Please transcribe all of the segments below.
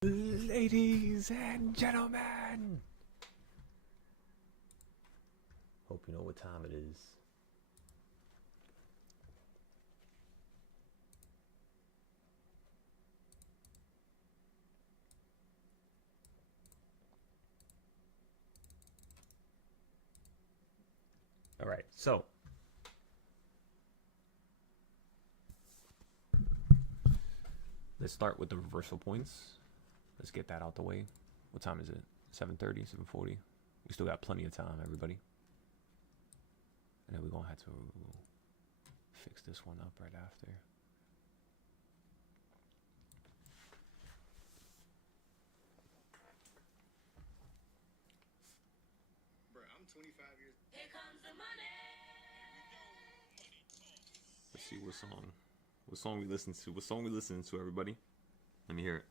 Ladies and gentlemen, hope you know what time it is. All right, so let's start with the reversal points. Let's get that out the way. What time is it? 7:30, 7:40. We still got plenty of time, everybody. And then we're gonna have to fix this one up right after. Bro, I'm 25 years. Here comes the money. Let's see what song. What song we listen to? What song we listening to, everybody? Let me hear it.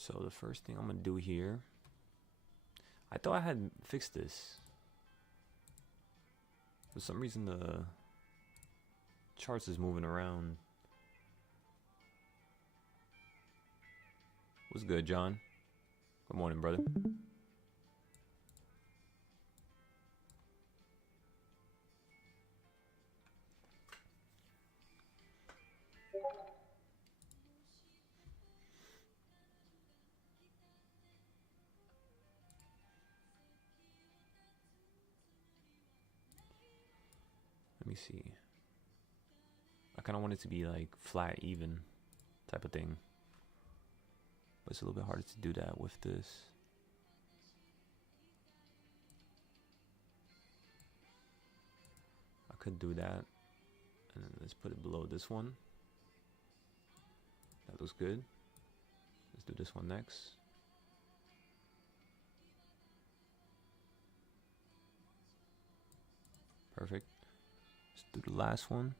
So the first thing I'm gonna do here, I thought I had fixed this. For some reason the charts is moving around. What's good, John? Good morning, brother. Let me see. I kind of want it to be like flat, even type of thing. But it's a little bit harder to do that with this. I could do that. And then let's put it below this one. That looks good. Let's do this one next. Perfect. Let's do the last one.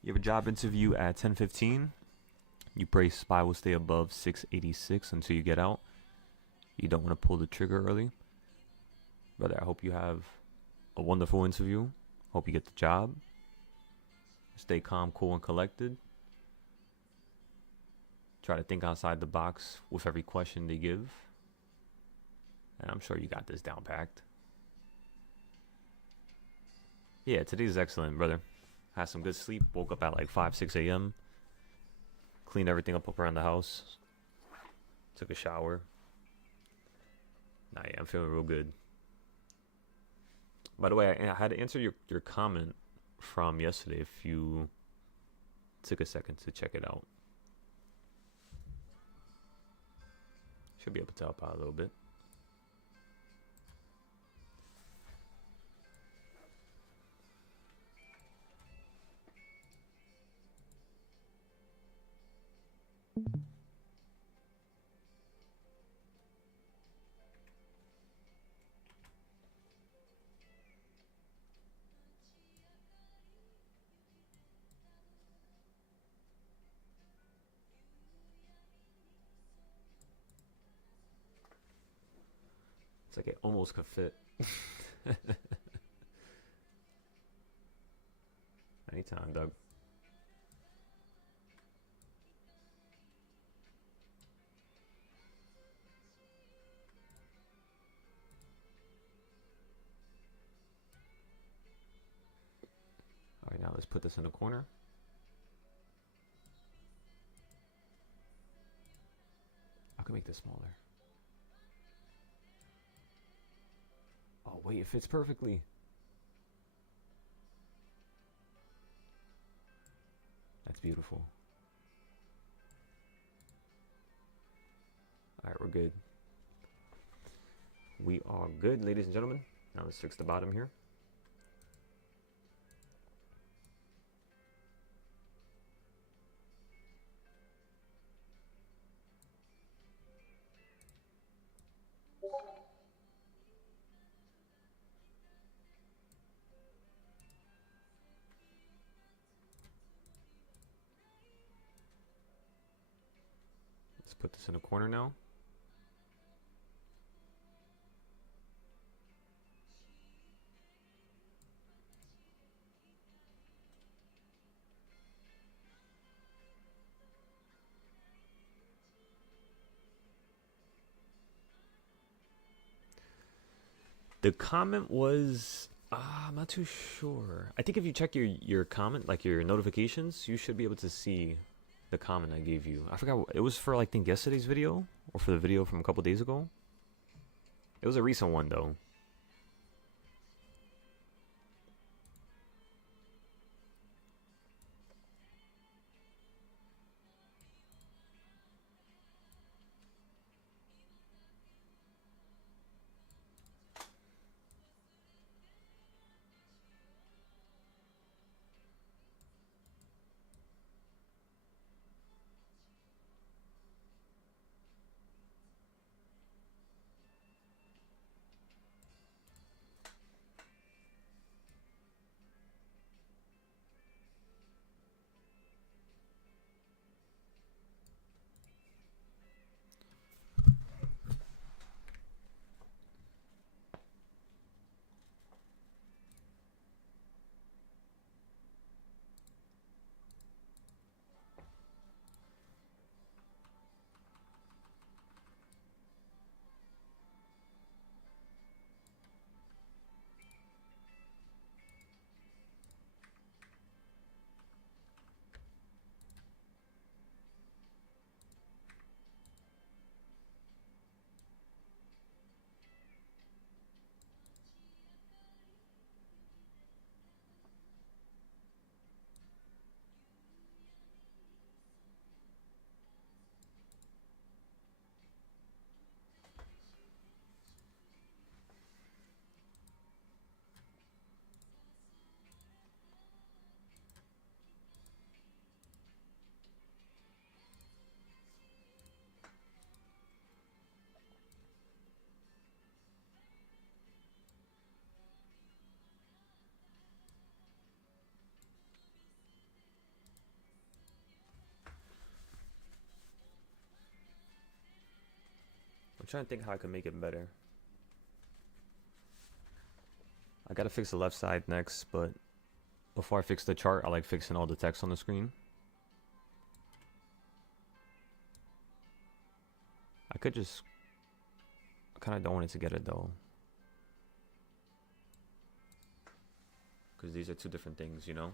You have a job interview at 10:15. You pray SPY will stay above 686 until you get out. You don't want to pull the trigger early. Brother, I hope you have a wonderful interview. Hope you get the job. Stay calm, cool, and collected. Try to think outside the box with every question they give. And I'm sure you got this down packed. Yeah, today's excellent, brother. Had some good sleep. Woke up at like 5, 6 a.m. Cleaned everything up around the house. Took a shower. Nah, yeah, I'm feeling real good. By the way, I had to answer your comment from yesterday if you took a second to check it out. Should be able to help out a little bit. It's like it almost could fit. Anytime, Doug. All right, now let's put this in the corner. I can make this smaller. Oh, wait, it fits perfectly. That's beautiful. All right, we're good. We are good, ladies and gentlemen. Now let's fix the bottom here. Let's put this in the corner now. The comment was, I'm not too sure. I think if you check your comment, like your notifications, you should be able to see the comment I gave you. I forgot, it was for, like, I think yesterday's video, or for the video from a couple days ago. It was a recent one, though. trying to think how I can make it better. I gotta fix the left side next, but before I fix the chart, I like fixing all the text on the screen. I could just... I kind of don't want it to get it though. Because these are two different things, you know?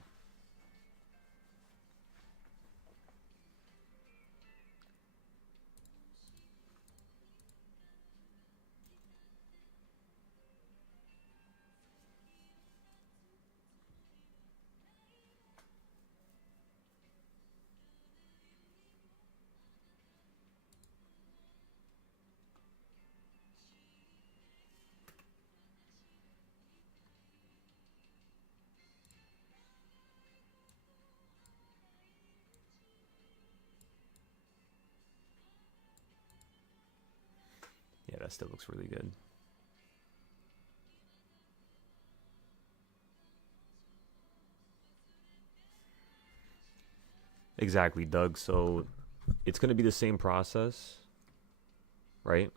Yeah, that still looks really good. Exactly, Doug. So it's going to be the same process, right?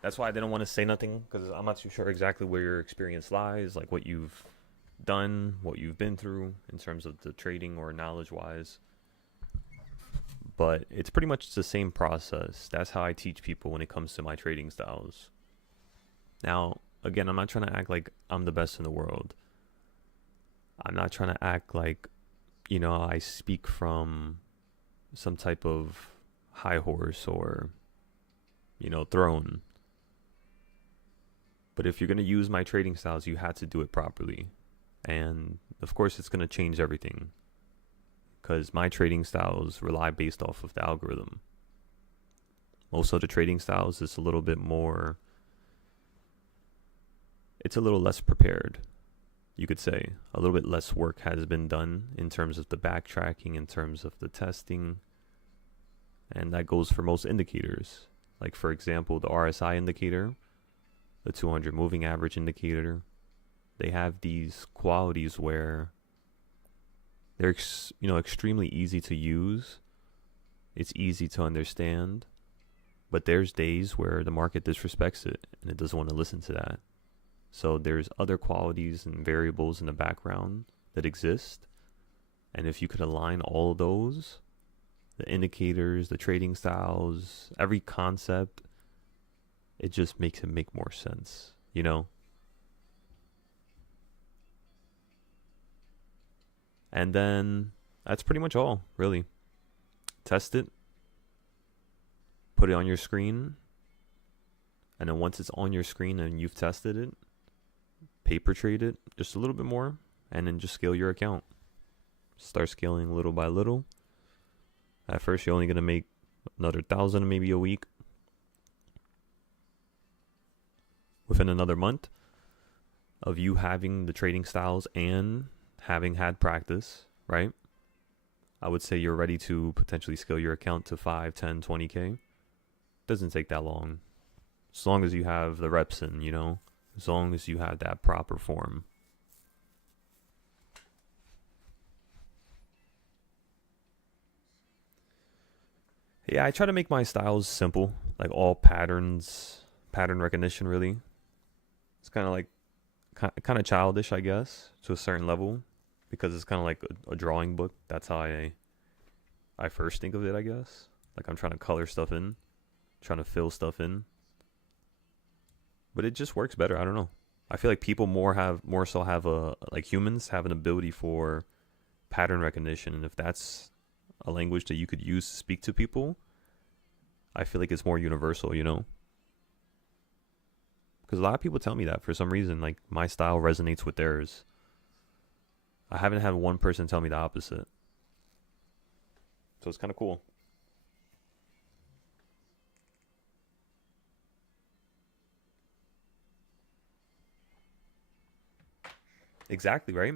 That's why I didn't want to say nothing, because I'm not too sure exactly where your experience lies, like what you've done, what you've been through in terms of the trading or knowledge wise. But it's pretty much the same process. That's how I teach people when it comes to my trading styles. Now, again, I'm not trying to act like I'm the best in the world. I'm not trying to act like, you know, I speak from some type of high horse or, you know, throne. But if you're going to use my trading styles, you have to do it properly. And of course, it's going to change everything, because my trading styles rely based off of the algorithm. Most of the trading styles is a little bit more, it's a little less prepared, you could say. A little bit less work has been done in terms of the backtracking, in terms of the testing. And that goes for most indicators. Like, for example, the RSI indicator, the 200 moving average indicator, they have these qualities where they're extremely easy to use. It's easy to understand. But there's days where the market disrespects it and it doesn't want to listen to that. So there's other qualities and variables in the background that exist. And if you could align all of those, the indicators, the trading styles, every concept, it just makes it make more sense, you know? And then that's pretty much all, really. Test it. Put it on your screen. And then once it's on your screen and you've tested it, paper trade it just a little bit more, and then just scale your account. Start scaling little by little. At first, you're only going to make another 1,000 maybe a week. Within another month of you having the trading styles and having had practice, right? I would say you're ready to potentially scale your account to 5, 10, 20K. Doesn't take that long. As long as you have the reps in, you know? As long as you have that proper form. Yeah, I try to make my styles simple. Like all patterns, pattern recognition really. It's kind of childish, I guess, to a certain level. Because it's kind of like a drawing book. That's how I first think of it, I guess. Like I'm trying to color stuff in. Trying to fill stuff in. But it just works better. I don't know. I feel like people more so have like humans have an ability for pattern recognition, and if that's a language that you could use to speak to people, I feel like it's more universal, you know? Because a lot of people tell me that for some reason, like my style resonates with theirs. I haven't had one person tell me the opposite. So it's kind of cool. Exactly, right?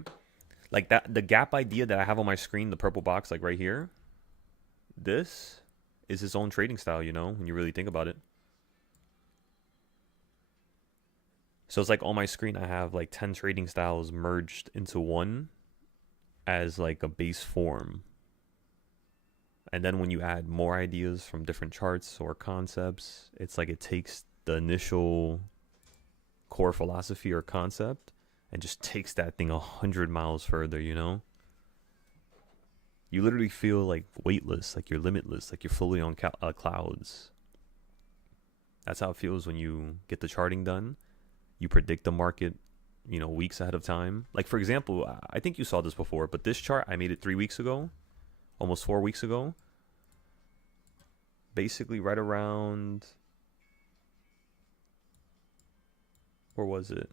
Like that, the gap idea that I have on my screen, the purple box, like right here, this is its own trading style, you know, when you really think about it. So it's like on my screen, I have like 10 trading styles merged into one as like a base form. And then when you add more ideas from different charts or concepts, it's like it takes the initial core philosophy or concept and just takes that thing 100 miles further, you know? You literally feel like weightless, like you're limitless, like you're fully on clouds. That's how it feels when you get the charting done. You predict the market, you know, weeks ahead of time. Like, for example, I think you saw this before, but this chart, I made it 3 weeks ago, almost 4 weeks ago. Basically right around, where was it?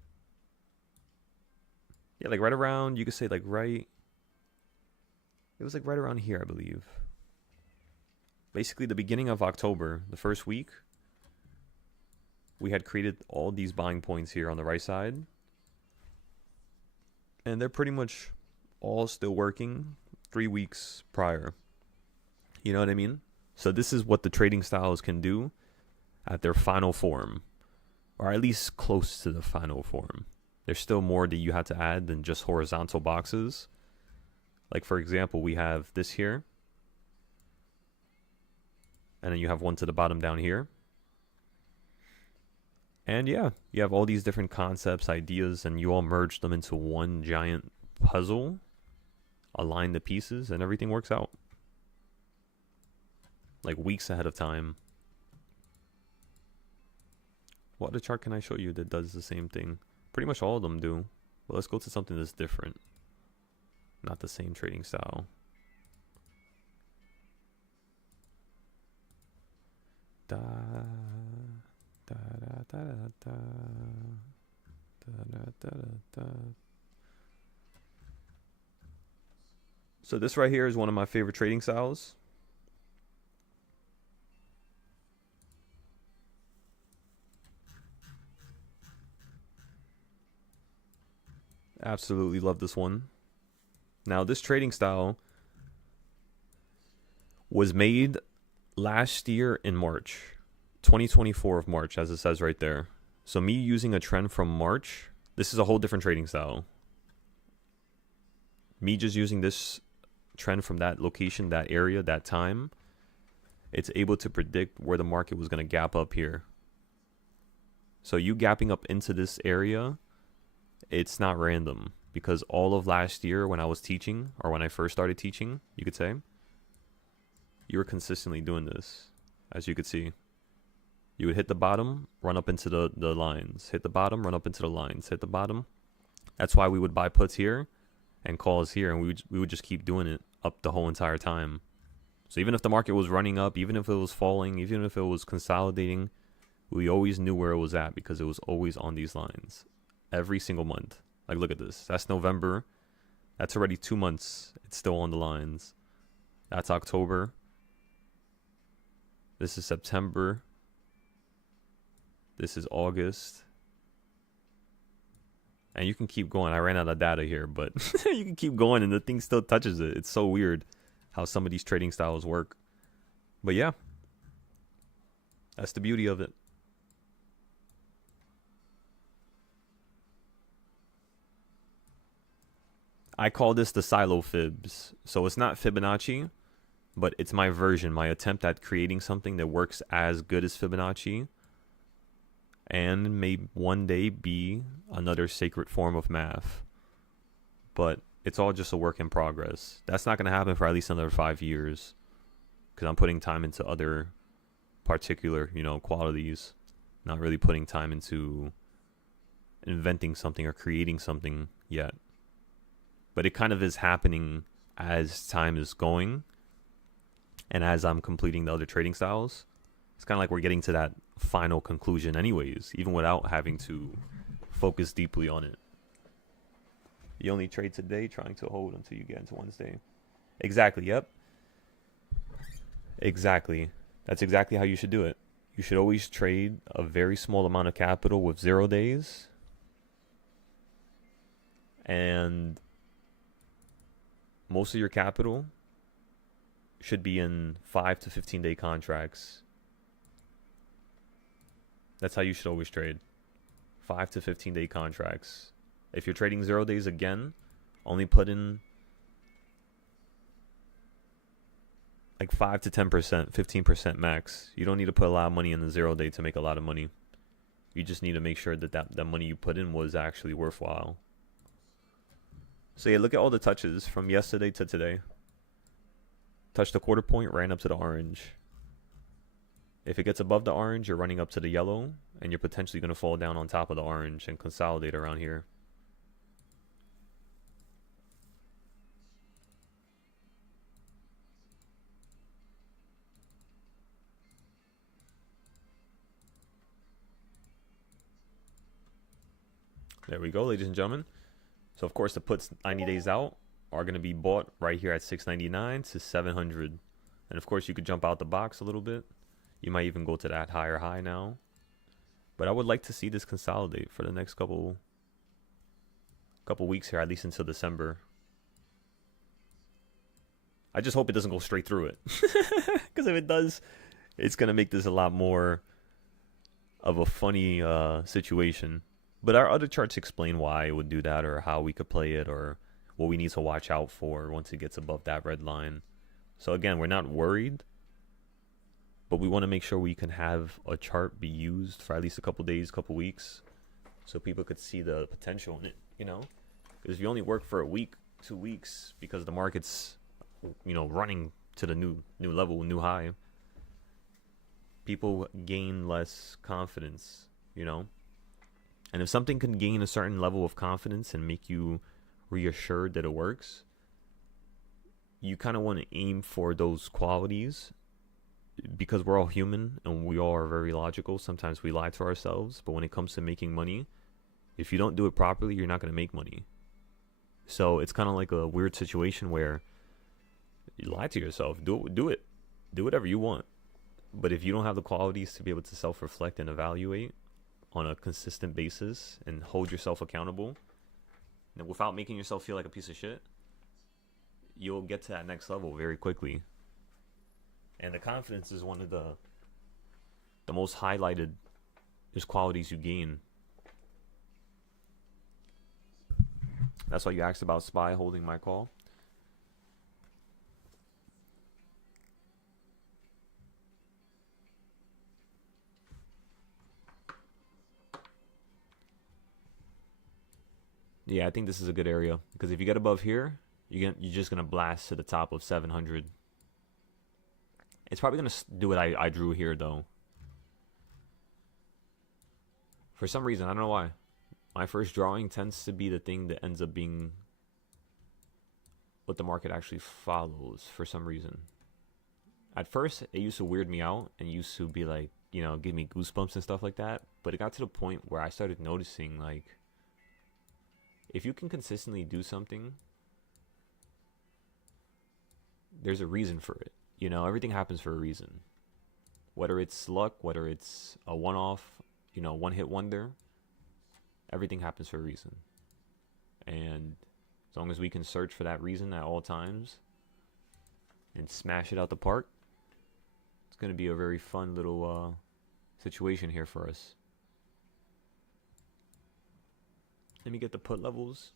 Yeah, like right around, you could say like right, it was like right around here, I believe. Basically the beginning of October, the first week, we had created all these buying points here on the right side. And they're pretty much all still working 3 weeks prior. You know what I mean? So this is what the trading styles can do at their final form, or at least close to the final form. There's still more that you have to add than just horizontal boxes. Like, for example, we have this here, and then you have one to the bottom down here. And yeah, you have all these different concepts, ideas, and you all merge them into one giant puzzle, align the pieces, and everything works out. Like weeks ahead of time. What other chart can I show you that does the same thing? Pretty much all of them do. But let's go to something that's different. Not the same trading style. Da, da, da, da, da, da, da, da, da. So this right here is one of my favorite trading styles. Absolutely love this one. Now, this trading style was made last year in March, 2024 of March, as it says right there. So me using a trend from March, this is a whole different trading style. Me just using this trend from that location, that area, that time, it's able to predict where the market was going to gap up here. So you gapping up into this area, it's not random, because all of last year when I was teaching, or when I first started teaching, you could say, you were consistently doing this. As you could see, you would hit the bottom, run up into the lines, hit the bottom, run up into the lines, hit the bottom. That's why we would buy puts here and calls here, and we would just keep doing it up the whole entire time. So even if the market was running up, even if it was falling, even if it was consolidating, we always knew where it was at, because it was always on these lines every single month. Like, look at this. That's November. That's already 2 months. It's still on the lines. That's October. This is September. This is August. And you can keep going. I ran out of data here, but you can keep going and the thing still touches it. It's so weird how some of these trading styles work. But yeah, that's the beauty of it. I call this the silo fibs. So it's not Fibonacci, but it's my version, my attempt at creating something that works as good as Fibonacci and may one day be another sacred form of math. But it's all just a work in progress. That's not going to happen for at least another 5 years, because I'm putting time into other particular, qualities, not really putting time into inventing something or creating something yet. But it kind of is happening as time is going and as I'm completing the other trading styles. It's kind of like we're getting to that final conclusion anyways, even without having to focus deeply on it. You only trade today, trying to hold until you get into Wednesday. Exactly, yep. Exactly. That's exactly how you should do it. You should always trade a very small amount of capital with 0 days. And most of your capital should be in 5 to 15 day contracts. That's how you should always trade. 5 to 15 day contracts. If you're trading 0 days, again, only put in like 5 to 10%, 15% max. You don't need to put a lot of money in the 0 day to make a lot of money. You just need to make sure that money you put in was actually worthwhile. So yeah, look at all the touches from yesterday to today. Touched the quarter point, ran up to the orange. If it gets above the orange, you're running up to the yellow, and you're potentially going to fall down on top of the orange and consolidate around here. There we go, ladies and gentlemen. So of course the puts 90 days out are going to be bought right here at 699 to 700. And of course you could jump out the box a little bit. You might even go to that higher high now. But I would like to see this consolidate for the next couple weeks here, at least until December. I just hope it doesn't go straight through it. Because if it does, it's going to make this a lot more of a funny situation. But our other charts explain why it would do that, or how we could play it, or what we need to watch out for once it gets above that red line. So again, we're not worried, but we want to make sure we can have a chart be used for at least a couple days, couple weeks, so people could see the potential in it, you know? Because if you only work for a week, 2 weeks, because the market's, you know, running to the new level, new high, people gain less confidence, you know? And if something can gain a certain level of confidence and make you reassured that it works, you kind of want to aim for those qualities, because we're all human and we all are very logical. Sometimes we lie to ourselves, but when it comes to making money, if you don't do it properly, you're not going to make money. So it's kind of like a weird situation where you lie to yourself. Do it. Do whatever you want. But if you don't have the qualities to be able to self-reflect and evaluate on a consistent basis and hold yourself accountable, and without making yourself feel like a piece of shit, you'll get to that next level very quickly. And the confidence is one of the most highlighted just qualities you gain. That's why you asked about SPY holding my call. Yeah, I think this is a good area, because if you get above here, you're just gonna blast to the top of 700. It's probably gonna do what I drew here though. For some reason, I don't know why. My first drawing tends to be the thing that ends up being what the market actually follows for some reason. At first, it used to weird me out and used to be like, you know, give me goosebumps and stuff like that. But it got to the point where I started noticing, like, if you can consistently do something, there's a reason for it. You know, everything happens for a reason. Whether it's luck, whether it's a one-off, you know, one-hit wonder, everything happens for a reason. And as long as we can search for that reason at all times and smash it out the park, it's going to be a very fun little situation here for us. Let me get the put levels.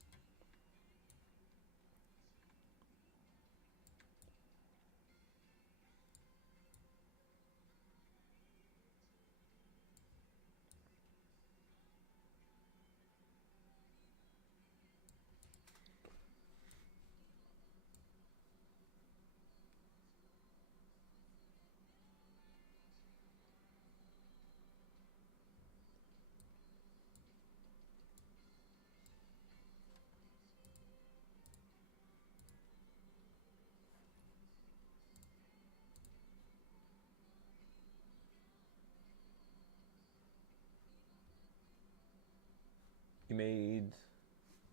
You made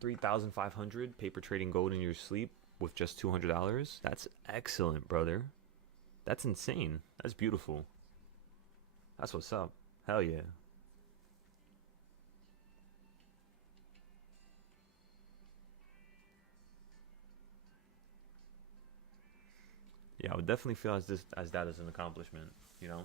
3,500 paper trading gold in your sleep with just $200. That's excellent, brother. That's insane. That's beautiful. That's what's up. Hell yeah. Yeah, I would definitely feel as that as an accomplishment, you know?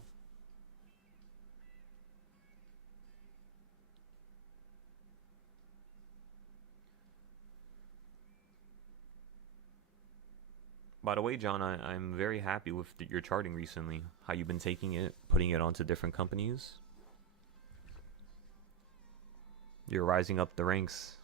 By the way, John, I'm very happy with your charting recently. How you've been taking it, putting it onto different companies. You're rising up the ranks.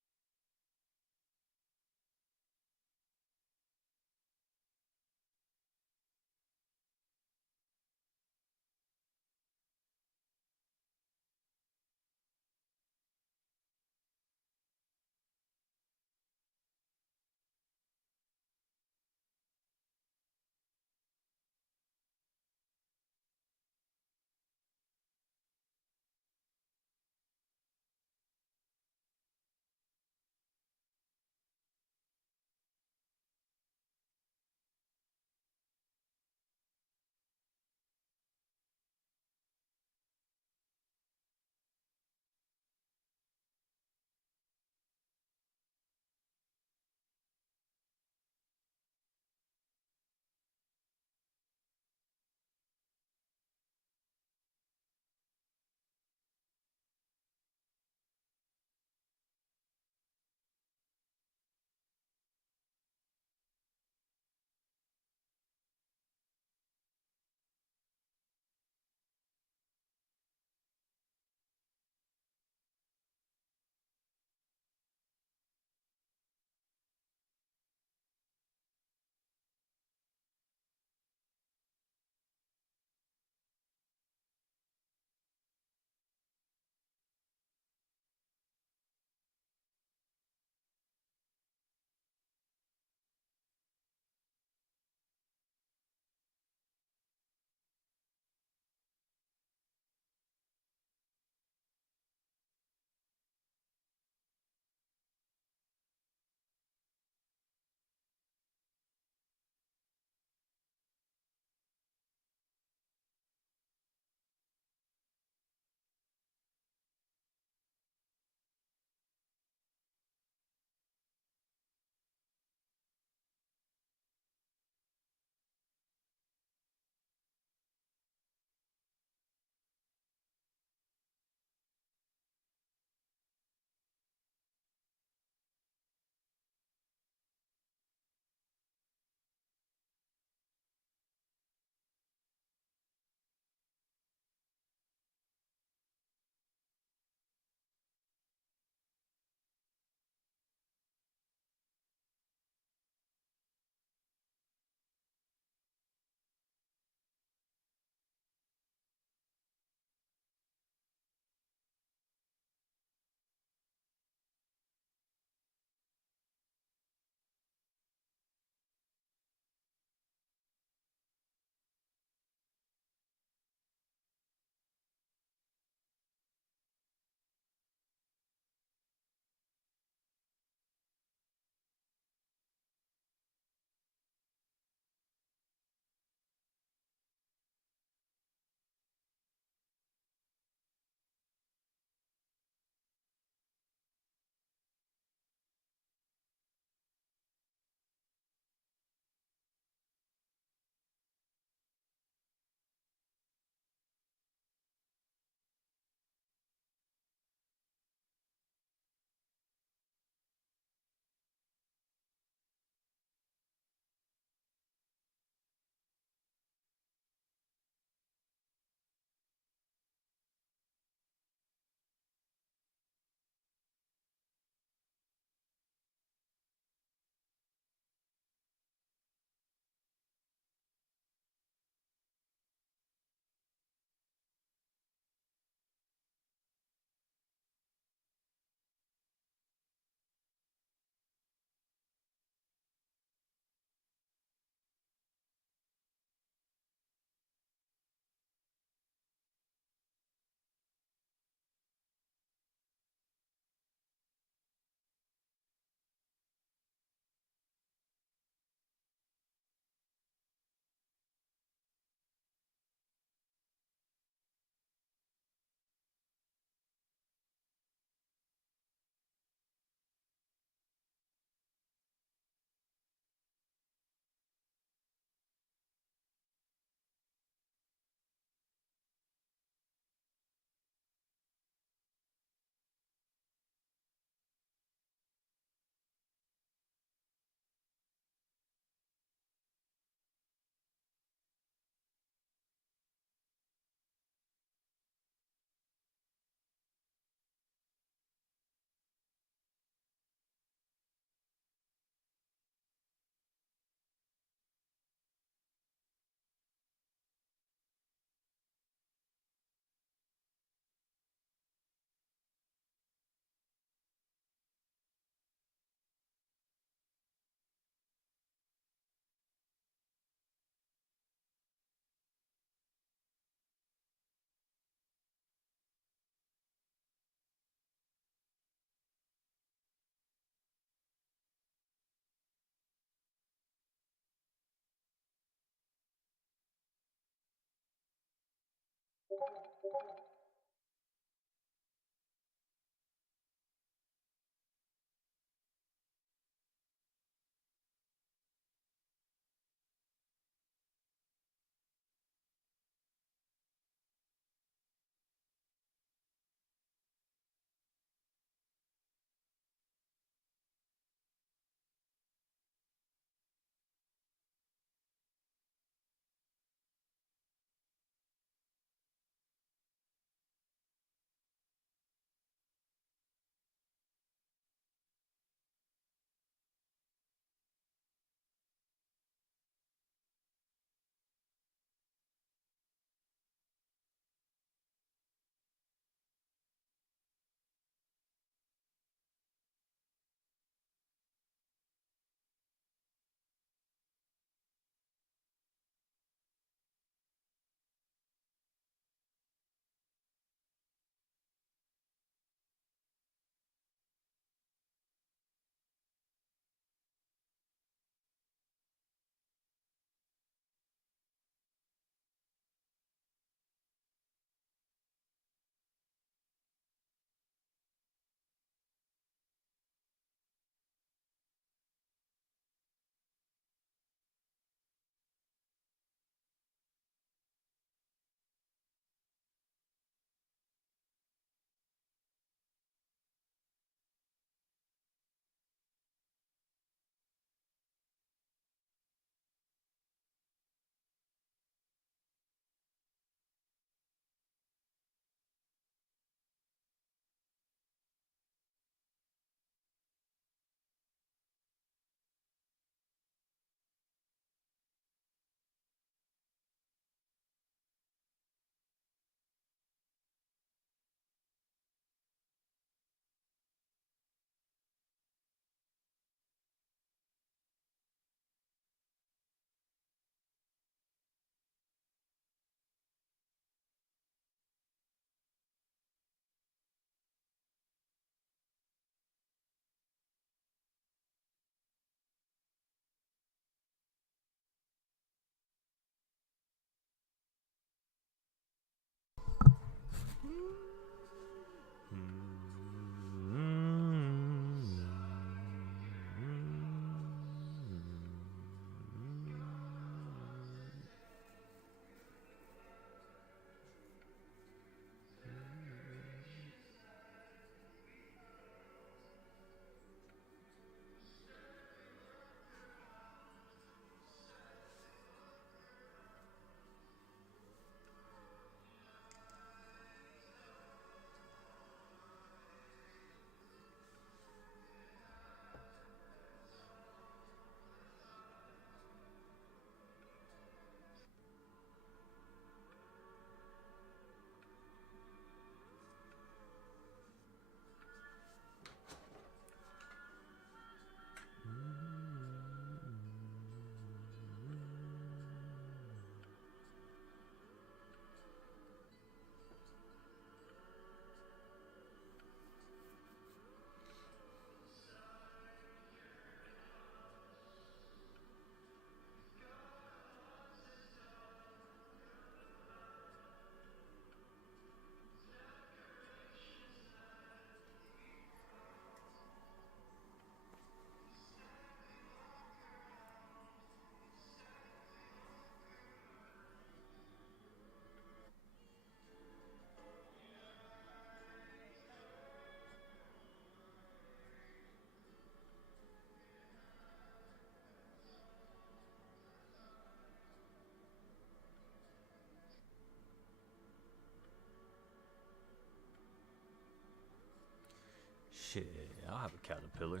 Shit, I'll have a caterpillar.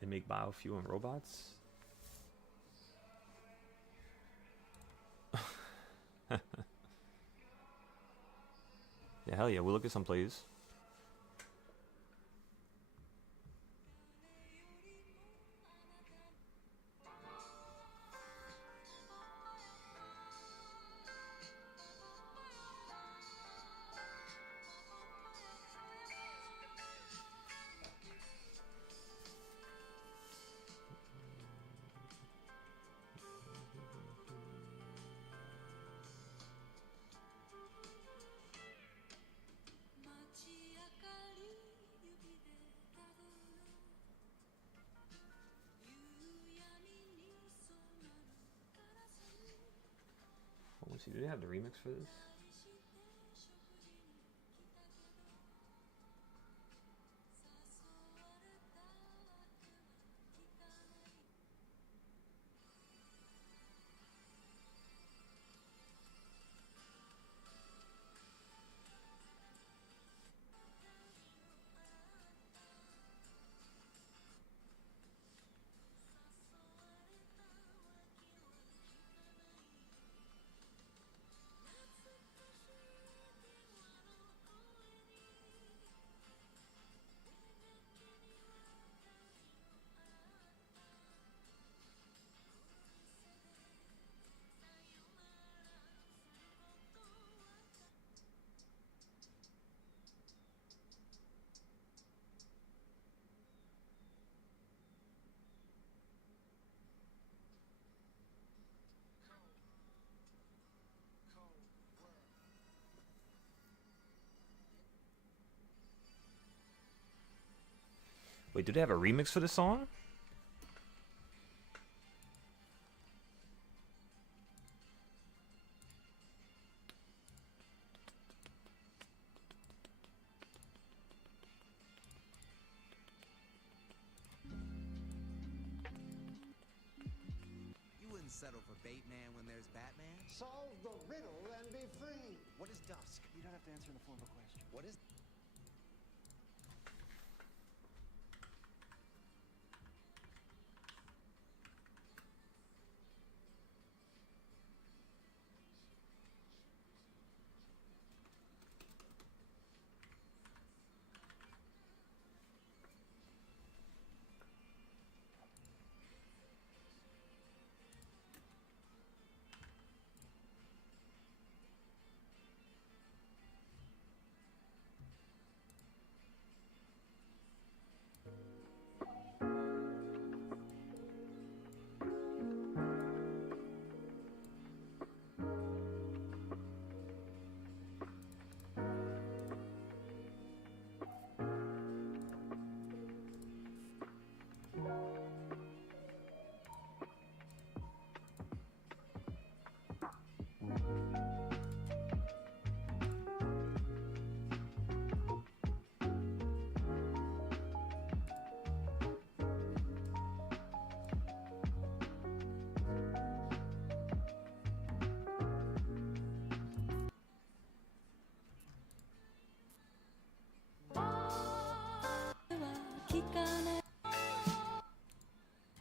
They make biofuel and robots? Yeah, hell yeah, we'll look at some plays. Let's see, do they have the remix for this? Wait, do they have a remix for this song? You wouldn't settle for Bateman when there's Batman? Solve the riddle and be free. What is dusk? You don't have to answer in the form of a question. What is...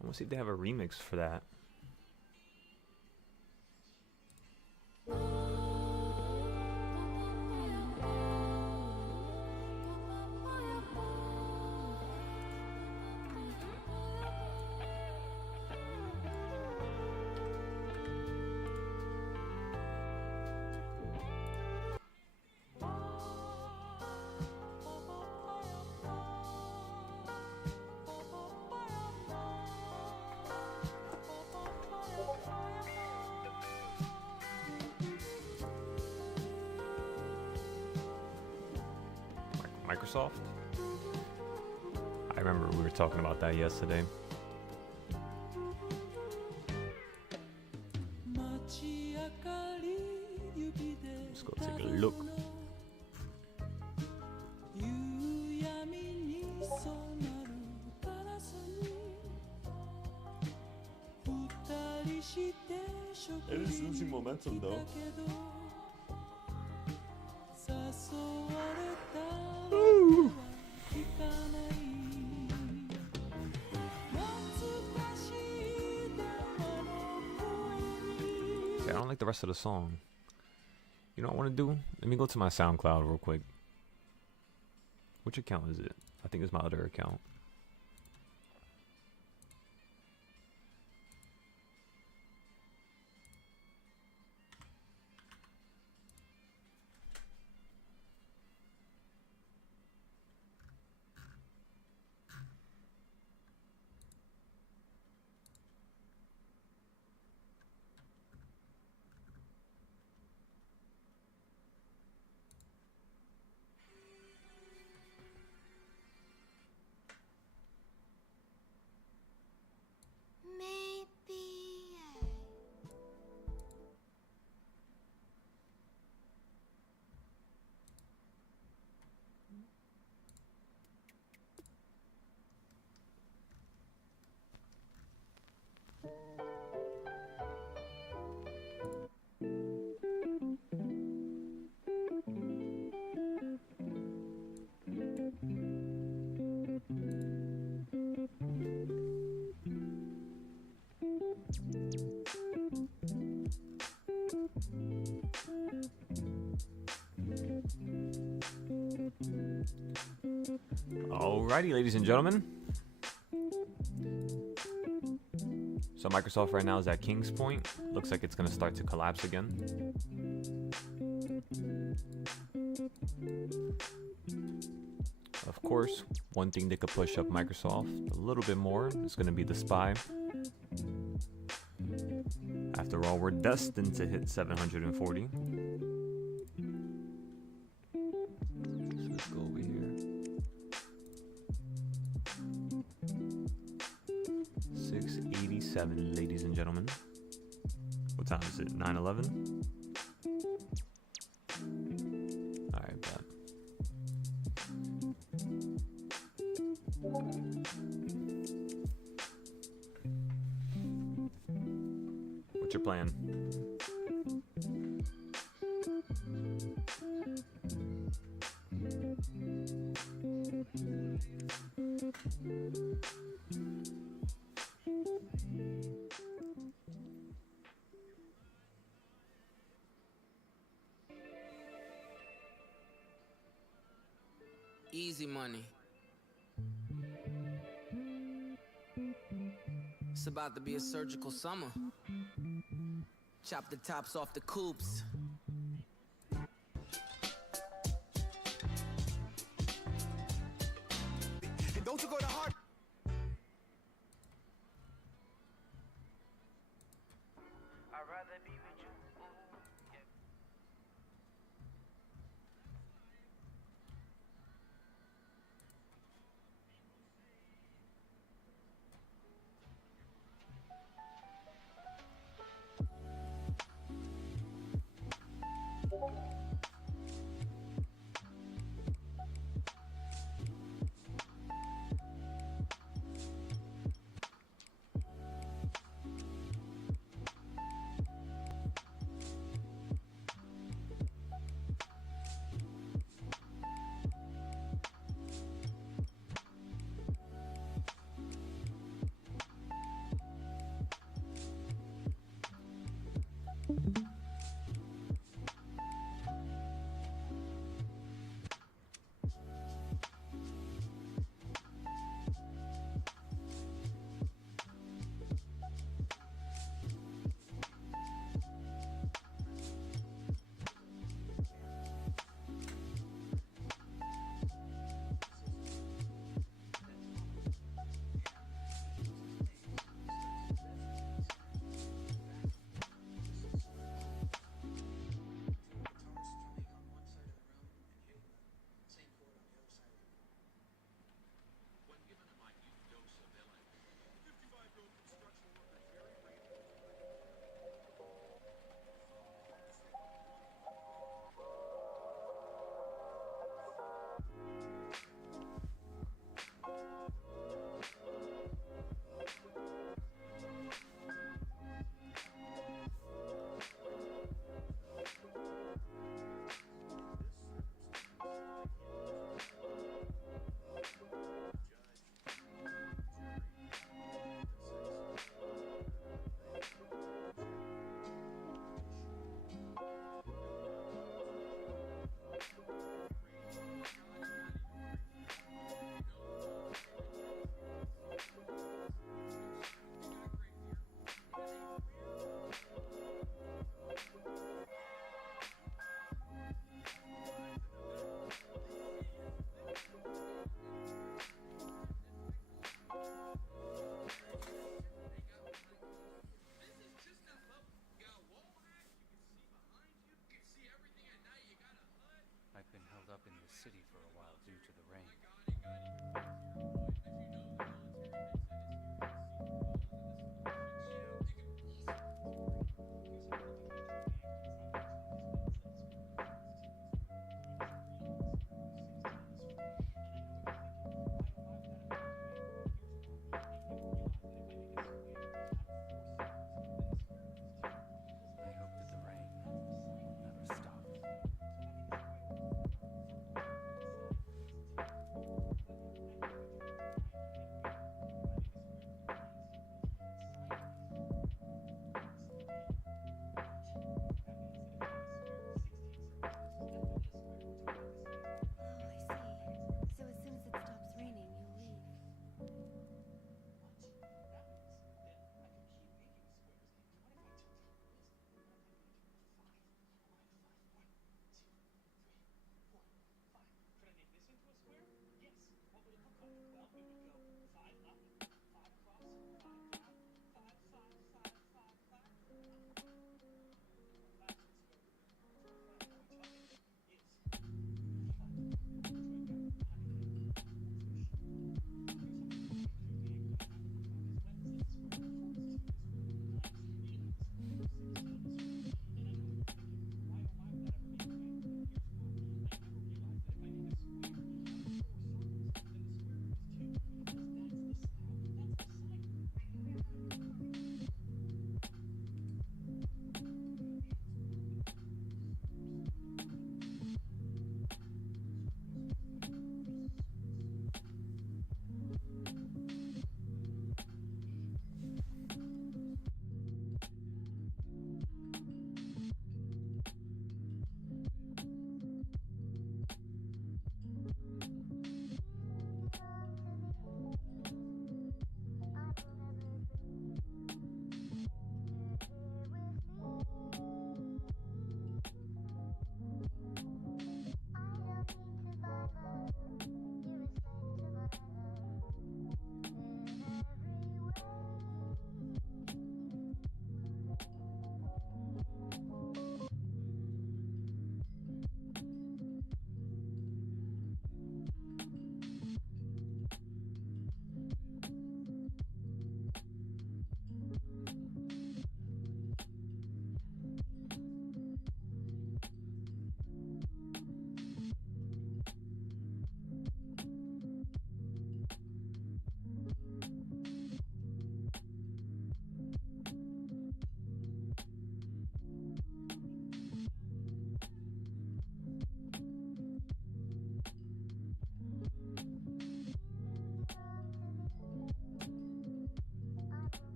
I want to see if they have a remix for that. Microsoft? I remember we were talking about that yesterday. Let's go take a look. It is losing momentum though. I don't like the rest of the song. You know what I want to do? Let me go to my SoundCloud real quick. Which account is it? I think it's my other account. Alrighty, ladies and gentlemen. So Microsoft right now is at King's Point. Looks like it's going to start to collapse again. Of course, one thing that could push up Microsoft a little bit more is going to be the SPY. After all, we're destined to hit 740. So let's go over here. 687, ladies and gentlemen. What time is it? 9:11? Alright, bet. What's your plan? Easy money. It's about to be a surgical summer. Chop the tops off the coupes. And don't you go to heart. I'd rather be with you. Yeah. I've been held up in the city for a while due to the rain. I hope that the rain never stops.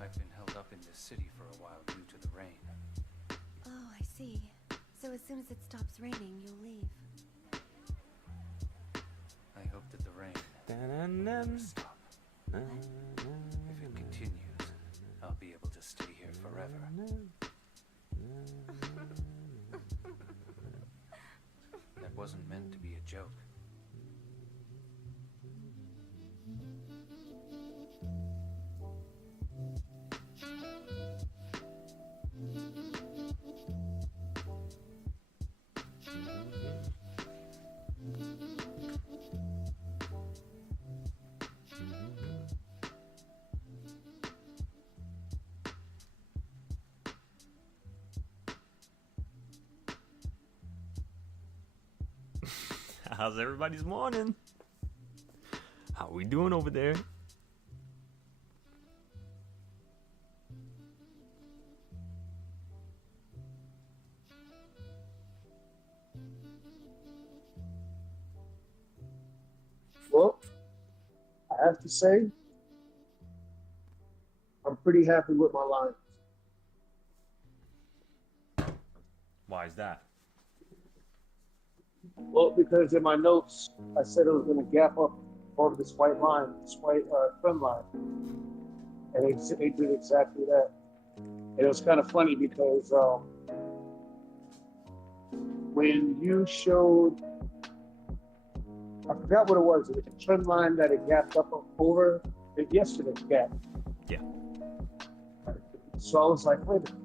I've been held up in this city for a while due to the rain. Oh, I see. So as soon as it stops raining, you'll leave. I hope that the rain will stop. If it continues, I'll be able to stay here forever. That wasn't meant to be a joke. How's everybody's morning? How we doing over there? Well, I have to say, I'm pretty happy with my lines. Why is that? Well, because in my notes, I said I was going to gap up over this white line, this white trend line. And it did exactly that. And it was kind of funny because when you showed, I forgot what it was. It was a trend line that it gapped up over it yesterday. Gap. Yeah. So I was like, wait a minute.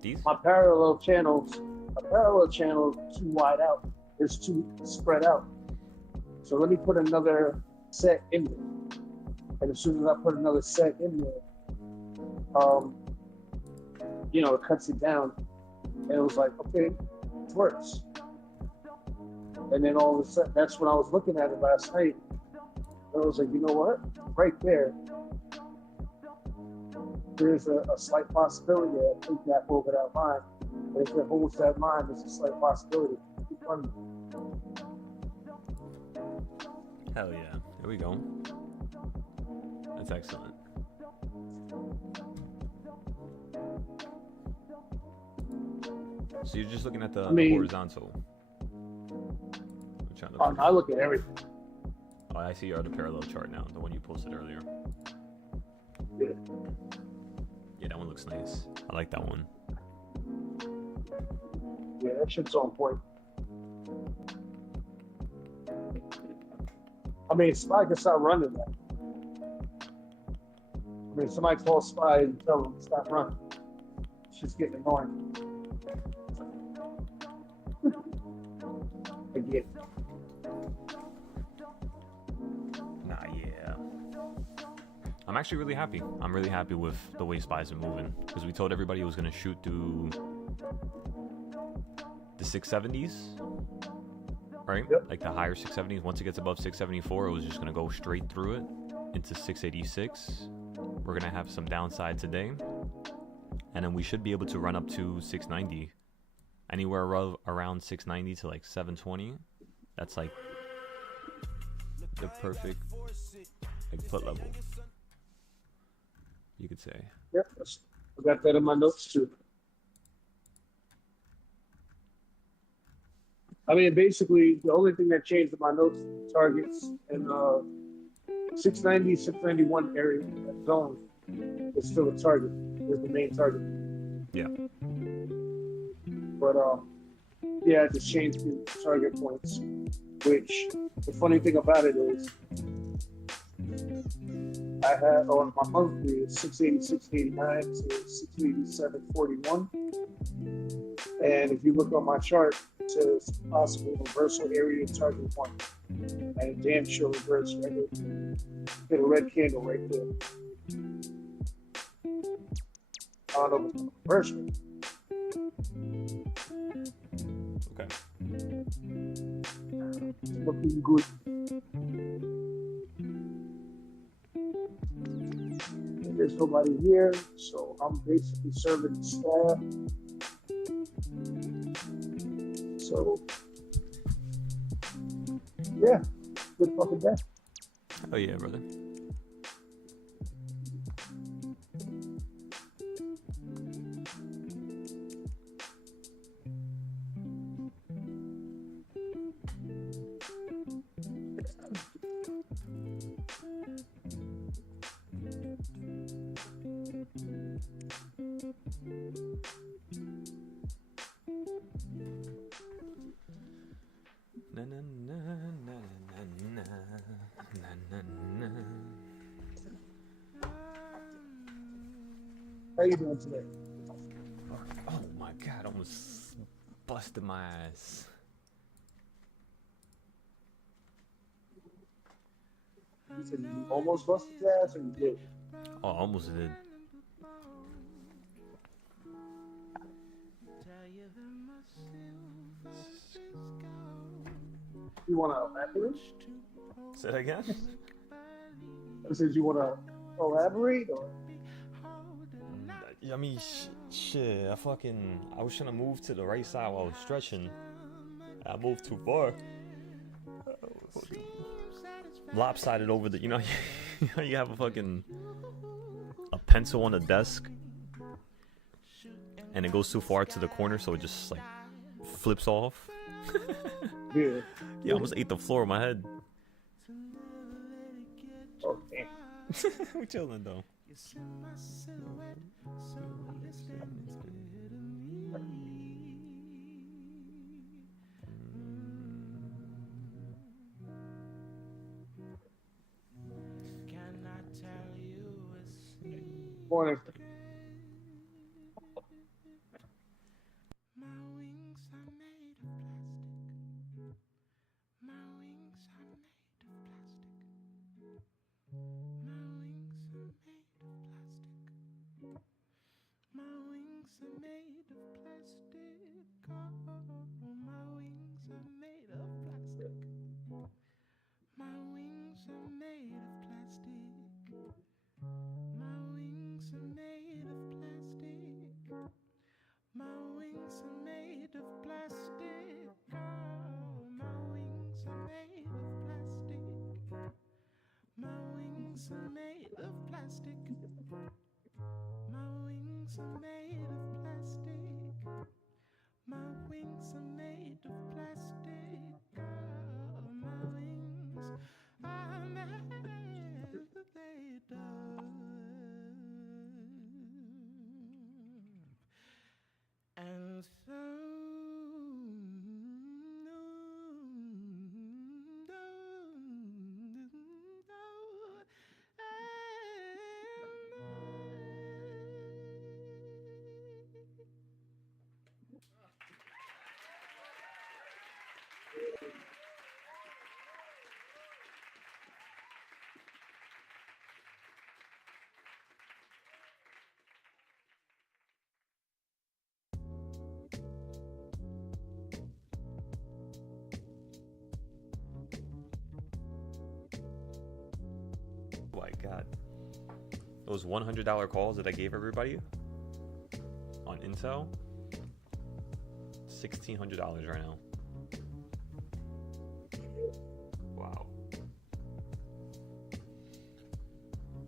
These? My parallel channels too wide out. It's too spread out. So let me put another set in there. And as soon as I put another set in there, it cuts it down. And it was like, okay, it works. And then all of a sudden, that's when I was looking at it last night. And I was like, you know what? Right there, there's a slight possibility that I think that over that line. And if it holds that line, there's a slight possibility. Hell yeah. Here we go. That's excellent. So you're just looking at the horizontal. I'm trying to I look at everything. Oh, I see your other parallel chart now, the one you posted earlier. Yeah. Yeah, that one looks nice. I like that one. Yeah, that shit's on point. I mean, Spy can stop running that. I mean, somebody call Spy and tell him to stop running. It's just getting annoying. I get it. Nah, yeah. I'm actually really happy. I'm really happy with the way Spies are moving. Because we told everybody it was going to shoot through the 670s. Right? Yep. Like the higher 670s. Once it gets above 674, it was just going to go straight through it into 686. We're going to have some downside today. And then we should be able to run up to 690. Anywhere around 690 to like 720. That's like the perfect like foot level, you could say. Yep, I got that in my notes too. I mean, basically, the only thing that changed in my notes, targets and 690, 691 area, that zone is still a target. Is the main target. Yeah. But yeah, I just changed the target points. Which the funny thing about it is, I had on my monthly is 680, 689 to 687, 41. And if you look on my chart, it says possible reversal area target 1. And it damn sure reversed. Right there. Hit a red candle right there. I don't know if it's going to reverse it. Okay. Looking good. And there's nobody here, so I'm basically serving the staff. So, yeah, good fucking day. Oh yeah, brother. Na, na, na, na, na, na, na, na, na. How you doing today? Oh my god, almost busted my ass. You said you almost busted your ass, or you did? Oh, I almost did. You want to elaborate? Say that again? I said you want to elaborate, or? I mean, shit, I was trying to move to the right side while I was stretching. I moved too far. Lopsided over the, you know, you have a pencil on the desk, and it goes too far to the corner, so it just like flips off. Yeah. Yeah, I almost ate the floor with my head. Oh, damn. We're chilling though. Morning. Oh my god. Those $100 calls that I gave everybody on Intel, $1,600 right now. Wow.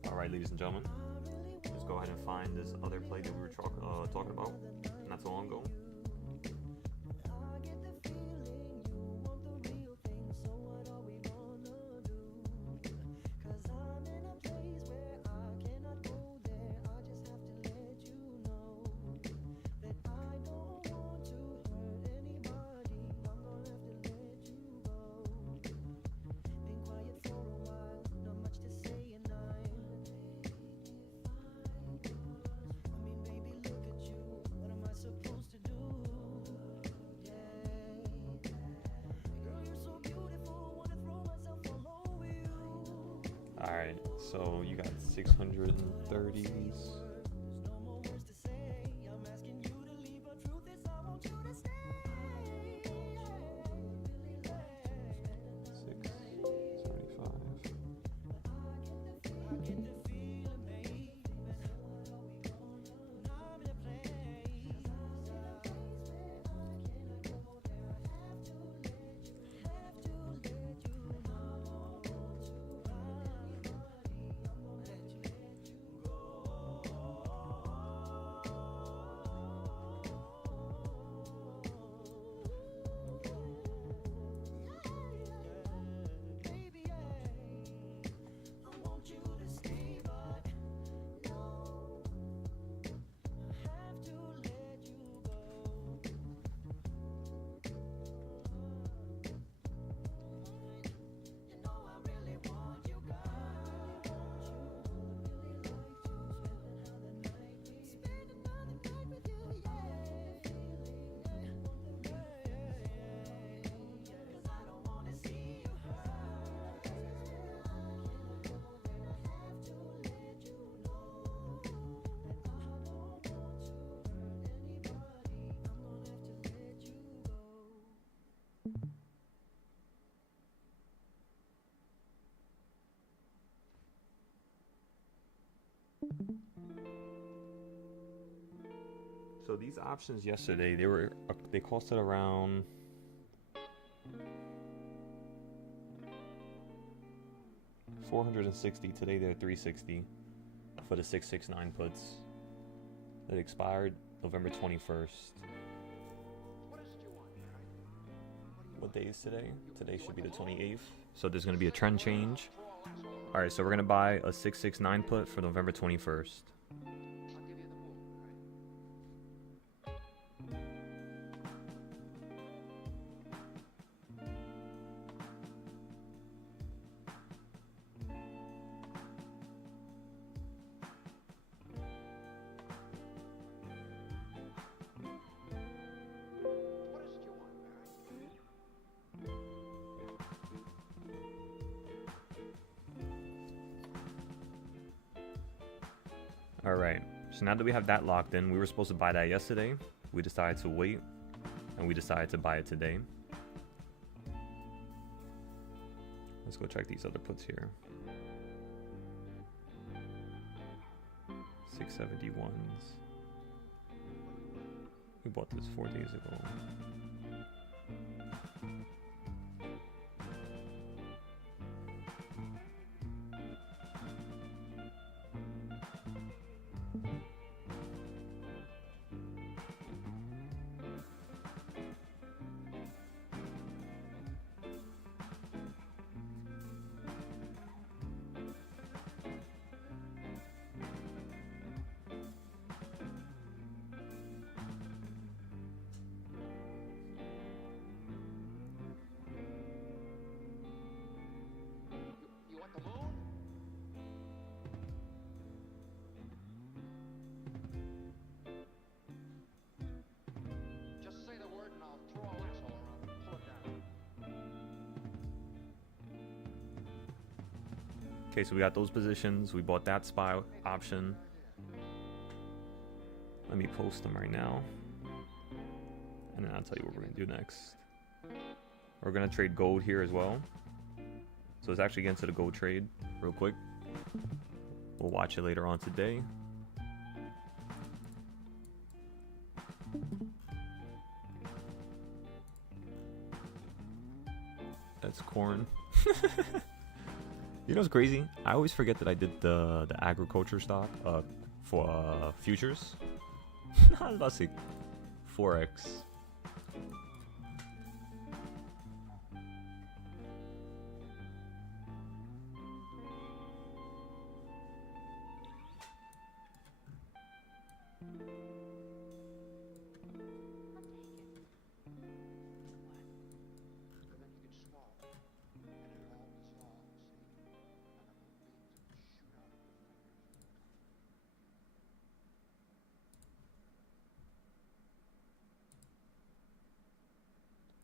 Alright, ladies and gentlemen. Let's go ahead and find this other play that we were talking about not so long ago. Alright, so you got 630s. So these options yesterday, they costed around $460. Today they're $360 for the 669 puts. That expired November 21st. What day is today? Today should be the 28th. So there's going to be a trend change. All right, so we're going to buy a 669 put for November 21st. Alright, so now that we have that locked in, we were supposed to buy that yesterday. We decided to wait, and we decided to buy it today. Let's go check these other puts here. 671s. We bought this 4 days ago. Okay, so we got those positions. We bought that SPY option. Let me post them right now. And then I'll tell you what we're going to do next. We're going to trade gold here as well. So let's actually get into the gold trade real quick. We'll watch it later on today. That's corn. You know what's crazy? I always forget that I did the agriculture stock for futures. I was about to say Forex.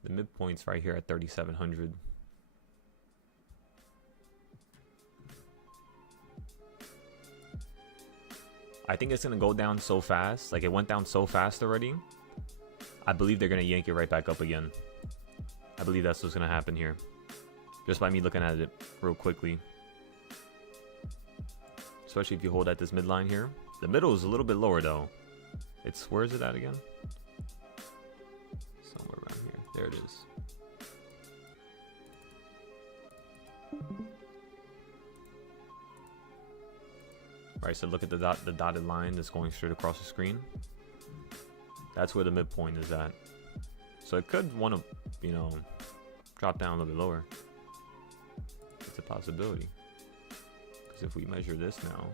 The midpoint's right here at 3,700. I think it's gonna go down so fast. Like, it went down so fast already. I believe they're gonna yank it right back up again. I believe that's what's gonna happen here. Just by me looking at it real quickly. Especially if you hold at this midline here. The middle is a little bit lower though. It's, where is it at again? Somewhere around here. There it is. Alright, so look at the dotted line that's going straight across the screen. That's where the midpoint is at. So it could want to, you know, drop down a little bit lower. It's a possibility. Because if we measure this now,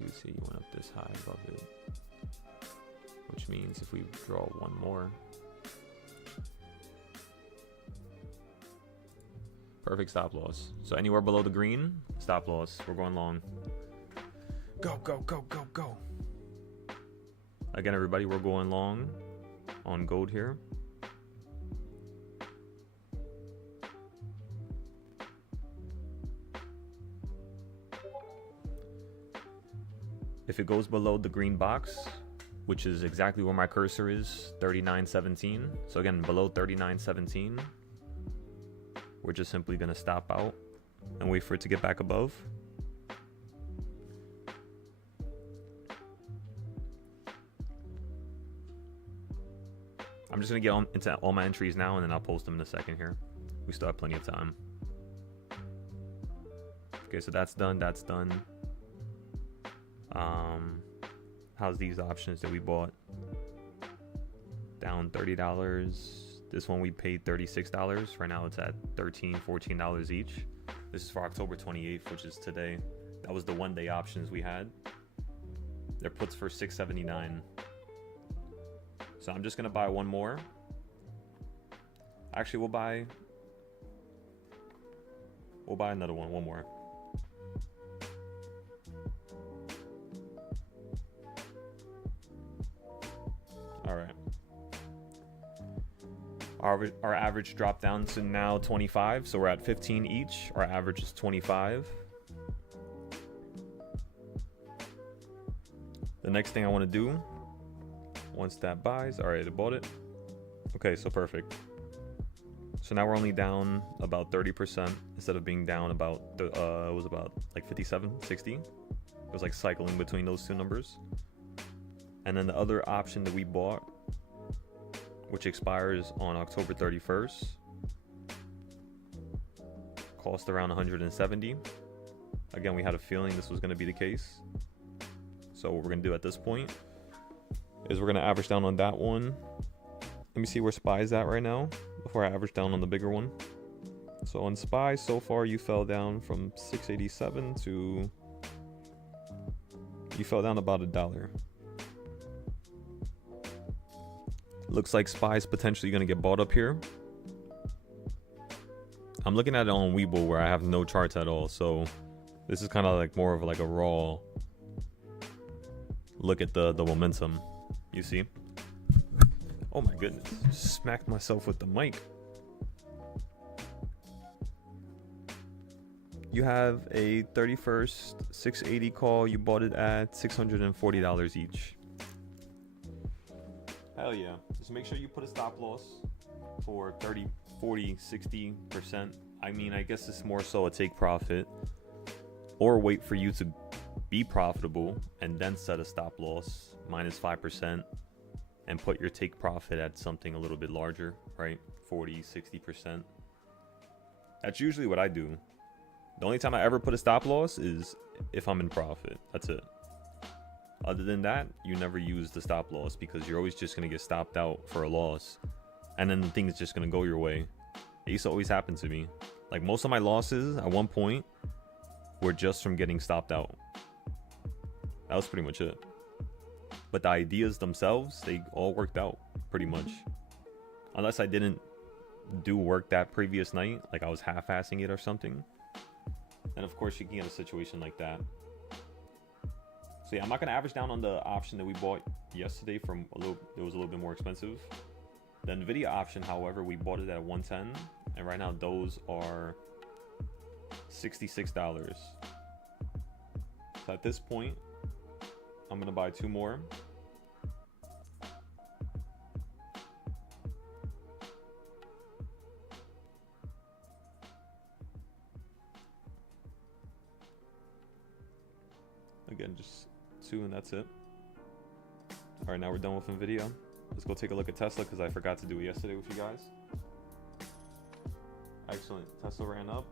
you see you went up this high above it. Which means if we draw one more, perfect stop loss. So anywhere below the green, stop loss. We're going long. Go, go, go, go, go. Again, everybody, we're going long on gold here. If it goes below the green box, which is exactly where my cursor is, 39.17. So again, below 39.17, we're just simply going to stop out and wait for it to get back above. I'm just going to get into all my entries now, and then I'll post them in a second here. We still have plenty of time. Okay, so that's done. That's done. How's these options that we bought? Down $30. This one we paid $36. Right now it's at $13, $14 each. This is for October 28th, which is today. That was the one-day options we had. They're puts for $6.79. So I'm just gonna buy one more. Actually, we'll buy another one more. All right. Our average dropped down to now 25, so we're at 15 each. Our average is 25. The next thing I want to do, once that buys, all right, I bought it. Okay, so perfect. So now we're only down about 30% instead of being down about, it was about like 57, 60. It was like cycling between those two numbers. And then the other option that we bought, which expires on October 31st, cost around 170. Again, we had a feeling this was going to be the case. So what we're going to do at this point is we're going to average down on that one. Let me see where SPY is at right now before I average down on the bigger one. So on SPY, so far you fell down from 687 to, you fell down about $1. Looks like SPY is potentially going to get bought up here. I'm looking at it on Webull where I have no charts at all, so this is kind of like more of like a raw look at the momentum. You see? Oh my goodness, smacked myself with the mic. You have a 31st 680 call. You bought it at $640 each. Hell yeah. Just make sure you put a stop loss for 30, 40, 60%. I mean, I guess it's more so a take profit. or wait for you to be profitable and then set a stop loss minus 5% and put your take profit at something a little bit larger, right? 40, 60%. That's usually what I do. The only time I ever put a stop loss is if I'm in profit. That's it. Other than that, you never use the stop loss because you're always just going to get stopped out for a loss. And then the thing is just going to go your way. It used to always happen to me. Like most of my losses at one point were just from getting stopped out. That was pretty much it. But the ideas themselves, they all worked out pretty much. Unless I didn't do work that previous night, like I was half-assing it or something. And of course you can get a situation like that. So yeah, I'm not gonna average down on the option that we bought yesterday from it was a little bit more expensive. The Nvidia option, however, we bought it at 110, and right now those are $66. So at this point, I'm gonna buy 2 more. Again, just 2 and that's it. All right, now we're done with Nvidia. Let's go take a look at Tesla because I forgot to do it yesterday with you guys. Excellent. Tesla ran up.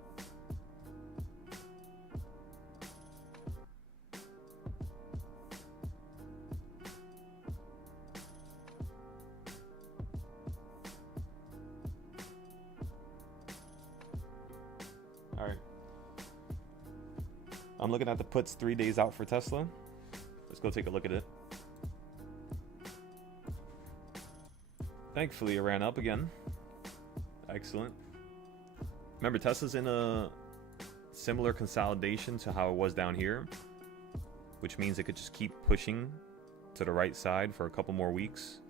All right. I'm looking at the puts 3 days out for Tesla. Let's go take a look at it. Thankfully, it ran up again. Excellent. Remember, Tesla's in a similar consolidation to how it was down here, which means it could just keep pushing to the right side for a couple more weeks.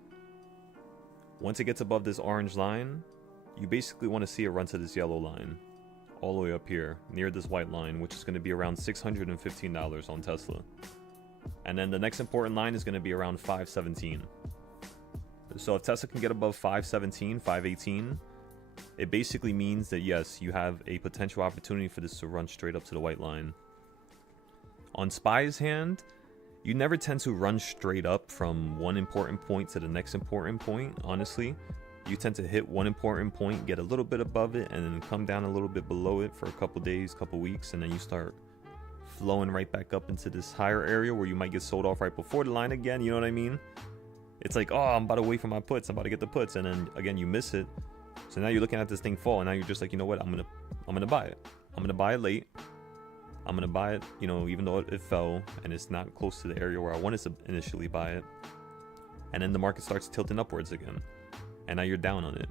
Once it gets above this orange line, you basically want to see it run to this yellow line, all the way up here, near this white line, which is going to be around $615 on Tesla. And then the next important line is going to be around 517. So if Tesla can get above 517, 518, it basically means that yes, you have a potential opportunity for this to run straight up to the white line. On SPY's hand, you never tend to run straight up from one important point to the next important point, honestly. You tend to hit one important point, get a little bit above it, and then come down a little bit below it for a couple days, couple weeks, and then you start flowing right back up into this higher area where you might get sold off right before the line again, you know what I mean? It's like, oh, I'm about to wait for my puts, I'm about to get the puts, and then again you miss it. So now you're looking at this thing fall, and now you're just like, you know what, I'm gonna buy it. I'm gonna buy it late. I'm gonna buy it, you know, even though it fell and it's not close to the area where I wanted to initially buy it. And then the market starts tilting upwards again, and now you're down on it.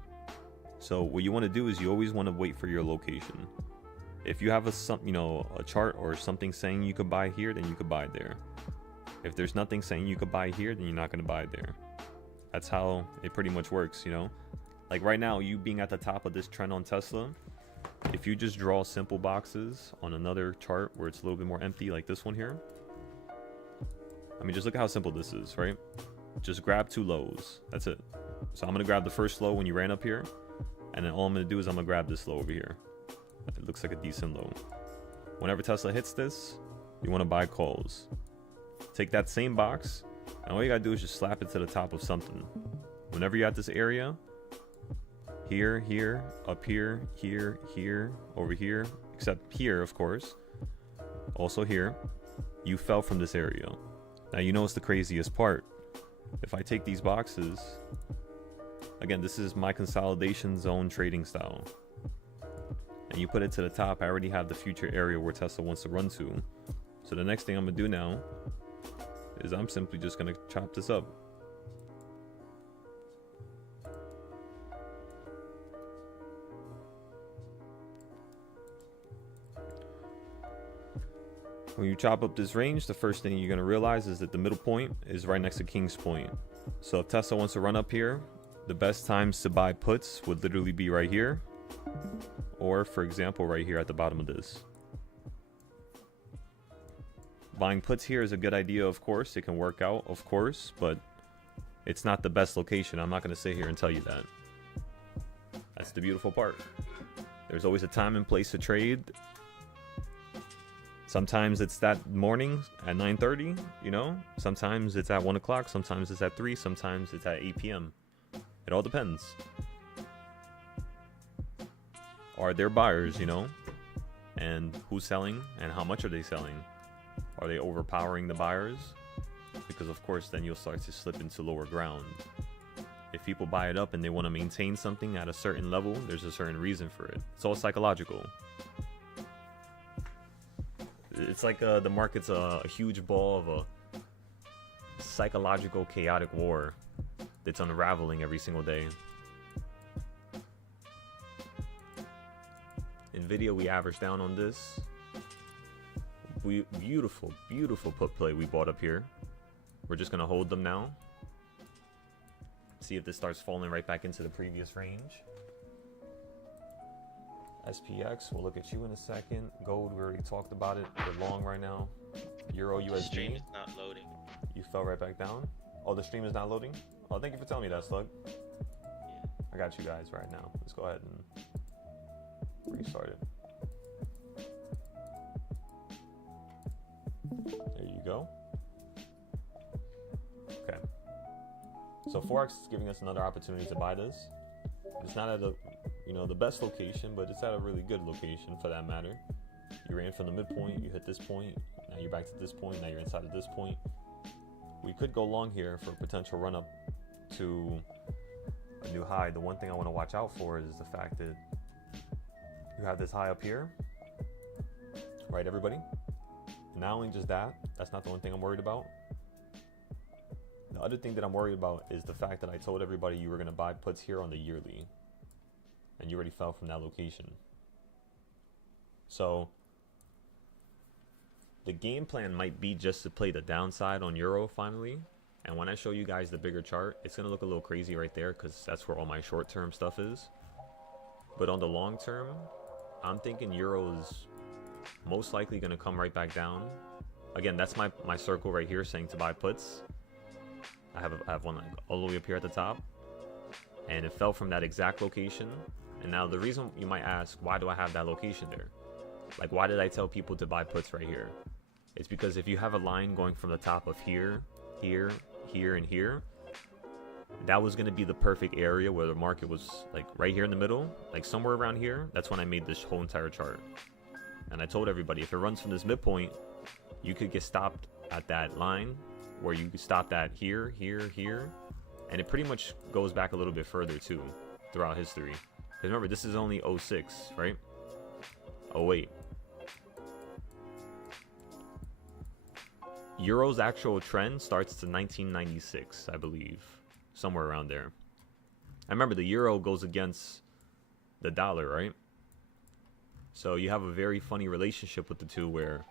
So what you want to do is you always want to wait for your location. If you have a chart or something saying you could buy here, then you could buy there. If there's nothing saying you could buy here, then you're not going to buy there. That's how it pretty much works, you know? Like right now, you being at the top of this trend on Tesla, if you just draw simple boxes on another chart where it's a little bit more empty, like this one here. I mean, just look at how simple this is, right? Just grab 2 lows. That's it. So I'm going to grab the first low when you ran up here. And then all I'm going to do is I'm going to grab this low over here. It looks like a decent low. Whenever Tesla hits this, you want to buy calls. Take that same box, and all you gotta do is just slap it to the top of something. Whenever you're at this area, here, here, up here, here, here, over here, except here, of course, also here, you fell from this area. Now you know what's the craziest part. If I take these boxes, again, this is my consolidation zone trading style, and you put it to the top, I already have the future area where Tesla wants to run to. So the next thing I'm gonna do now is I'm simply just gonna chop this up. When you chop up this range, the first thing you're gonna realize is that the middle point is right next to King's Point. So if Tesla wants to run up here, the best times to buy puts would literally be right here, or for example right here at the bottom of this. Buying puts here is a good idea, of course. It can work out, of course, but it's not the best location. I'm not going to sit here and tell you that. That's the beautiful part. There's always a time and place to trade. Sometimes it's that morning at 9:30, you know? Sometimes it's at 1 o'clock, sometimes it's at 3, sometimes it's at 8 p.m. It all depends. Are there buyers, you know? And who's selling and how much are they selling? Are they overpowering the buyers? Because of course then you'll start to slip into lower ground. If people buy it up and they want to maintain something at a certain level, there's a certain reason for it. It's all psychological. It's like the market's a huge ball of a psychological chaotic war that's unraveling every single day. Nvidia, we averaged down on this. Beautiful put play we bought up here. We're just gonna hold them now. See if this starts falling right back into the previous range. SPX, we'll look at you in a second. Gold, we already talked about it. We're long right now. Euro USD. The stream is not loading. You fell right back down. Oh, the stream is not loading? Oh, thank you for telling me that, Slug. Yeah. I got you guys right now. Let's go ahead and restart it. There you go. Okay. So Forex is giving us another opportunity to buy this. It's not at a, you know, the best location, but it's at a really good location for that matter. You ran from the midpoint, you hit this point, now you're back to this point, now you're inside of this point. We could go long here for a potential run up to a new high. The one thing I want to watch out for is the fact that you have this high up here, right, everybody? And not only just that, that's not the one thing I'm worried about. The other thing that I'm worried about is the fact that I told everybody you were going to buy puts here on the yearly, and you already fell from that location. So the game plan might be just to play the downside on Euro finally. And when I show you guys the bigger chart, it's going to look a little crazy right there because that's where all my short-term stuff is. But on the long term, I'm thinking Euro is most likely going to come right back down. Again, that's my circle right here saying to buy puts. I have one like all the way up here at the top, and it fell from that exact location. And now the reason you might ask, why do I have that location there? Like, why did I tell people to buy puts right here? It's because if you have a line going from the top of here, here, here, and here, that was going to be the perfect area where the market was like right here in the middle, like somewhere around here. That's when I made this whole entire chart. And I told everybody, if it runs from this midpoint, you could get stopped at that line where you stopped at here, here, here. And it pretty much goes back a little bit further too throughout history. Because remember, this is only 06, right? 08. Euro's actual trend starts to 1996, I believe. Somewhere around there. I remember the euro goes against the dollar, right? So you have a very funny relationship with the two where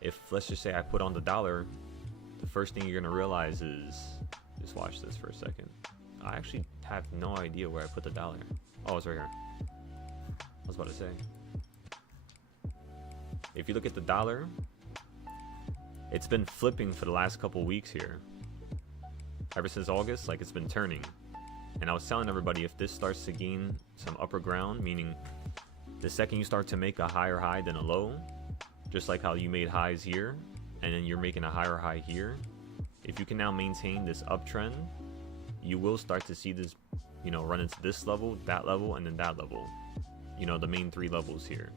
if, let's just say I put on the dollar, the first thing you're going to realize is, just watch this for a second. I actually have no idea where I put the dollar. Oh, it's right here. I was about to say. If you look at the dollar, it's been flipping for the last couple weeks here. Ever since August, like it's been turning. And I was telling everybody, if this starts to gain some upper ground, meaning the second you start to make a higher high than a low, just like how you made highs here, and then you're making a higher high here, if you can now maintain this uptrend, you will start to see this, you know, run into this level, and then that level. You know, the main three levels here.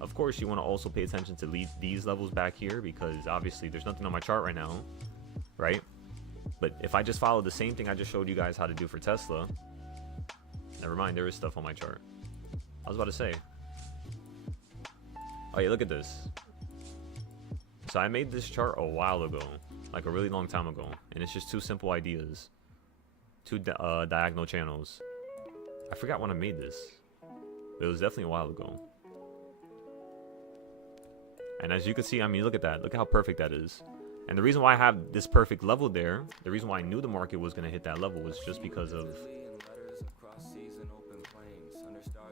Of course, you want to also pay attention to these levels back here because obviously there's nothing on my chart right now, right? But if I just follow the same thing I just showed you guys how to do for Tesla, never mind, there is stuff on my chart. I was about to say. Oh yeah, look at this. So I made this chart a while ago, like a really long time ago, and it's just two simple ideas. Two diagonal channels. I forgot when I made this. It was definitely a while ago. And as you can see, I mean, look at that. Look how perfect that is. And the reason why I have this perfect level there, the reason why I knew the market was going to hit that level was just because of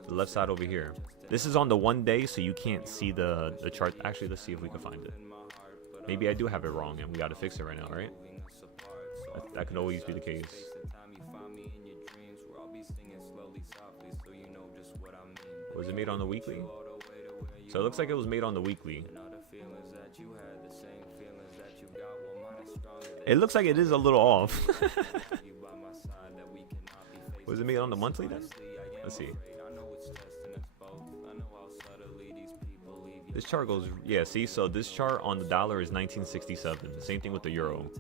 the left side over here. This is on the 1 day, so you can't see the chart. Actually, let's see if we can find it. Maybe I do have it wrong, and we got to fix it right now, right? That could always be the case. Was it made on the weekly? So it looks like it was made on the weekly. It looks like it is a little off. Was it made on the monthly then? Let's see. This chart goes, yeah, see, so this chart on the dollar is 1967. Same thing with the euro.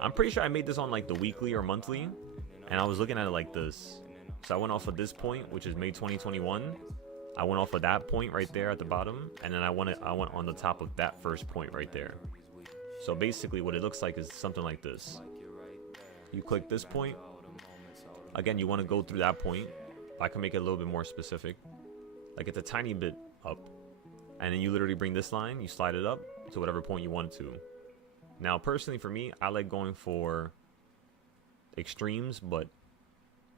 I'm pretty sure I made this on like the weekly or monthly, and I was looking at it like this. So I went off of this point, which is May 2021. I went off of that point right there at the bottom, and then I went on the top of that first point right there. So basically what it looks like is something like this. You click this point. Again, you want to go through that point. I can make it a little bit more specific. Like it's a tiny bit up. And then you literally bring this line, you slide it up to whatever point you want it to. Now, personally for me, I like going for extremes, but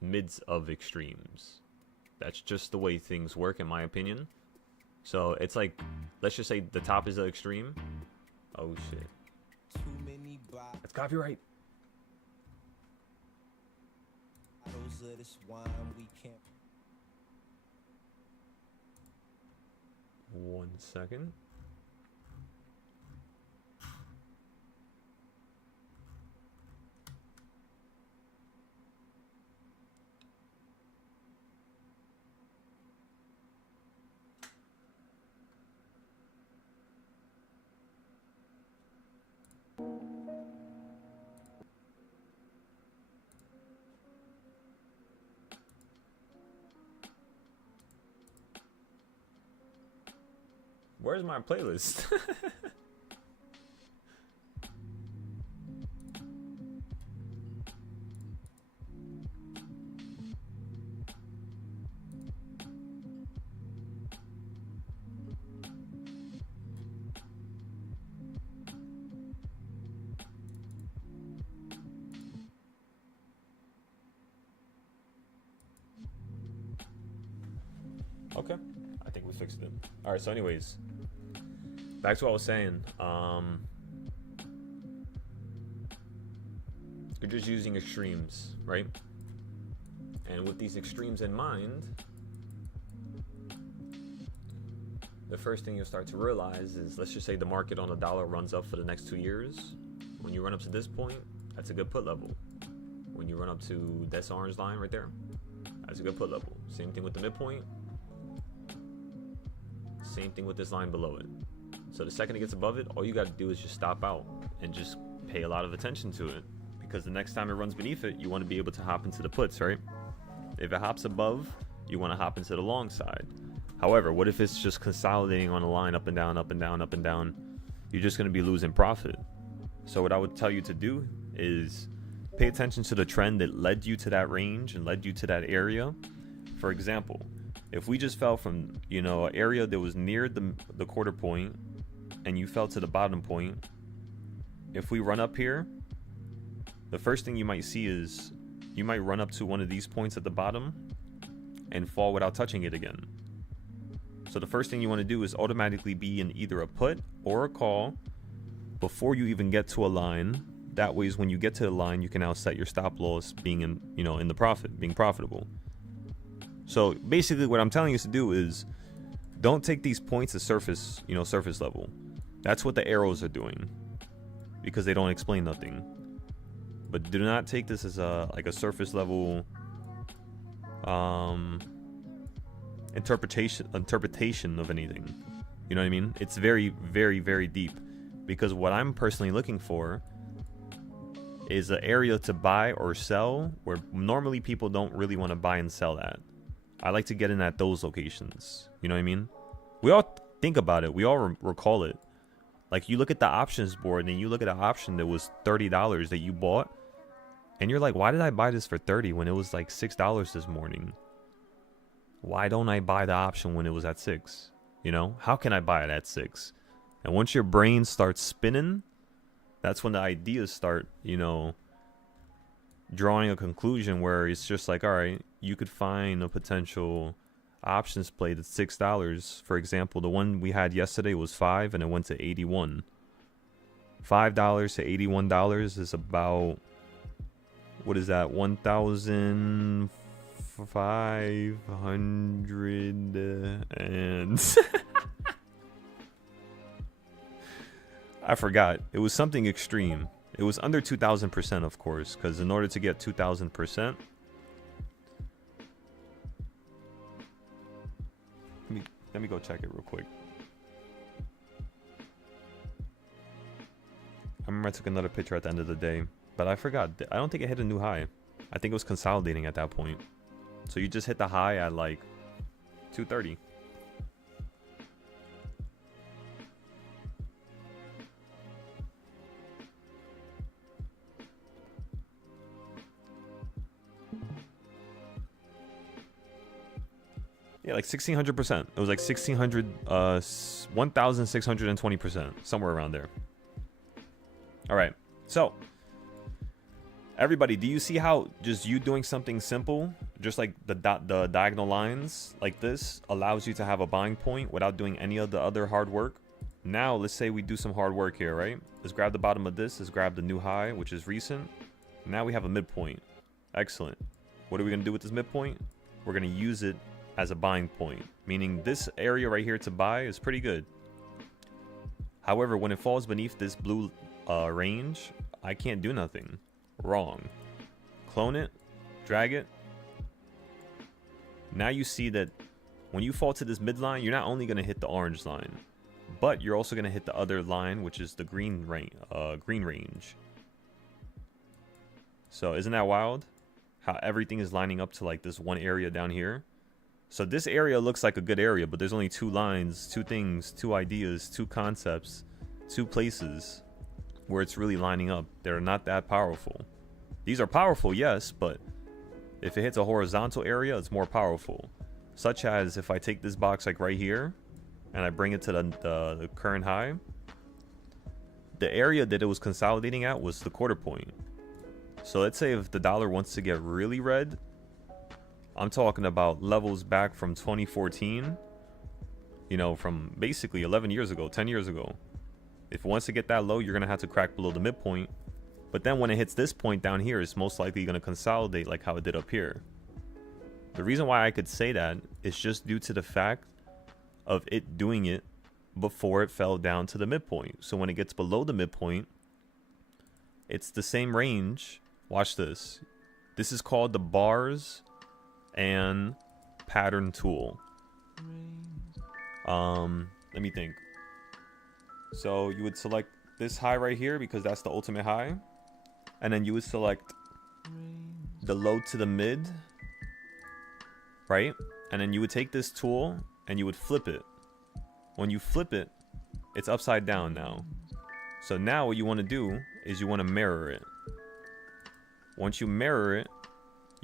mids of extremes. That's just the way things work, in my opinion. So it's like, let's just say the top is the extreme. Oh shit. That's copyright. One second. Where's my playlist? Okay, I think we fixed it. All right, so anyways, back to what I was saying. You're just using extremes, right? And with these extremes in mind, the first thing you'll start to realize is, let's just say the market on the dollar runs up for the next 2 years. When you run up to this point, that's a good put level. When you run up to this orange line right there, that's a good put level. Same thing with the midpoint. Same thing with this line below it. So the second it gets above it, all you got to do is just stop out and just pay a lot of attention to it, because the next time it runs beneath it, you want to be able to hop into the puts, right? If it hops above, you want to hop into the long side. However, what if it's just consolidating on a line up and down, up and down, up and down? You're just going to be losing profit. So what I would tell you to do is pay attention to the trend that led you to that range and led you to that area. For example, if we just fell from, an area that was near the quarter point and you fell to the bottom point, if we run up here, the first thing you might see is you might run up to one of these points at the bottom and fall without touching it again. So the first thing you want to do is automatically be in either a put or a call before you even get to a line. That way, when you get to the line, you can now set your stop loss being in the profit, being profitable. So basically what I'm telling you to do is don't take these points as surface level. That's what the arrows are doing, because they don't explain nothing. But do not take this as a surface level interpretation of anything. You know what I mean? It's very, very, very deep, because what I'm personally looking for is an area to buy or sell where normally people don't really want to buy and sell at. I like to get in at those locations. You know what I mean? We all think about it. We all recall it. Like, you look at the options board and you look at an option that was $30 that you bought, and you're like, why did I buy this for $30 when it was like $6 this morning? Why don't I buy the option when it was at $6? How can I buy it at $6? And once your brain starts spinning, that's when the ideas start, drawing a conclusion where it's just like, all right, you could find a potential options play that's $6. For example, the one we had yesterday was $5 and it went to 81. $5 to $81 is about, what is that, 1,000 500 and I forgot. It was something extreme. It was under 2,000%, of course, because in order to get 2,000%, let me go check it real quick. I remember I took another picture at the end of the day, but I forgot. I don't think it hit a new high. I think it was consolidating at that point. So you just hit the high at like 230. Yeah, like 1,600%. It was like 1,600, 1,620%, somewhere around there. All right, so everybody, do you see how just you doing something simple, just like the diagonal lines like this, allows you to have a buying point without doing any of the other hard work? Now, let's say we do some hard work here, right? Let's grab the bottom of this. Let's grab the new high, which is recent. Now we have a midpoint. Excellent. What are we going to do with this midpoint? We're going to use it as a buying point, meaning this area right here to buy is pretty good. However, when it falls beneath this blue range, I can't do nothing. Wrong. Clone it, drag it. Now you see that when you fall to this midline, you're not only going to hit the orange line, but you're also going to hit the other line, which is the green range. So isn't that wild? How everything is lining up to like this one area down here. So this area looks like a good area, but there's only two lines, two things, two ideas, two concepts, two places where it's really lining up. They're not that powerful. These are powerful, yes, but if it hits a horizontal area, it's more powerful. Such as if I take this box like right here and I bring it to the current high, the area that it was consolidating at was the quarter point. So let's say if the dollar wants to get really red, I'm talking about levels back from 2014, you know, from basically 11 years ago, 10 years ago. If it wants to get that low, you're going to have to crack below the midpoint. But then when it hits this point down here, it's most likely going to consolidate like how it did up here. The reason why I could say that is just due to the fact of it doing it before it fell down to the midpoint. So when it gets below the midpoint, it's the same range. Watch this. This is called the bars and pattern tool. Let me think. So you would select this high right here because that's the ultimate high, and then you would select the low to the mid, right? And then you would take this tool and you would flip it. When you flip it, it's upside down now. So now what you want to do is you want to mirror it. Once you mirror it,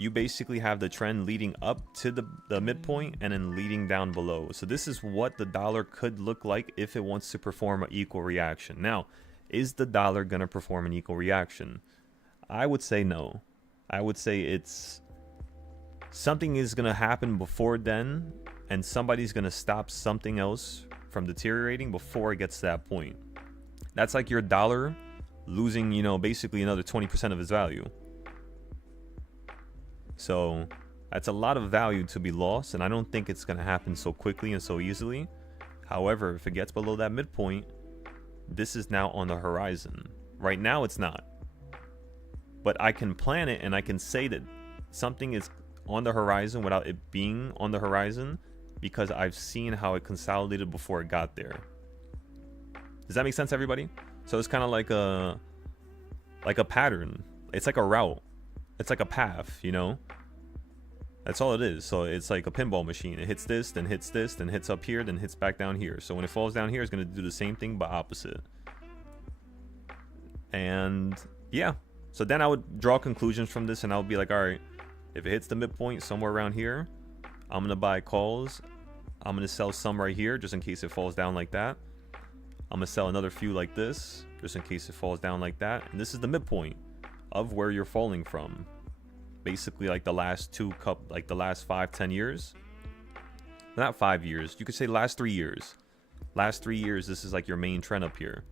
you basically have the trend leading up to the midpoint and then leading down below. So this is what the dollar could look like if it wants to perform an equal reaction. Now, is the dollar going to perform an equal reaction? I would say no. I would say it's something is going to happen before then, and somebody's going to stop something else from deteriorating before it gets to that point. That's like your dollar losing, you know, basically another 20% of its value. So that's a lot of value to be lost, and I don't think it's going to happen so quickly and so easily. However, if it gets below that midpoint, this is now on the horizon. Right now, it's not. But I can plan it, and I can say that something is on the horizon without it being on the horizon because I've seen how it consolidated before it got there. Does that make sense, everybody? So it's kind of like a pattern. It's like a route. It's like a path, you know? That's all it is. So it's like a pinball machine. It hits this, then hits this, then hits up here, then hits back down here. So when it falls down here, it's going to do the same thing but opposite. And yeah. So then I would draw conclusions from this, and I would be like, all right, if it hits the midpoint somewhere around here, I'm going to buy calls. I'm going to sell some right here just in case it falls down like that. I'm going to sell another few like this just in case it falls down like that. And this is the midpoint of where you're falling from. Basically like the last the last 5-10 years. Not 5 years. You could say last 3 years. Last 3 years, this is like your main trend up here.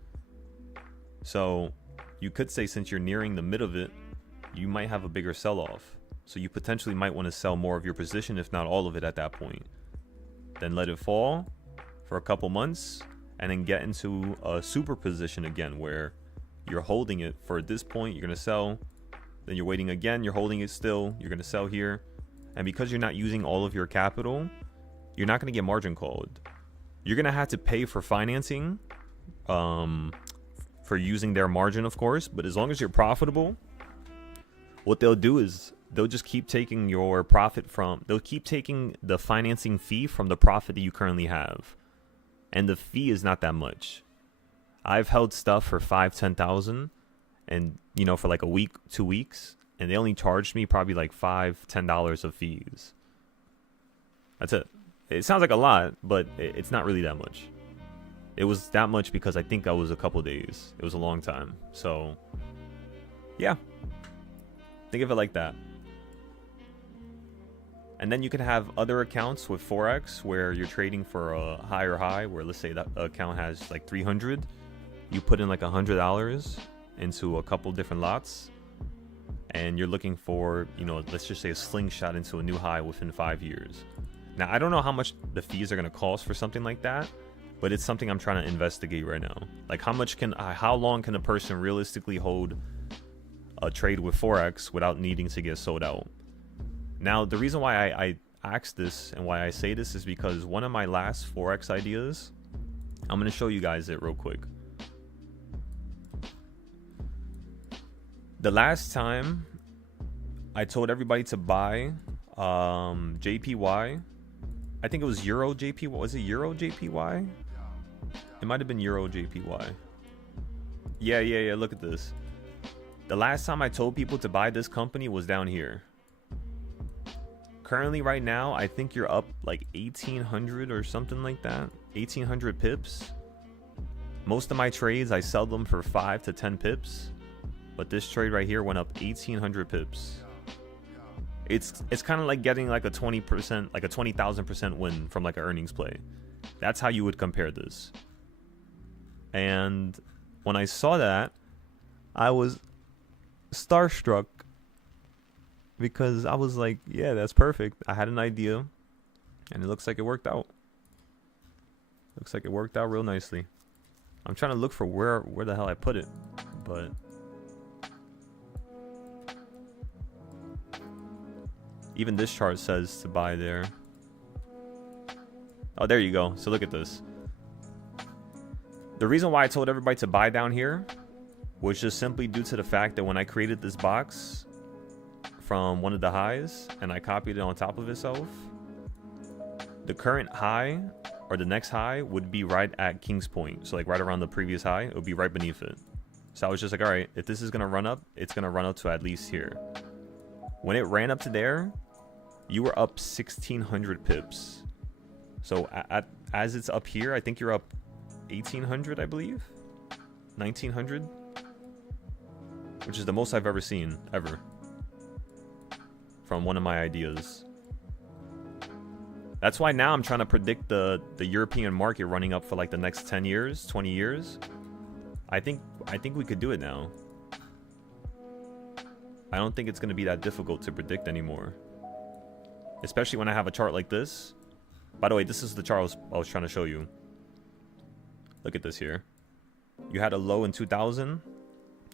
So you could say since you're nearing the mid of it, you might have a bigger sell-off. So you potentially might want to sell more of your position, if not all of it at that point. Then let it fall for a couple months and then get into a super position again where you're holding it for this point, you're going to sell. Then you're waiting again, you're holding it still, you're going to sell here. And because you're not using all of your capital, you're not going to get margin called. You're going to have to pay for financing for using their margin, of course. But as long as you're profitable, what they'll do is they'll just keep taking your profit from, they'll keep taking the financing fee from the profit that you currently have. And the fee is not that much. I've held stuff for 5,000-10,000 and, you know, for like a week, 2 weeks, and they only charged me probably like $5-10 of fees. That's it. It sounds like a lot, but it's not really that much. It was that much because I think I was a couple days. It was a long time. So, yeah. Think of it like that. And then you can have other accounts with Forex where you're trading for a higher high, where let's say that account has like 300. You put in like $100 into a couple different lots. And you're looking for, you know, let's just say a slingshot into a new high within 5 years. Now, I don't know how much the fees are going to cost for something like that, but it's something I'm trying to investigate right now. Like, how long can a person realistically hold a trade with Forex without needing to get sold out? Now, the reason why I ask this and why I say this is because one of my last Forex ideas, I'm going to show you guys it real quick. The last time I told everybody to buy JPY, I think it was Euro JPY. Was it Euro JPY? It might have been Euro JPY. Yeah. Look at this. The last time I told people to buy this company was down here. Currently, right now, I think you're up like 1,800 or something like that. 1,800 pips. Most of my trades, I sell them for 5 to 10 pips. But this trade right here went up 1,800 pips. It's kind of like getting like a 20%, like a 20,000% win from like an earnings play. That's how you would compare this. And when I saw that, I was starstruck because I was like, yeah, that's perfect. I had an idea and it looks like it worked out. Looks like it worked out real nicely. I'm trying to look for where the hell I put it, but even this chart says to buy there. Oh, there you go. So look at this. The reason why I told everybody to buy down here was just simply due to the fact that when I created this box from one of the highs and I copied it on top of itself, the current high or the next high would be right at King's Point. So like right around the previous high, it would be right beneath it. So I was just like, all right, if this is going to run up, it's going to run up to at least here. When it ran up to there, you were up 1,600 pips. So as it's up here, I think you're up 1,800, I believe. 1,900. Which is the most I've ever seen, ever. From one of my ideas. That's why now I'm trying to predict the European market running up for like the next 10 years, 20 years. I think we could do it now. I don't think it's going to be that difficult to predict anymore. Especially when I have a chart like this. By the way, this is the chart I was trying to show you. Look at this here. You had a low in 2000.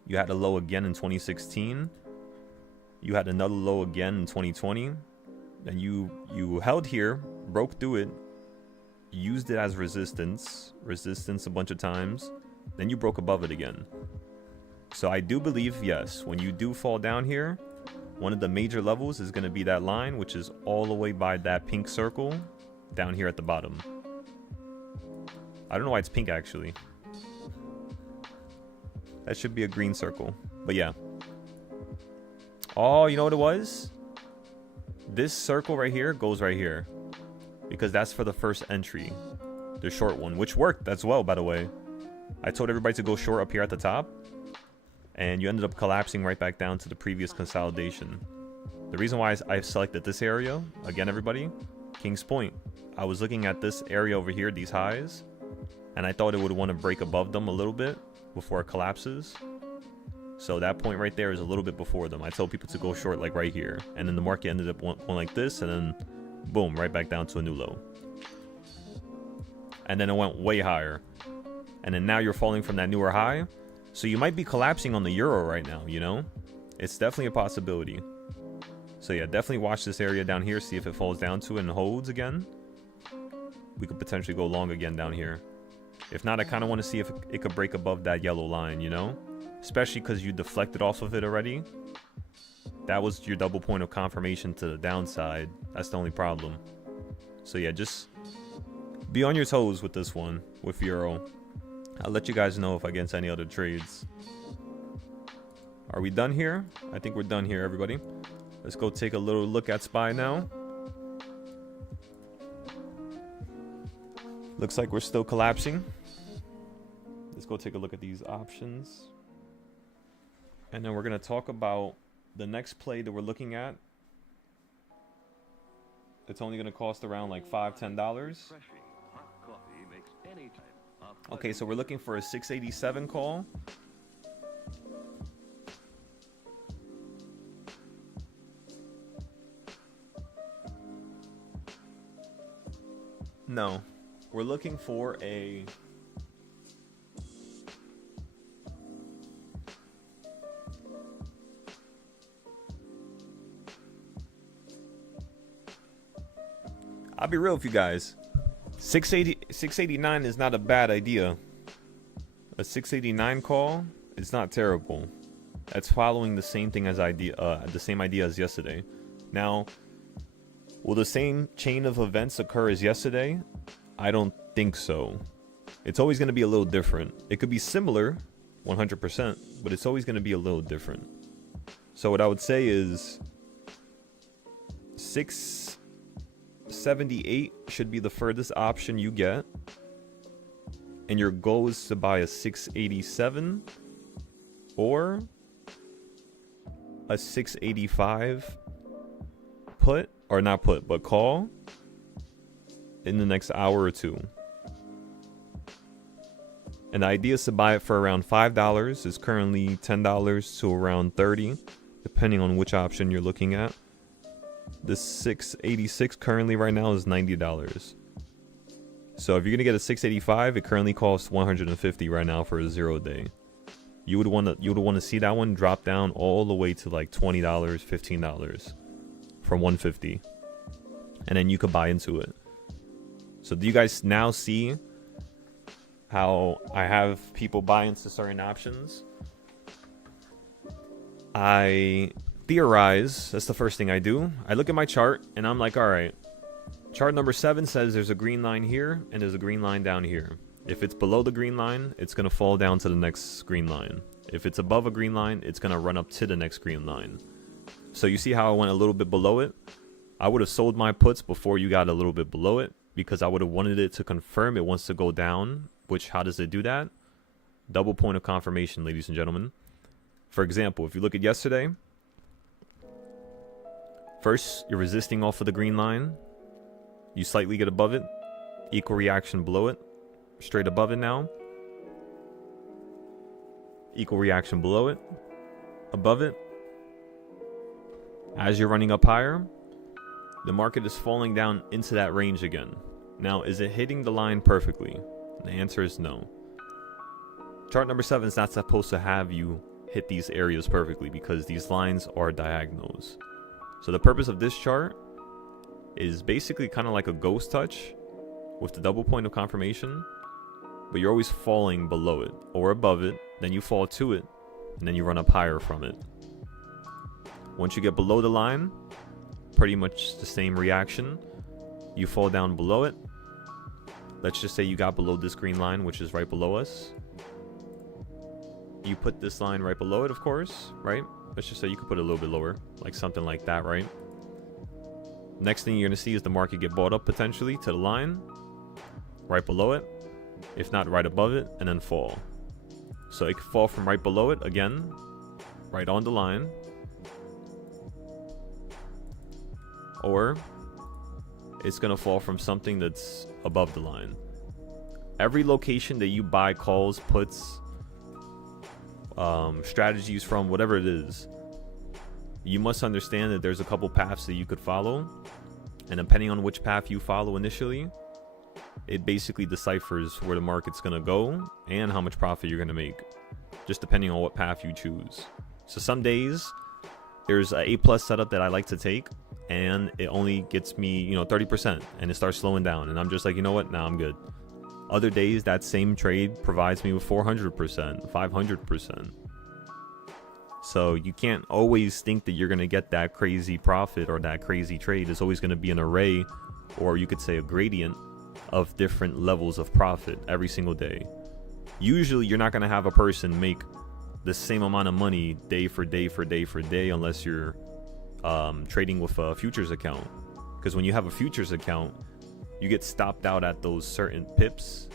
You had a low again in 2016. You had another low again in 2020. And you held here, broke through it, used it as resistance a bunch of times. Then you broke above it again. So I do believe, yes, when you do fall down here, one of the major levels is going to be that line, which is all the way by that pink circle down here at the bottom. I don't know why it's pink, actually. That should be a green circle. But yeah. Oh, you know what it was? This circle right here goes right here. Because that's for the first entry. The short one, which worked as well, by the way. I told everybody to go short up here at the top. And you ended up collapsing right back down to the previous consolidation. The reason why I selected this area, again everybody, King's Point. I was looking at this area over here, these highs, and I thought it would want to break above them a little bit before it collapses. So that point right there is a little bit before them. I told people to go short like right here. And then the market ended up going like this, and then boom, right back down to a new low. And then it went way higher. And then now you're falling from that newer high. So you might be collapsing on the euro right now, you know? It's definitely a possibility. So yeah, definitely watch this area down here, see if it falls down to it and holds again. We could potentially go long again down here. If not, I kind of want to see if it could break above that yellow line, you know? Especially because you deflected off of it already. That was your double point of confirmation to the downside. That's the only problem. So yeah, just be on your toes with this one, with euro. I'll let you guys know if I get into any other trades. Are we done here? I think we're done here, everybody. Let's go take a little look at SPY now. Looks like we're still collapsing. Let's go take a look at these options. And then we're going to talk about the next play that we're looking at. It's only going to cost around like $5–10. Okay, so we're looking for a 687 call. No, we're looking for a I'll be real with you guys. 689 is not a bad idea. A 689 call is not terrible. That's following the same thing as the same idea as yesterday. Now, will the same chain of events occur as yesterday? I don't think so. It's always going to be a little different. It could be similar, 100%, but it's always going to be a little different. So what I would say is 678 should be the furthest option you get. And your goal is to buy a 687 or a 685 put, or not put, but call in the next hour or two. And the idea is to buy it for around $5. It's currently $10 to around $30, depending on which option you're looking at. The 686 currently right now is $90. So if you're gonna get a 685, it currently costs $150 right now for a 0 day. You would want to see that one drop down all the way to like $20, $15 from $150, and then you could buy into it. So do you guys now see how I have people buy into certain options? I theorize. That's the first thing I do. I look at my chart and I'm like, all right, chart number 7 says there's a green line here and there's a green line down here. If it's below the green line, it's going to fall down to the next green line. If it's above a green line, it's going to run up to the next green line. So you see how I went a little bit below it? I would have sold my puts before you got a little bit below it, because I would have wanted it to confirm it wants to go down. Which, how does it do that? Double point of confirmation, ladies and gentlemen. For example, if you look at yesterday, first you're resisting off of the green line. You slightly get above it. Equal reaction below it. Straight above it now. Equal reaction below it. Above it. As you're running up higher, the market is falling down into that range again. Now, is it hitting the line perfectly? The answer is no. Chart number 7 is not supposed to have you hit these areas perfectly because these lines are diagonals. So the purpose of this chart is basically kind of like a ghost touch with the double point of confirmation, but you're always falling below it or above it, then you fall to it, and then you run up higher from it. Once you get below the line, pretty much the same reaction. You fall down below it. Let's just say you got below this green line, which is right below us. You put this line right below it, of course, right? Let's just say you could put it a little bit lower, like something like that, right? Next thing you're going to see is the market get bought up potentially to the line, right below it, if not right above it, and then fall. So it could fall from right below it, again, right on the line. Or it's going to fall from something that's above the line. Every location that you buy calls, puts, strategies from, whatever it is, you must understand that there's a couple paths that you could follow, and depending on which path you follow initially, it basically deciphers where the market's gonna go and how much profit you're gonna make, just depending on what path you choose. So some days there's a A+ setup that I like to take, and it only gets me 30%, and it starts slowing down, and I'm just like, you know what, now I'm good. Other days that same trade provides me with 400%, 500%. So you can't always think that you're going to get that crazy profit or that crazy trade. It's always going to be an array, or you could say a gradient of different levels of profit every single day. Usually you're not going to have a person make the same amount of money day for day for day for day unless you're trading with a futures account. Because when you have a futures account, you get stopped out at those certain pips,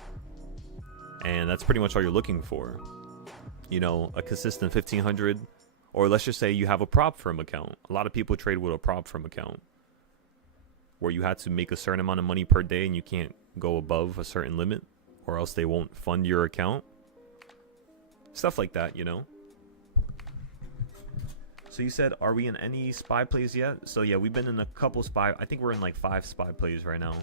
and that's pretty much all you're looking for. A consistent 1500, or let's just say you have a prop firm account. A lot of people trade with a prop firm account where you had to make a certain amount of money per day and you can't go above a certain limit or else they won't fund your account. Stuff like that, So you said, are we in any SPY plays yet? So yeah, we've been in a couple SPY. I think we're in like 5 SPY plays right now.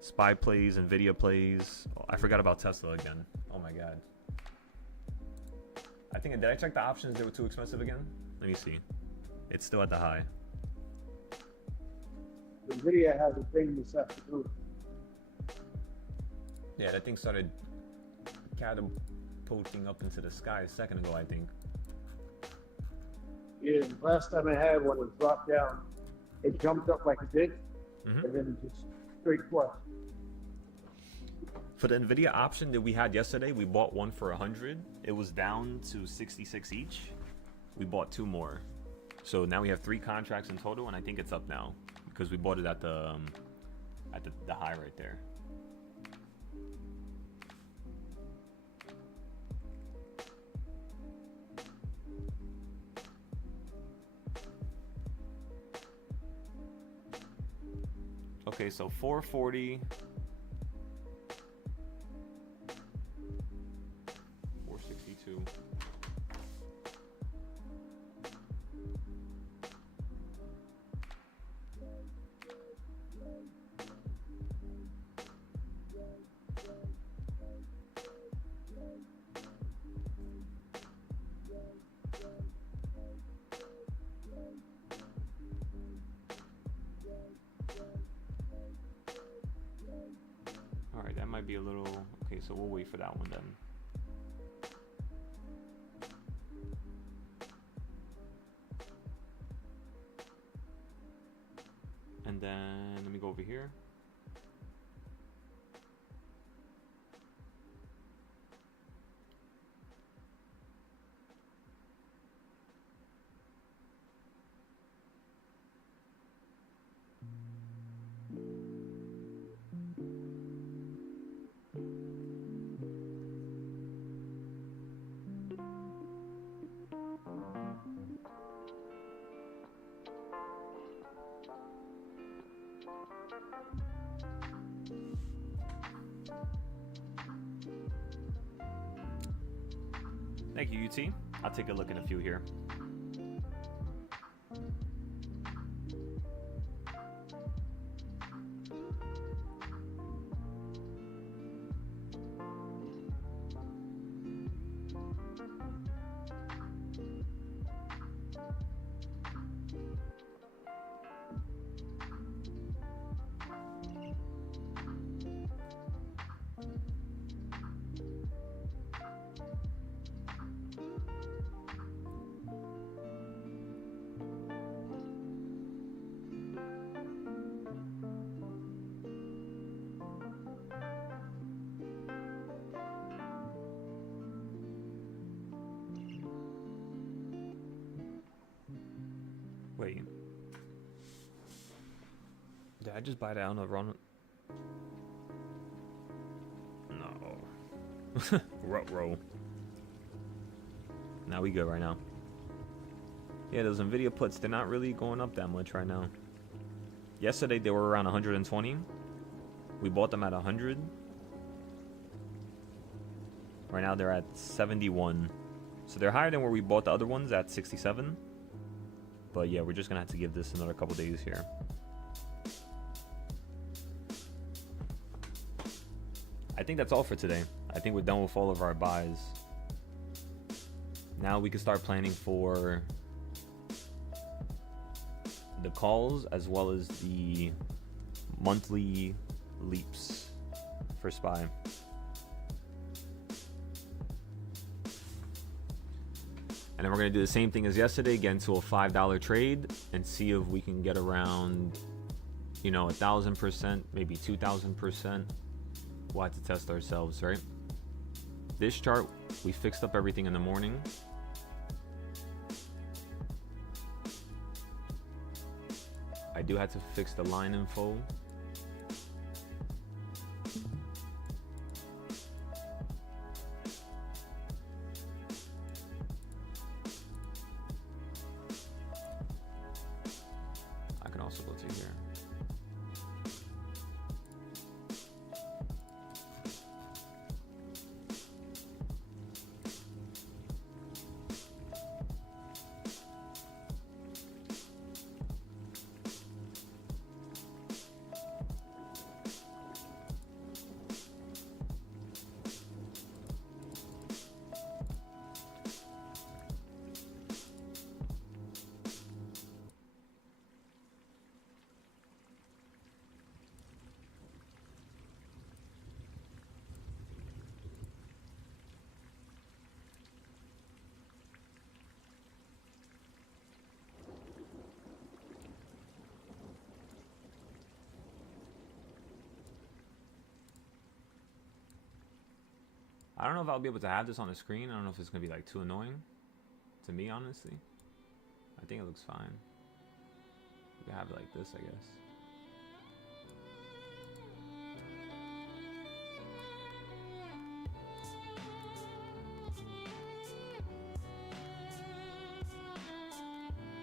SPY plays, Nvidia plays. Oh, I forgot about Tesla again. Oh my god. Did I check the options? They were too expensive again? Let me see. It's still at the high. Nvidia has a thing this afternoon. Yeah, that thing started catapulting up into the sky a second ago, I think. Yeah, last time I had one, it dropped down. It jumped up like it did, and then it just straight flush. For the Nvidia option that we had yesterday, we bought one for 100. It was down to 66 each. We bought 2 more. So now we have 3 contracts in total, and I think it's up now because we bought it at the high right there. Okay, so 440, 462. Alright, that might be a little... Okay, so we'll wait for that one then. And then, let me go over here. Thank you, UT. I'll take a look at a few here. Wait. Did I just buy that on a run? No. Row. Now we good right now. Yeah, those Nvidia puts, they're not really going up that much right now. Yesterday they were around 120. We bought them at 100. Right now they're at 71. So they're higher than where we bought the other ones at 67. But yeah, we're just gonna have to give this another couple days here. I think that's all for today. I think we're done with all of our buys. Now we can start planning for the calls as well as the monthly leaps for SPY. And then we're going to do the same thing as yesterday, get into a $5 trade and see if we can get around, you know, 1,000%, maybe 2,000%. We'll have to test ourselves, right? This chart, we fixed up everything in the morning. I do have to fix the line info. I can also go to here. I don't know if I'll be able to have this on the screen. I don't know if it's going to be like too annoying to me, honestly. I think it looks fine. We can have it like this, I guess.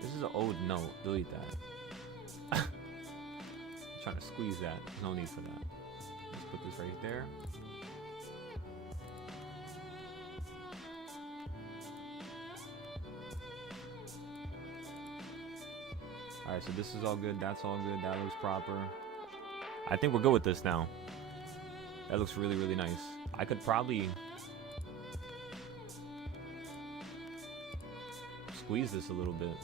This is an old note. Delete that. I'm trying to squeeze that. There's no need for that. Let's put this right there. Alright, so this is all good, that's all good, that looks proper. I think we're good with this now. That looks really, really nice. I could probably squeeze this a little bit.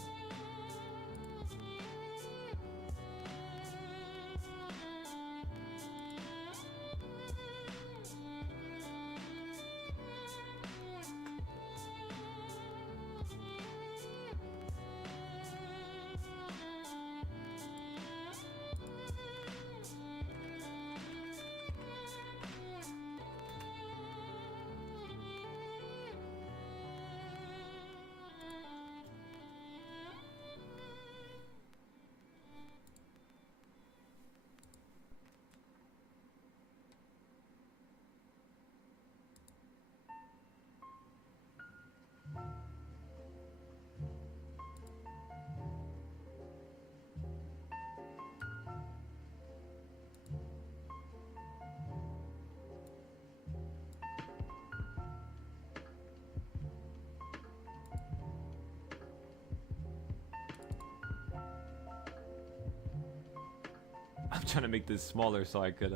I'm trying to make this smaller so I could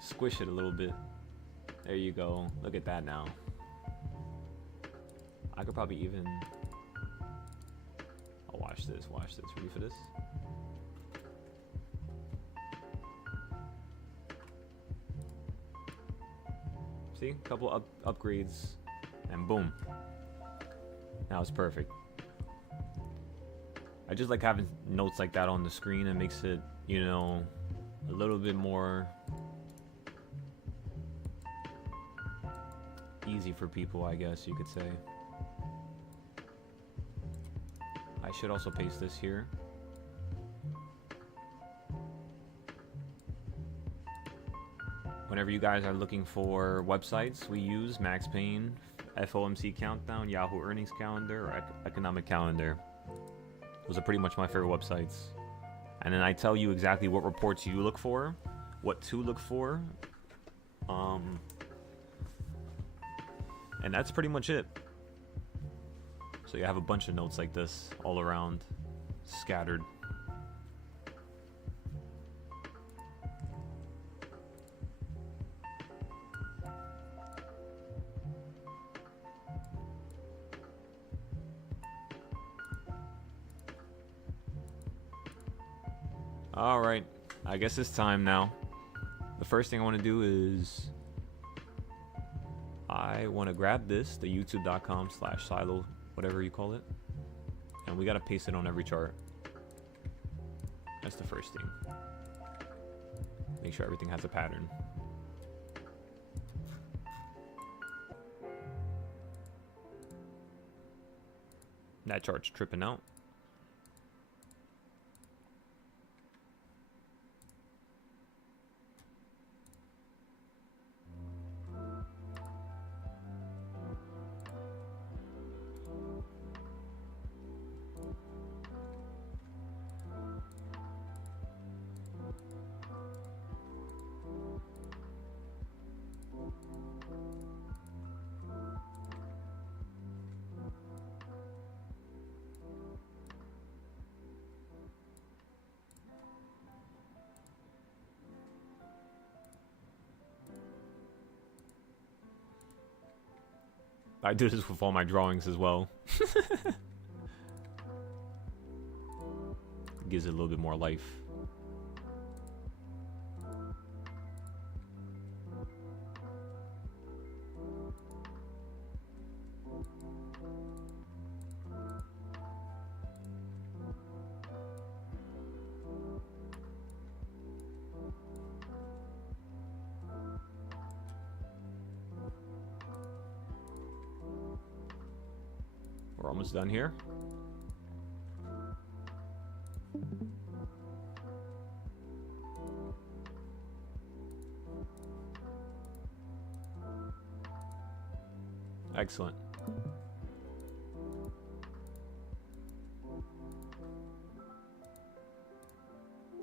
squish it a little bit. There you go. Look at that now. I could probably even... Oh, watch this, watch this. Ready for this? See? A couple upgrades. And boom. Now it's perfect. I just like having notes like that on the screen. It makes it, you know, a little bit more easy for people, I guess you could say. I should also paste this here. Whenever you guys are looking for websites, we use Max Payne, FOMC Countdown, Yahoo Earnings Calendar, or Economic Calendar. Those are pretty much my favorite websites. And then I tell you exactly what reports you look for, what to look for. And that's pretty much it. So you have a bunch of notes like this all around, scattered. All right, I guess it's time now. The first thing I want to do is I want to grab this, the youtube.com/silo, whatever you call it, and we got to paste it on every chart. That's the first thing. Make sure everything has a pattern. That chart's tripping out. I do this with all my drawings as well. Gives it a little bit more life. We're almost done here. Excellent.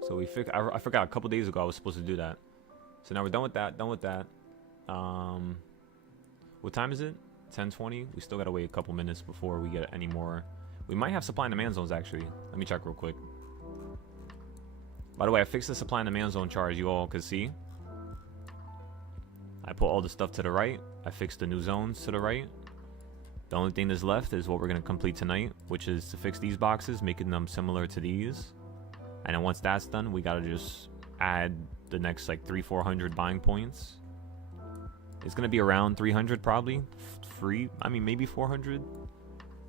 So we I forgot a couple days ago I was supposed to do that. So now we're done with that, done with that. What time is it? 10:20. We still gotta wait a couple minutes before we get any more. We might have supply and demand zones actually. Let me check real quick. By the way, I fixed the supply and demand zone chart, as you all can see. I put all the stuff to the right. I fixed the new zones to the right. The only thing that's left is what we're gonna complete tonight, which is to fix these boxes, making them similar to these. And then once that's done, we gotta just add the next like 300-400 buying points. It's gonna be around 300 probably. I mean maybe 400,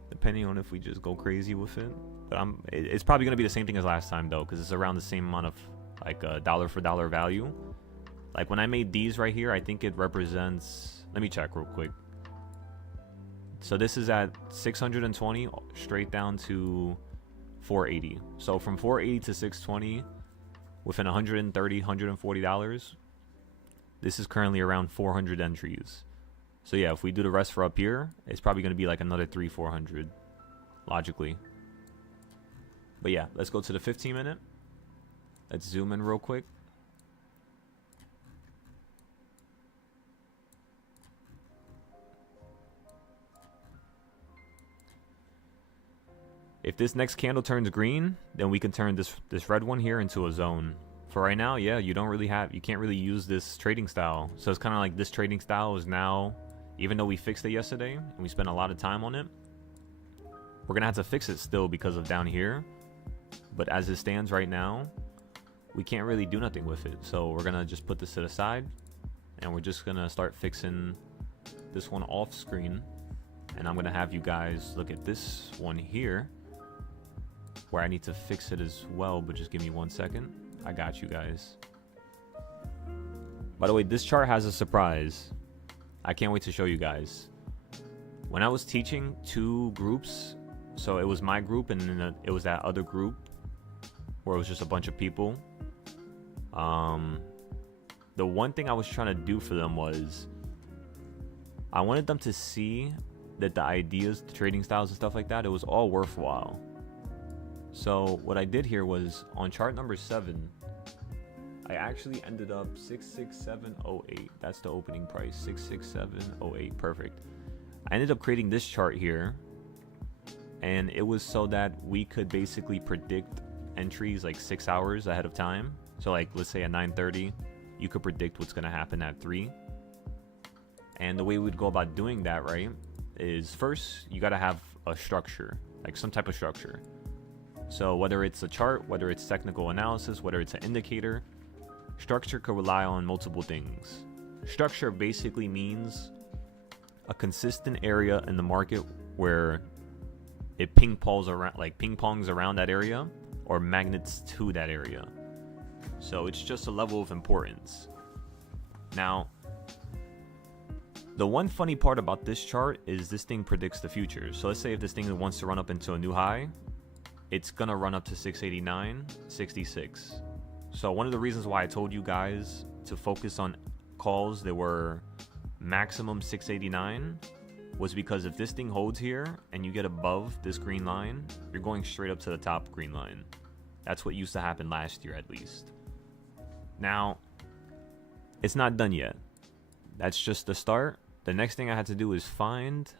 depending on if we just go crazy with it. But it's probably gonna be the same thing as last time though, because it's around the same amount of like dollar for dollar value. Like when I made these right here, I think it represents. Let me check real quick. So this is at 620 straight down to 480. So from 480 to 620, within 130, $140. This is currently around 400 entries. So yeah, if we do the rest for up here, it's probably going to be like another 300-400, logically. But yeah, let's go to the 15 minute. Let's zoom in real quick. If this next candle turns green, then we can turn this red one here into a zone. For right now, yeah, you can't really use this trading style. So it's kind of like this trading style is now, even though we fixed it yesterday and we spent a lot of time on it, we're gonna have to fix it still because of down here. But as it stands right now, we can't really do nothing with it. So we're gonna just put this to the side and we're just gonna start fixing this one off screen. And I'm gonna have you guys look at this one here, where I need to fix it as well, but just give me 1 second. I got you guys. By the way, this chart has a surprise. I can't wait to show you guys. When I was teaching 2 groups, so it was my group and then it was that other group where it was just a bunch of people. The one thing I was trying to do for them was I wanted them to see that the ideas, the trading styles and stuff like that, it was all worthwhile. So what I did here was on chart number 7, I actually ended up 66708. That's the opening price, 66708. Perfect. I ended up creating this chart here and it was so that we could basically predict entries like 6 hours ahead of time. So like, let's say at 9:30, you could predict what's going to happen at 3. And the way we'd go about doing that, right, is first you got to have a structure, like some type of structure. So whether it's a chart, whether it's technical analysis, whether it's an indicator, structure could rely on multiple things. Structure basically means a consistent area in the market where it ping-pongs around that area, or magnets to that area. So it's just a level of importance. Now, the one funny part about this chart is this thing predicts the future. So let's say if this thing wants to run up into a new high, it's gonna run up to 689, 66. So one of the reasons why I told you guys to focus on calls that were maximum 689 was because if this thing holds here and you get above this green line, you're going straight up to the top green line. That's what used to happen last year at least. Now, it's not done yet. That's just the start. The next thing I had to do is find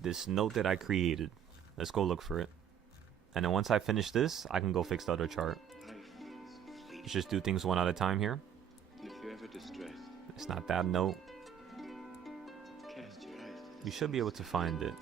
this note that I created. Let's go look for it. And then once I finish this, I can go fix the other chart. Let's just do things one at a time here. If you're ever distressed, it's not that note. cast your eyes to the You should be able to find it.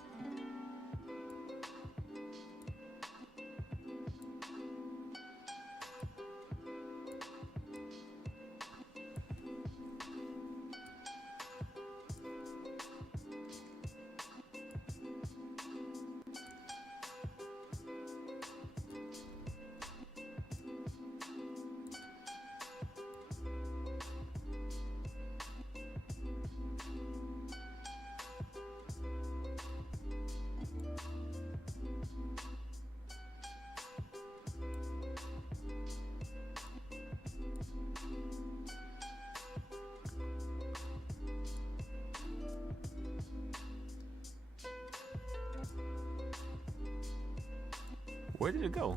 Where did it go?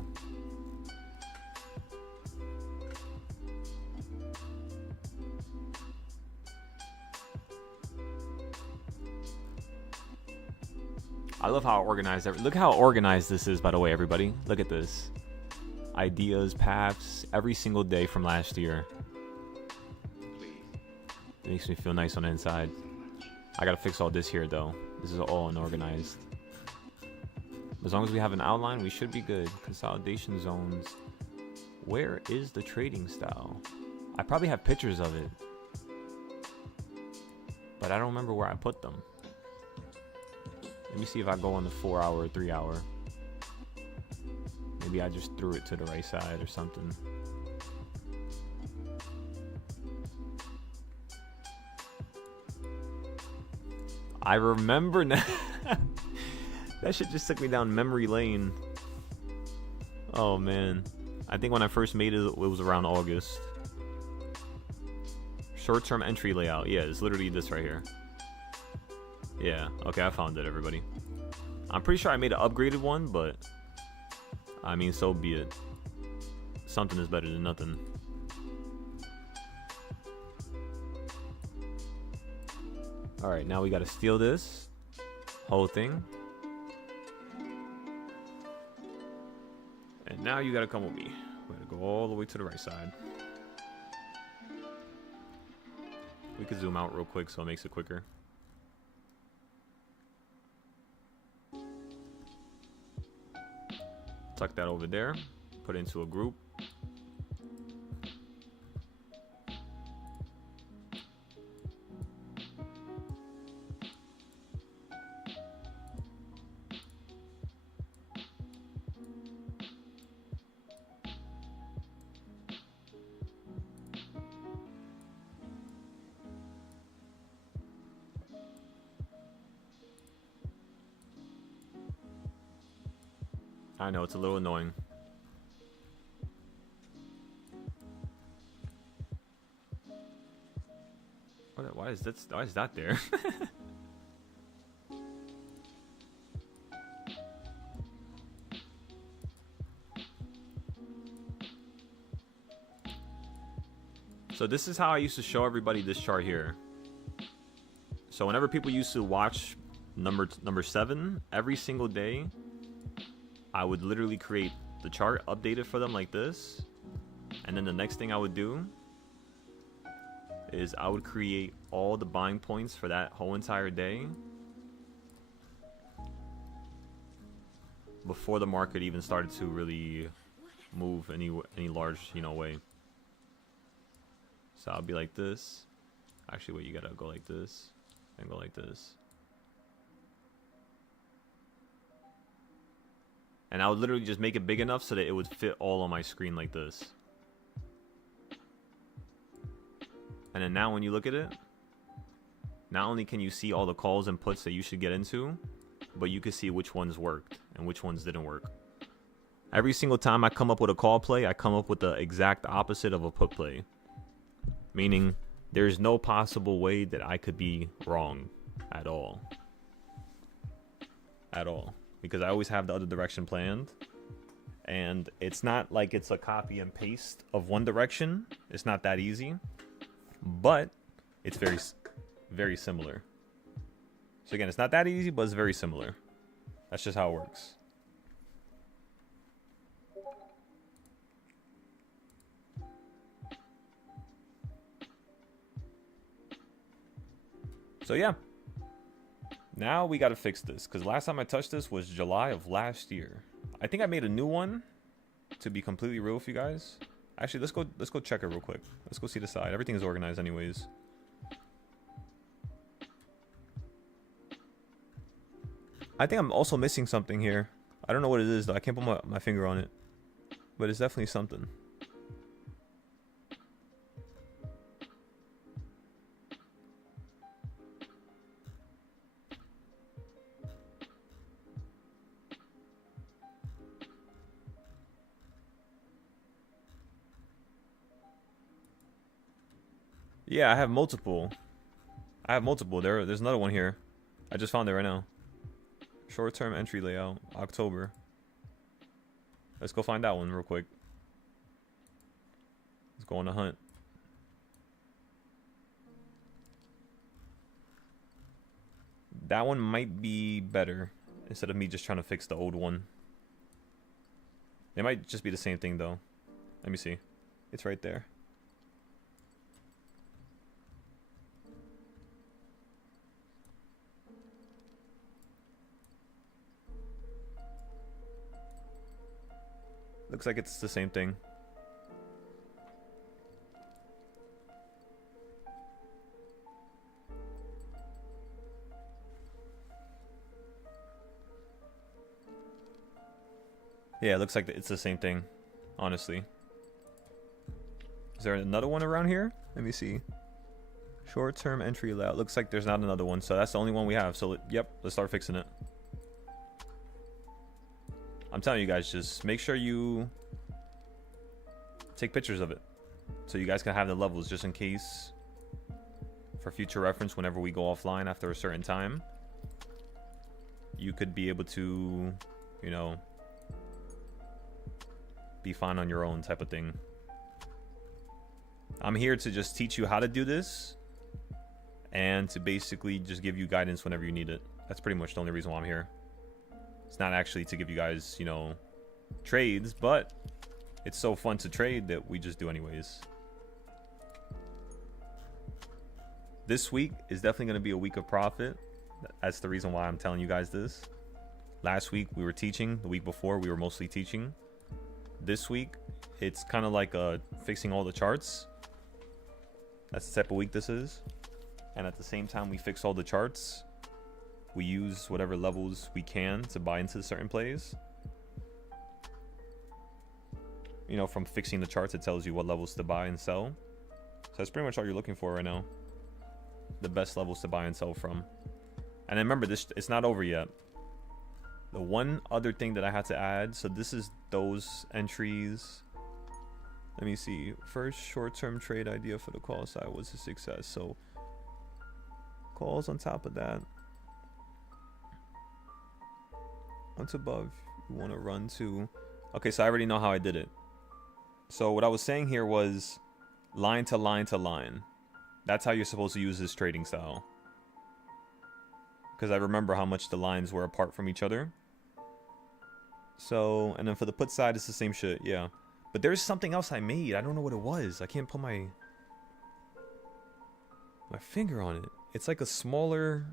I love how organized. Look how organized this is, by the way, everybody. Look at this. Ideas, paths, every single day from last year. It makes me feel nice on the inside. I gotta fix all this here, though. This is all unorganized. As long as we have an outline, we should be good. Consolidation zones. Where is the trading style? I probably have pictures of it, but I don't remember where I put them. Let me see if I go on the 4 hour or 3 hour. Maybe I just threw it to the right side or something. I remember now. That shit just took me down memory lane. Oh man. I think when I first made it, it was around August. Short-term entry layout. Yeah, it's literally this right here. Yeah, okay, I found it, everybody. I'm pretty sure I made an upgraded one, but I mean, so be it. Something is better than nothing. Alright, now we gotta steal this whole thing. And now you gotta come with me. We're gonna go all the way to the right side. We could zoom out real quick so it makes it quicker. Tuck that over there. Put it into a group. I know, it's a little annoying. Why is that there? So this is how I used to show everybody this chart here. So whenever people used to watch number 7, every single day, I would literally create the chart, update it for them like this, and then the next thing I would do is I would create all the buying points for that whole entire day before the market even started to really move any large, way. So I'll be like this. Actually, wait, you gotta go like this and go like this. And I would literally just make it big enough so that it would fit all on my screen like this. And then now when you look at it, not only can you see all the calls and puts that you should get into, but you can see which ones worked and which ones didn't work. Every single time I come up with a call play, I come up with the exact opposite of a put play. Meaning, there's no possible way that I could be wrong at all. At all. Because I always have the other direction planned. And it's not like it's a copy and paste of one direction. It's not that easy. But it's very, very similar. So again, it's not that easy, but it's very similar. That's just how it works. So yeah, now we got to fix this, because last time I touched this was July of last year. I think I made a new one, to be completely real with you guys. Actually, let's go check it real quick. Let's go see the side. Everything is organized anyways. I think I'm also missing something here. I don't know what it is though. I can't put my finger on it, but it's definitely something. Yeah, I have multiple. There's another one here. I just found it right now. Short-term entry layout, October. Let's go find that one real quick. Let's go on a hunt. That one might be better instead of me just trying to fix the old one. They might just be the same thing though. Let me see. It's right there. Looks like it's the same thing. Yeah, it looks like it's the same thing, honestly. Is there another one around here? Let me see. Short-term entry layout. Looks like there's not another one, so that's the only one we have. So, yep, let's start fixing it. I'm telling you guys, just make sure you take pictures of it so you guys can have the levels just in case, for future reference, whenever we go offline after a certain time, you could be able to, you know, be fine on your own type of thing. I'm here to just teach you how to do this and to basically just give you guidance whenever you need it. That's pretty much the only reason why I'm here. It's not actually to give you guys, you know, trades, but it's so fun to trade that we just do anyways. This week is definitely going to be a week of profit. That's the reason why I'm telling you guys this. Last week we were teaching. The week before we were mostly teaching. This week it's kind of like fixing all the charts. That's the type of week this is. And at the same time we fix all the charts, we use whatever levels we can to buy into certain plays. You know, from fixing the charts, it tells you what levels to buy and sell. So that's pretty much all you're looking for right now. The best levels to buy and sell from. And then remember, it's not over yet. The one other thing that I had to add, so this is those entries. Let me see. First short-term trade idea for the call side was a success. So calls on top of that. Once above, you want to run to. Okay, so I already know how I did it. So what I was saying here was line to line to line. That's how you're supposed to use this trading style. because I remember how much the lines were apart from each other. So, and then for the put side, it's the same shit, yeah. But there's something else I made. I don't know what it was. I can't put my finger on it. It's like a smaller...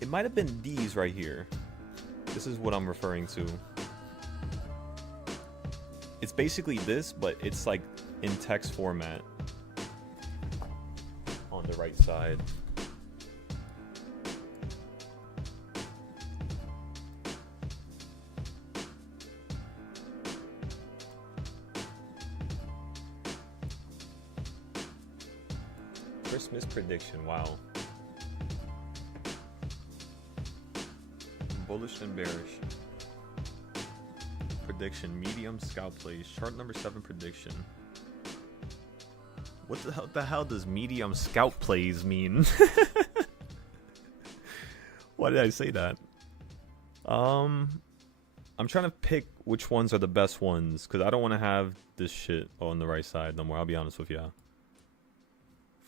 It might have been these right here. This is what I'm referring to. It's basically this, but it's like in text format on the right side. Christmas prediction, wow. Bullish and bearish. Prediction, medium, scalp plays. Chart number 7 prediction. What the hell does medium scalp plays mean? Why did I say that? I'm trying to pick which ones are the best ones, because I don't want to have this shit on the right side no more. I'll be honest with you.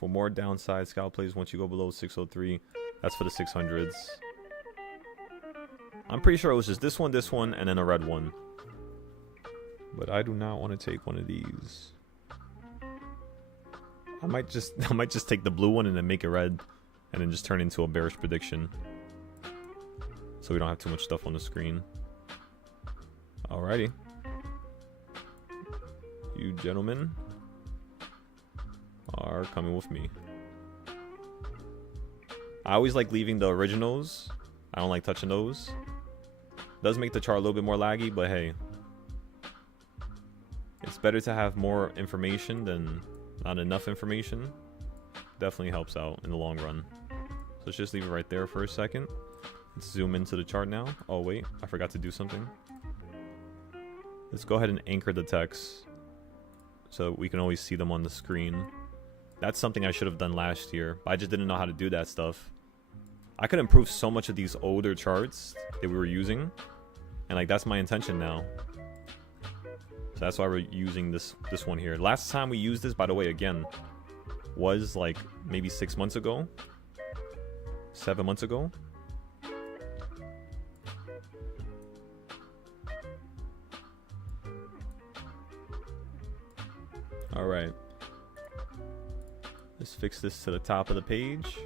For more downside scalp plays, once you go below 603, that's for the 600s. I'm pretty sure it was just this one, and then a red one. But I do not want to take one of these. I might just take the blue one and then make it red, and then just turn into a bearish prediction. So we don't have too much stuff on the screen. Alrighty. You gentlemen are coming with me. I always like leaving the originals. I don't like touching those. Does make the chart a little bit more laggy, but hey. It's better to have more information than not enough information. Definitely helps out in the long run. So let's just leave it right there for a second. Let's zoom into the chart now. Oh wait, I forgot to do something. Let's go ahead and anchor the text so we can always see them on the screen. That's something I should have done last year, but I just didn't know how to do that stuff. I could improve so much of these older charts that we were using, and like that's my intention now. So that's why we're using this one here. Last time we used this, by the way, again, was like maybe 6 months ago, 7 months ago. All right. Let's fix this to the top of the page.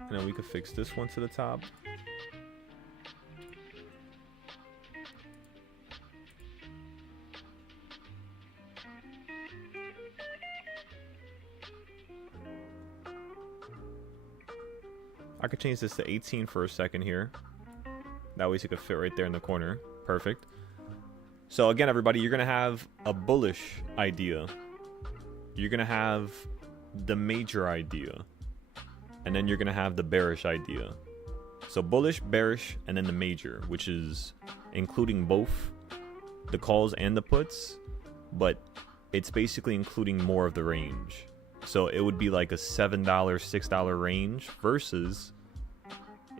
And then we could fix this one to the top. I could change this to 18 for a second here. That way it could fit right there in the corner. Perfect. So again, everybody, you're going to have a bullish idea. You're going to have the major idea. And then you're going to have the bearish idea. So bullish, bearish, and then the major, which is including both the calls and the puts. But it's basically including more of the range. So it would be like a $7, $6 range versus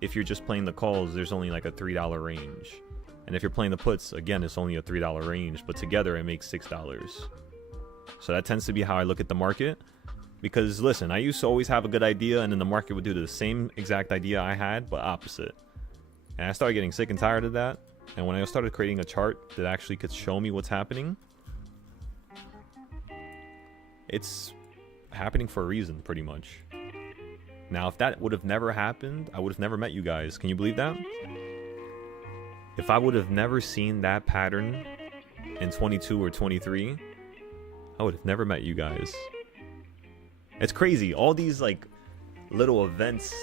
if you're just playing the calls, there's only like a $3 range. And if you're playing the puts, again, it's only a $3 range, but together it makes $6. So that tends to be how I look at the market. Because listen, I used to always have a good idea and then the market would do the same exact idea I had, but opposite. And I started getting sick and tired of that. And when I started creating a chart that actually could show me what's happening, it's happening for a reason, pretty much. Now, if that would have never happened, I would have never met you guys. Can you believe that? If I would have never seen that pattern in 22 or 23, I would have never met you guys. It's crazy. All these like little events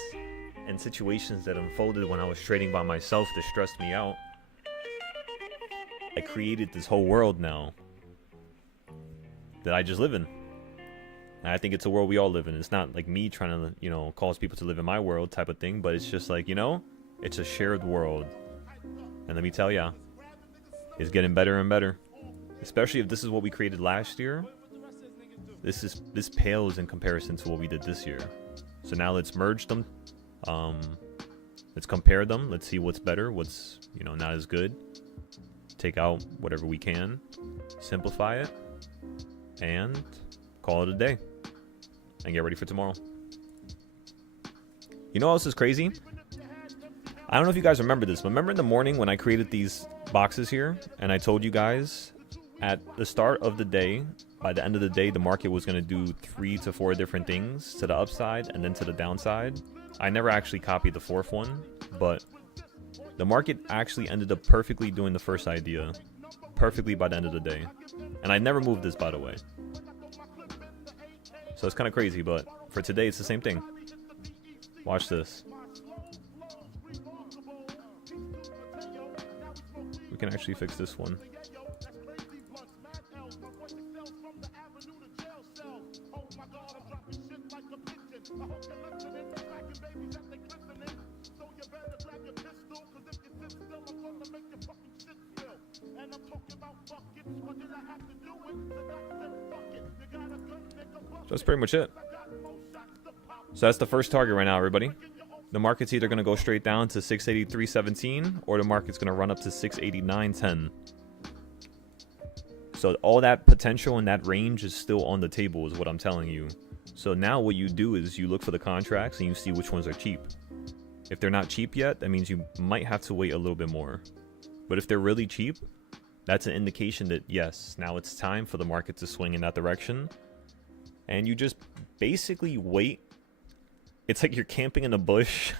and situations that unfolded when I was trading by myself that stressed me out. I created this whole world now that I just live in. And I think it's a world we all live in. It's not like me trying to, you know, cause people to live in my world type of thing, but it's just like, you know, it's a shared world. And let me tell ya, it's getting better and better. Especially if this is what we created last year. This pales in comparison to what we did this year. So now let's merge them. Let's compare them. Let's see what's better, what's, you know, not as good. take out whatever we can, simplify it, and call it a day, and get ready for tomorrow. You know what else is crazy? I don't know if you guys remember this, but remember in the morning when I created these boxes here, and I told you guys at the start of the day, by the end of the day, the market was going to do 3 to 4 different things to the upside and then to the downside. I never actually copied the 4th one, but the market actually ended up perfectly doing the first idea, perfectly by the end of the day. And I never moved this, by the way. So it's kind of crazy, but for today, it's the same thing. Watch this. We can actually fix this one. So that's pretty much it. So that's the first target right now, everybody. The market's either going to go straight down to 683.17 or the market's going to run up to 689.10. So all that potential in that range is still on the table is what I'm telling you. So now what you do is you look for the contracts and you see which ones are cheap. If they're not cheap yet, that means you might have to wait a little bit more. But if they're really cheap, that's an indication that yes, now it's time for the market to swing in that direction. And you just basically wait. It's like you're camping in the bush.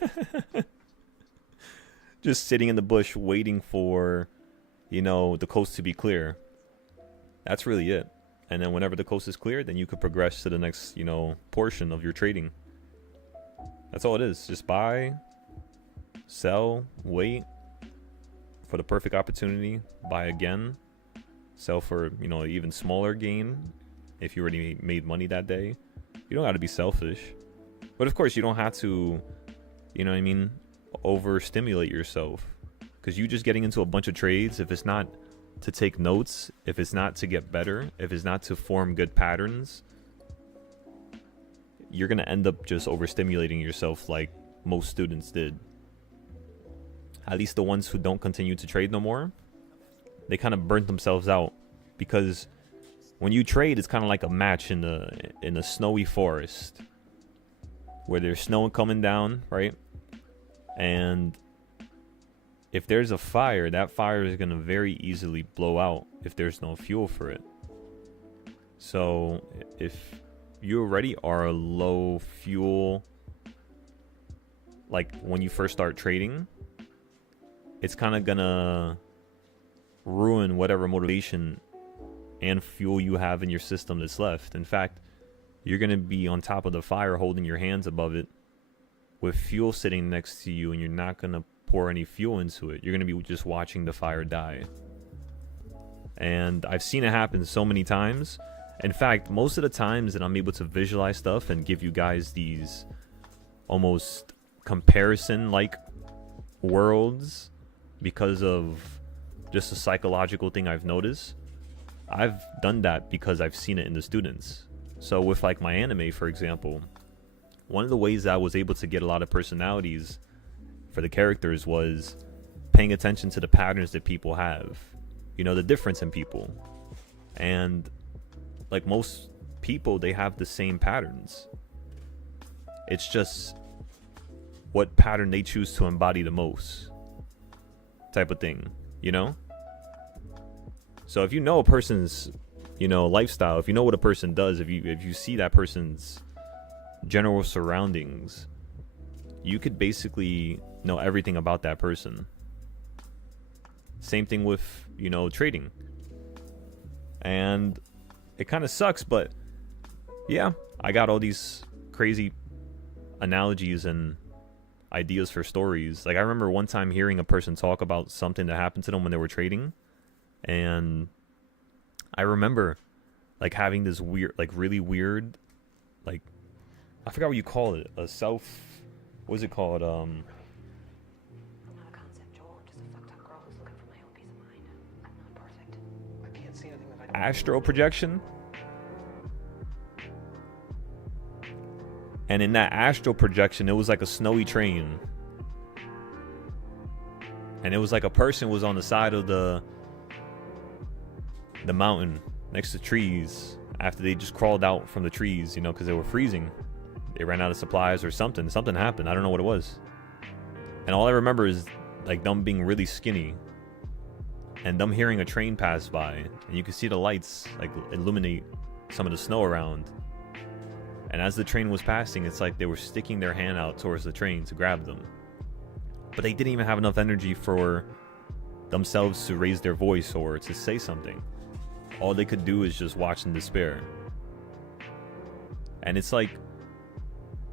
Just sitting in the bush waiting for, you know, the coast to be clear. That's really it. And then whenever the coast is clear, then you could progress to the next, you know, portion of your trading. That's all it is. Just buy, sell, wait for the perfect opportunity, buy again, sell for, you know, even smaller gain if you already made money that day. You don't got to be selfish. But of course, you don't have to, you know what I mean, overstimulate yourself. Because you just getting into a bunch of trades, if it's not to take notes, if it's not to get better, if it's not to form good patterns, you're going to end up just overstimulating yourself like most students did. At least the ones who don't continue to trade no more, they kind of burnt themselves out. Because when you trade, it's kind of like a match in a snowy forest where there's snow coming down, right? And if there's a fire, that fire is going to very easily blow out if there's no fuel for it. So if you already are a low fuel, like when you first start trading, it's kind of going to ruin whatever motivation and fuel you have in your system that's left. In fact, you're going to be on top of the fire holding your hands above it with fuel sitting next to you, and you're not going to pour any fuel into it. You're going to be just watching the fire die. And I've seen it happen so many times. In fact, most of the times that I'm able to visualize stuff and give you guys these almost comparison-like worlds because of just a psychological thing I've noticed, I've done that because I've seen it in the students. So with like my anime, for example, one of the ways that I was able to get a lot of personalities for the characters was paying attention to the patterns that people have, you know, the difference in people. And like most people, they have the same patterns. It's just what pattern they choose to embody the most, type of thing, you know? So if you know a person's, you know, lifestyle, if you know what a person does, if you see that person's general surroundings, you could basically know everything about that person. Same thing with, you know, trading. And it kind of sucks, but yeah, I got all these crazy analogies and ideas for stories. Like I remember one time hearing a person talk about something that happened to them when they were trading, and I remember like having this weird, like really weird, like I forgot what you call it, a self, what is it called? Not a concept, Joel. I'm just a fucked up girl who's looking for my own peace of mind. I'm not perfect. I can't see anything if I don't. Astral projection. And in that astral projection, it was like a snowy train. And it was like a person was on the side of the the mountain next to trees after they just crawled out from the trees, you know, because they were freezing. They ran out of supplies or something. Something happened. I don't know what it was. And all I remember is like them being really skinny and them hearing a train pass by, and you could see the lights like illuminate some of the snow around. And as the train was passing, it's like they were sticking their hand out towards the train to grab them. But they didn't even have enough energy for themselves to raise their voice or to say something. All they could do is just watch in despair. And it's like,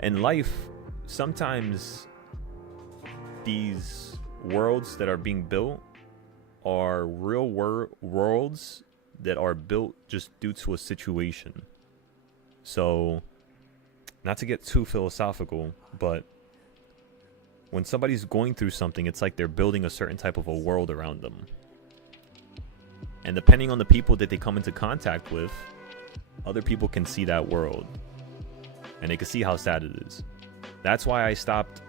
in life, sometimes these worlds that are being built are real worlds that are built just due to a situation. So, not to get too philosophical, but when somebody's going through something, it's like they're building a certain type of a world around them. And depending on the people that they come into contact with, other people can see that world. And they can see how sad it is. That's why I stopped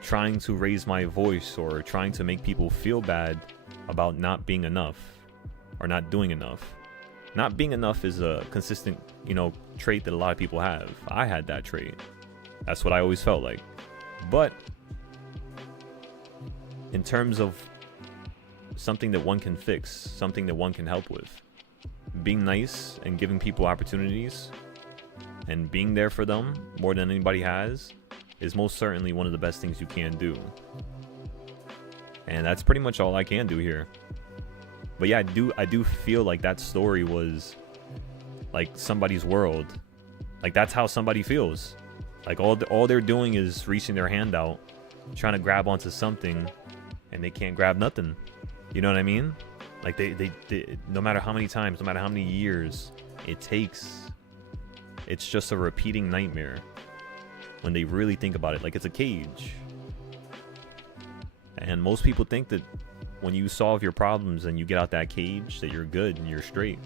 trying to raise my voice or trying to make people feel bad about not being enough or not doing enough. Not being enough is a consistent, you know, trait that a lot of people have. I had that trait. That's what I always felt like. But in terms of something that one can fix, something that one can help with, being nice and giving people opportunities and being there for them more than anybody has is most certainly one of the best things you can do. And that's pretty much all I can do here. But yeah, I do feel like that story was like somebody's world. Like that's how somebody feels. Like all they're doing is reaching their hand out, trying to grab onto something, and they can't grab nothing. You know what I mean? Like they no matter how many times, no matter how many years it takes, it's just a repeating nightmare when they really think about it. Like it's a cage. And most people think that when you solve your problems and you get out that cage, that you're good and you're straight.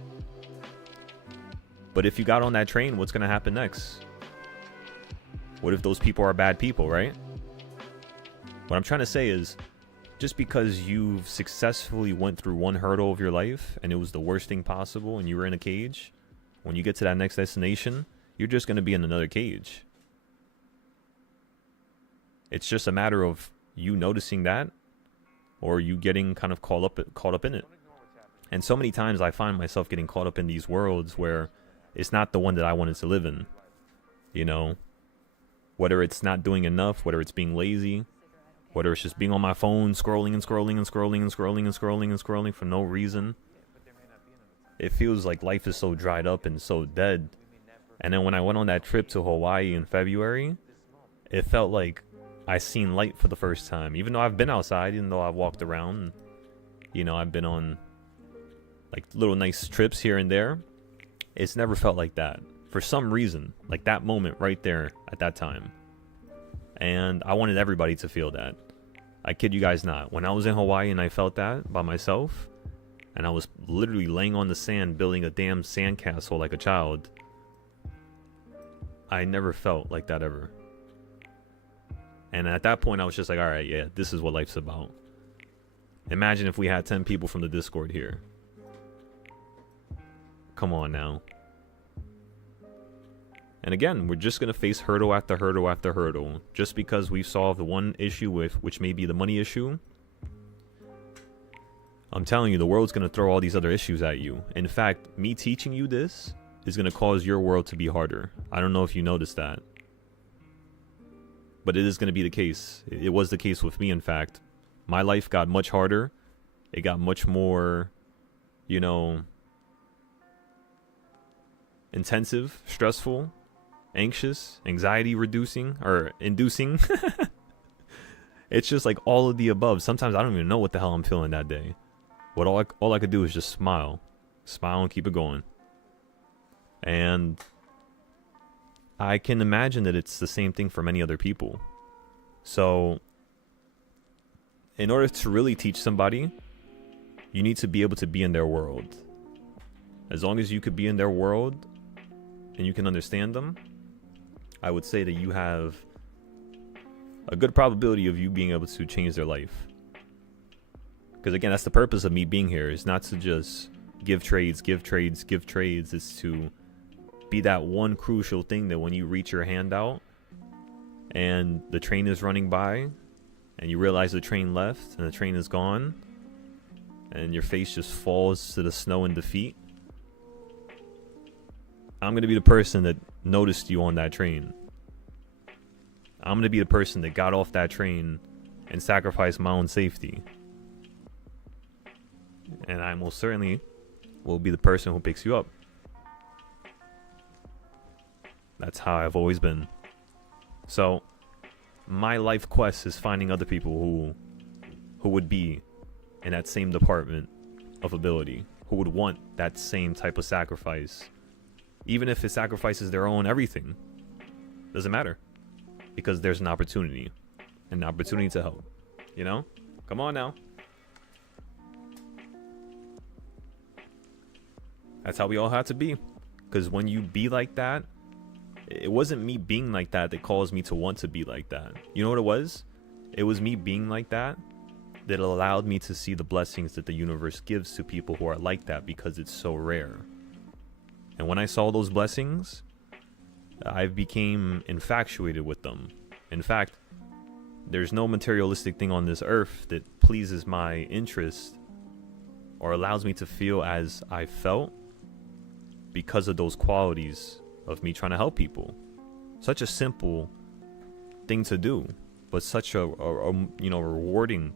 But if you got on that train, what's going to happen next? What if those people are bad people, right? What I'm trying to say is, just because you've successfully went through one hurdle of your life and it was the worst thing possible and you were in a cage, when you get to that next destination, you're just going to be in another cage. It's just a matter of you noticing that or you getting kind of caught up in it. And so many times I find myself getting caught up in these worlds where it's not the one that I wanted to live in. You know, whether it's not doing enough, whether it's being lazy, whether it's just being on my phone, scrolling and scrolling and scrolling and scrolling and scrolling and scrolling for no reason. It feels like life is so dried up and so dead. And then when I went on that trip to Hawaii in February, it felt like I seen light for the first time. Even though I've been outside, even though I've walked around, you know, I've been on like little nice trips here and there. It's never felt like that for some reason, like that moment right there at that time. And I wanted everybody to feel that. I kid you guys not. When I was in Hawaii and I felt that by myself, and I was literally laying on the sand building a damn sandcastle like a child, I never felt like that ever. And at that point, I was just like, all right, yeah, this is what life's about. Imagine if we had 10 people from the Discord here. Come on now. And again, we're just going to face hurdle after hurdle after hurdle. Just because we've solved the one issue with, which may be the money issue, I'm telling you, the world's going to throw all these other issues at you. In fact, me teaching you this is going to cause your world to be harder. I don't know if you noticed that. But it is going to be the case. It was the case with me, in fact. My life got much harder. It got much more, you know, intensive, stressful, anxious, anxiety reducing, or inducing. It's just like all of the above. Sometimes I don't even know what the hell I'm feeling that day. But all I could do is just smile. Smile and keep it going. And I can imagine that it's the same thing for many other people. So, in order to really teach somebody, you need to be able to be in their world. As long as you could be in their world and you can understand them, I would say that you have a good probability of you being able to change their life. Because again, that's the purpose of me being here, is not to just give trades, give trades, give trades is to be that one crucial thing that when you reach your hand out and the train is running by and you realize the train left and the train is gone and your face just falls to the snow in defeat, I'm going to be the person that noticed you on that train. I'm going to be the person that got off that train and sacrificed my own safety. And I most certainly will be the person who picks you up. That's how I've always been. So, my life quest is finding other people who would be in that same department of ability, who would want that same type of sacrifice. Even if it sacrifices their own everything. Doesn't matter. Because there's an opportunity. An opportunity to help. You know? Come on now. That's how we all have to be. Because when you be like that, it wasn't me being like that that caused me to want to be like that. You know what it was? It was me being like that that allowed me to see the blessings that the universe gives to people who are like that because it's so rare. And when I saw those blessings, I became infatuated with them. In fact, there's no materialistic thing on this earth that pleases my interest or allows me to feel as I felt because of those qualities of me trying to help people. Such a simple thing to do, but such a rewarding.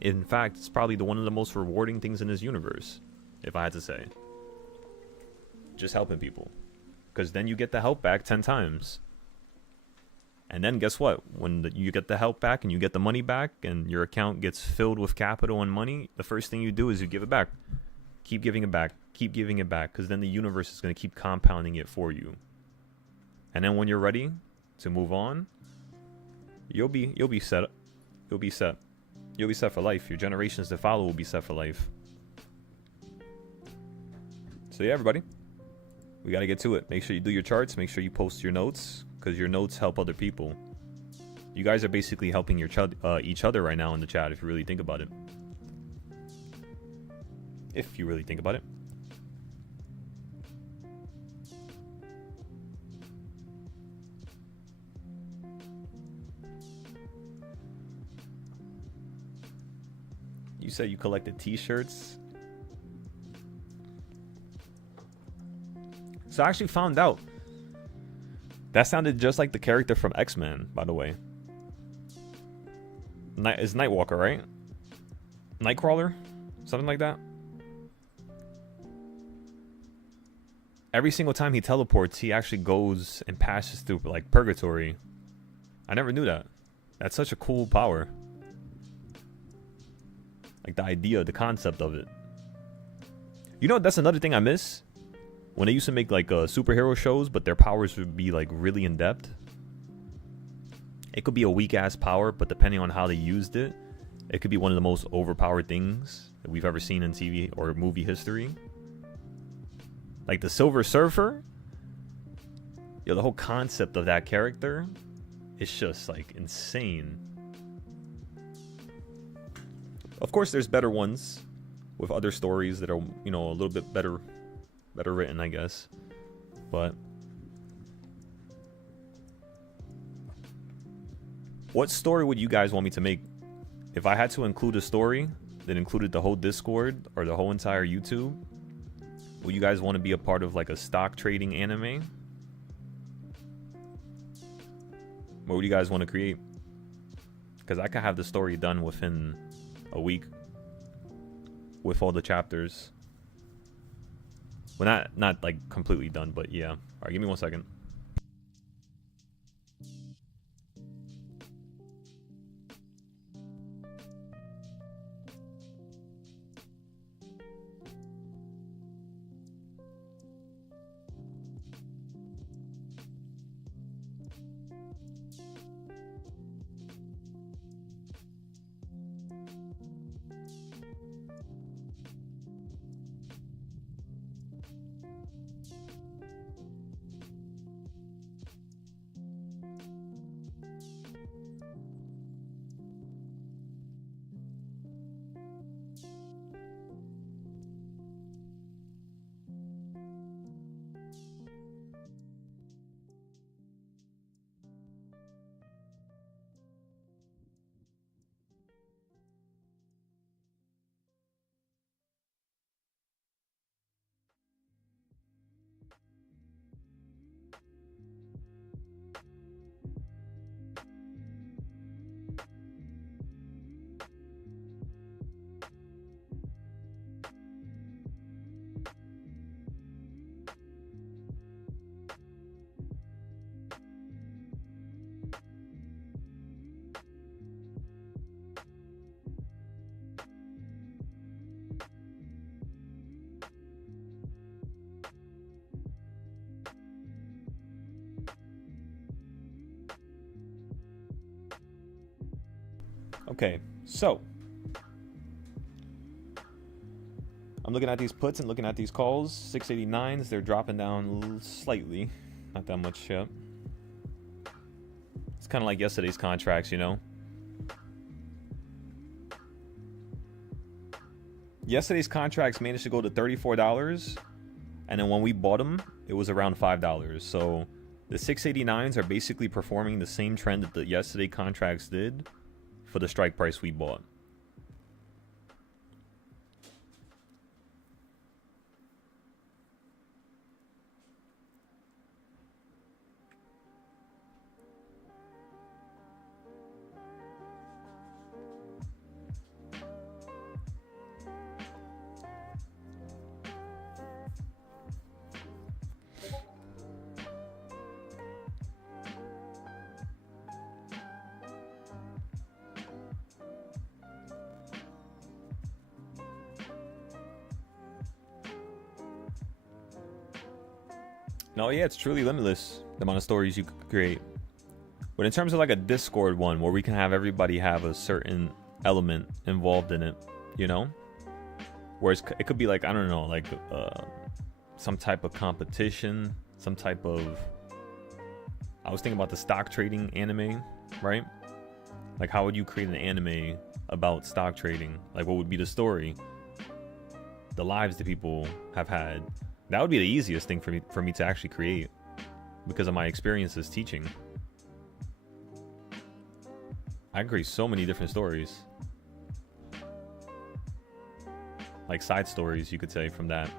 In fact, it's probably one of the most rewarding things in this universe, if I had to say. Just helping people. Because then you get the help back 10 times. And then guess what? When you get the help back and you get the money back and your account gets filled with capital and money, the first thing you do is you give it back. Keep giving it back. Keep giving it back. Because then the universe is going to keep compounding it for you. And then when you're ready to move on, you'll be set. You'll be set. You'll be set for life. Your generations to follow will be set for life. So yeah, everybody. We got to get to it. Make sure you do your charts. Make sure you post your notes. Because your notes help other people. You guys are basically helping each other right now in the chat if you really think about it. If you really think about it. You said you collected t-shirts. So I actually found out. That sounded just like the character from X-Men, by the way. It's Nightwalker, right? Nightcrawler? Something like that? Every single time he teleports, he actually goes and passes through, like, purgatory. I never knew that. That's such a cool power. Like, the idea, the concept of it. You know, that's another thing I miss. When they used to make, like, superhero shows, but their powers would be, like, really in-depth. It could be a weak-ass power, but depending on how they used it, it could be one of the most overpowered things that we've ever seen in TV or movie history. Like, the Silver Surfer. Yo, the whole concept of that character is just, like, insane. Of course, there's better ones with other stories that are, you know, a little bit better written, I guess. But what story would you guys want me to make? If I had to include a story that included the whole Discord or the whole entire YouTube, would you guys want to be a part of like a stock trading anime? What would you guys want to create? Because I could have the story done within a week with all the chapters. Well, not like completely done, but yeah. All right, give me 1 second. Okay, so I'm looking at these puts and looking at these calls. 689s, they're dropping down slightly. Not that much yet. It's kind of like yesterday's contracts, you know? Yesterday's contracts managed to go to $34, and then when we bought them, it was around $5. So the 689s are basically performing the same trend that the yesterday contracts did for the strike price we bought. No, yeah, it's truly limitless, the amount of stories you could create. But in terms of like a Discord one where we can have everybody have a certain element involved in it, you know? Whereas it could be like, I don't know, like some type of competition, some type of... I was thinking about the stock trading anime, right? Like how would you create an anime about stock trading? Like what would be the story? The lives that people have had. That would be the easiest thing for me to actually create because of my experiences teaching. I can create so many different stories. Like side stories, you could say, from that.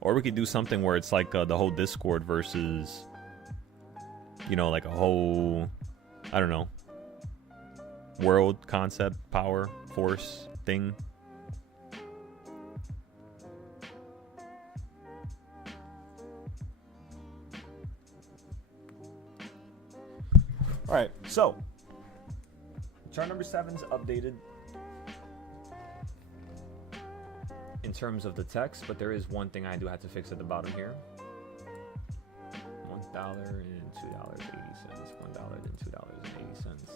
Or we could do something where it's like the whole Discord versus, you know, like a whole, I don't know, world concept, power, force thing. All right, so chart number 7's updated in terms of the text, but there is one thing I do have to fix at the bottom here. $1 and $2.80. $1 and $2.80.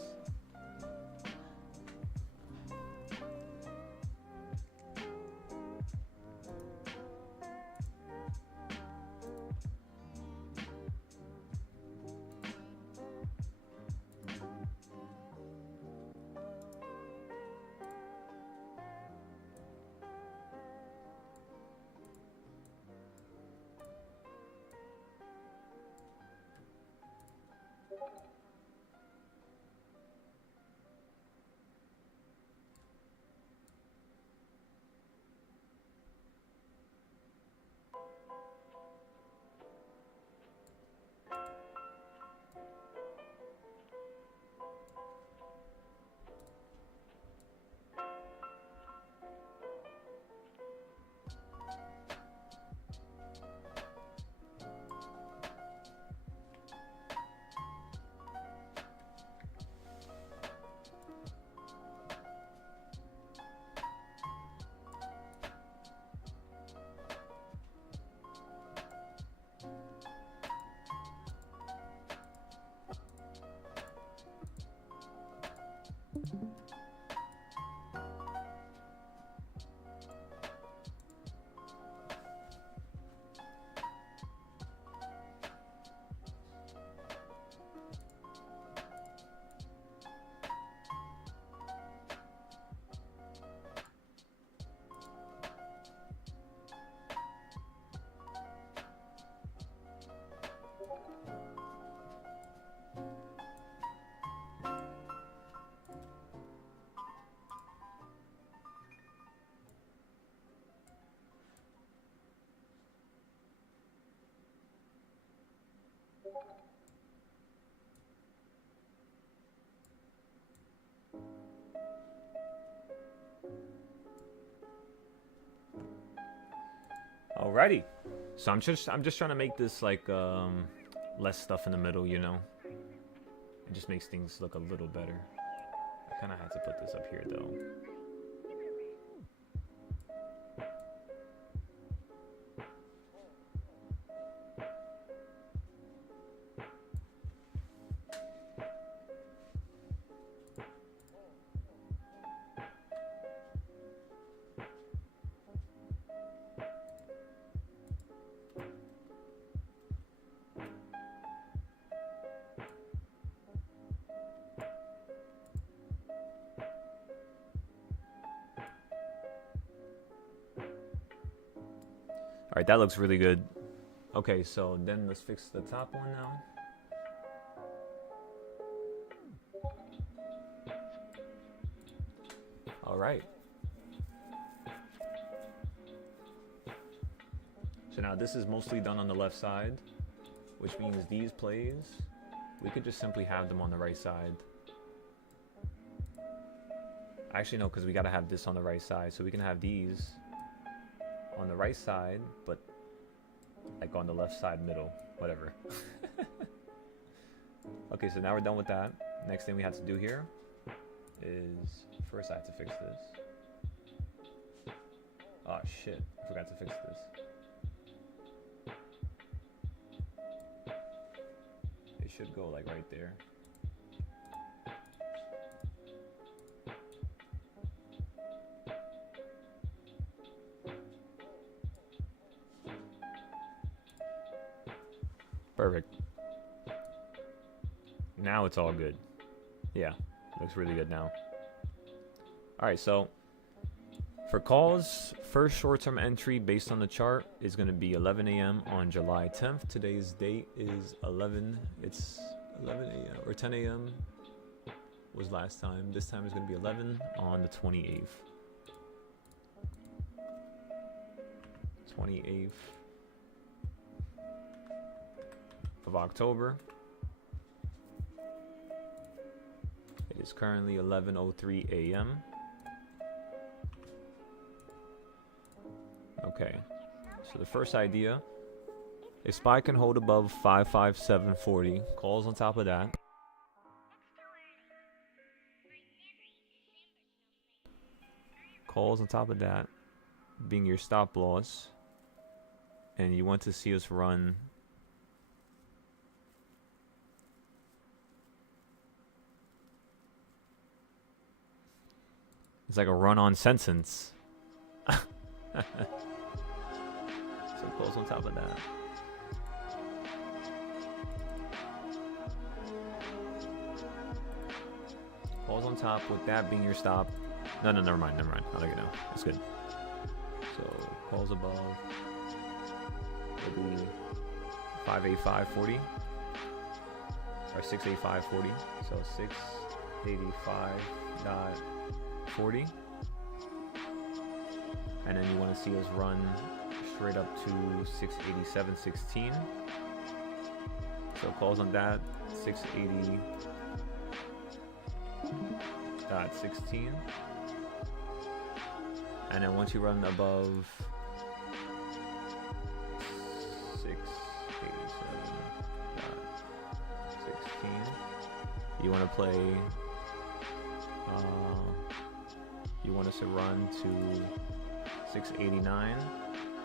Alrighty, so I'm just trying to make this like less stuff in the middle, you know. It just makes things look a little better. I kind of had to put this up here though. Alright, that looks really good. Okay, so then let's fix the top one now. Alright. So now this is mostly done on the left side, which means these plays, we could just simply have them on the right side. Actually, no, because we got to have this on the right side. So we can have these on the right side, but like on the left side middle, whatever. Okay, so now we're done with that. Next thing we have to do here is, first I have to fix this. Oh shit, I forgot to fix this. It should go like right there. Perfect. Now it's all good. Yeah, looks really good now. Alright, so for calls, first short-term entry based on the chart is going to be 11 a.m. on July 10th. Today's date is 11. It's 11 a.m. or 10 a.m. was last time. This time is going to be 11 on the 28th. 28th of October. It is currently 11:03 a.m. Okay, so the first idea, if SPY can hold above 55740, calls on top of that. Calls on top of that being your stop loss, and you want to see us run it's like a run-on sentence. So calls on top of that. Calls on top with that being your stop. No, never mind. I'll let you know. It's good. So calls above will be 585.40 or 685.40. So 685.40. And then you want to see us run straight up to 687.16. So calls on that 680.16. And then once you run above 687.16, you want to play. You want us to run to 689.66.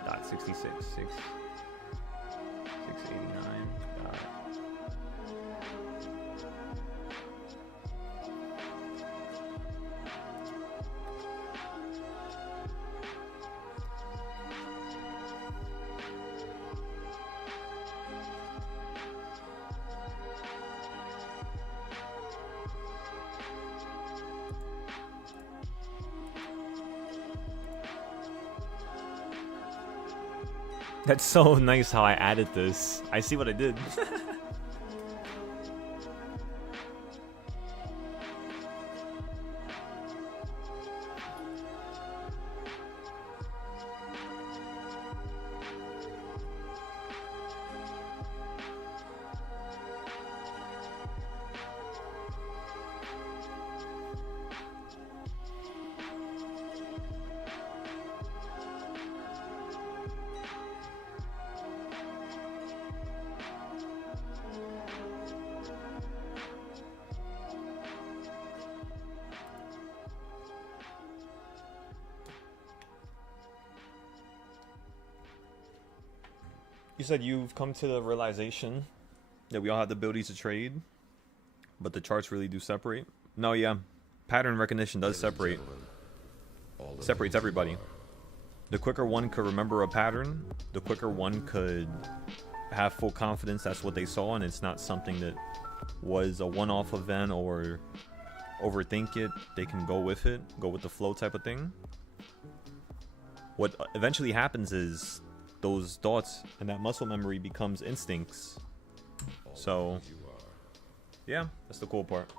689. That's so nice how I added this. I see what I did. You said you've come to the realization that we all have the ability to trade, but the charts really do separate. No, yeah. Pattern recognition does separate. Separates everybody. The quicker one could remember a pattern, the quicker one could have full confidence that's what they saw, and it's not something that was a one-off event or overthink it. They can go with it, go with the flow type of thing. What eventually happens is those thoughts and that muscle memory becomes instincts. So yeah, that's the cool part.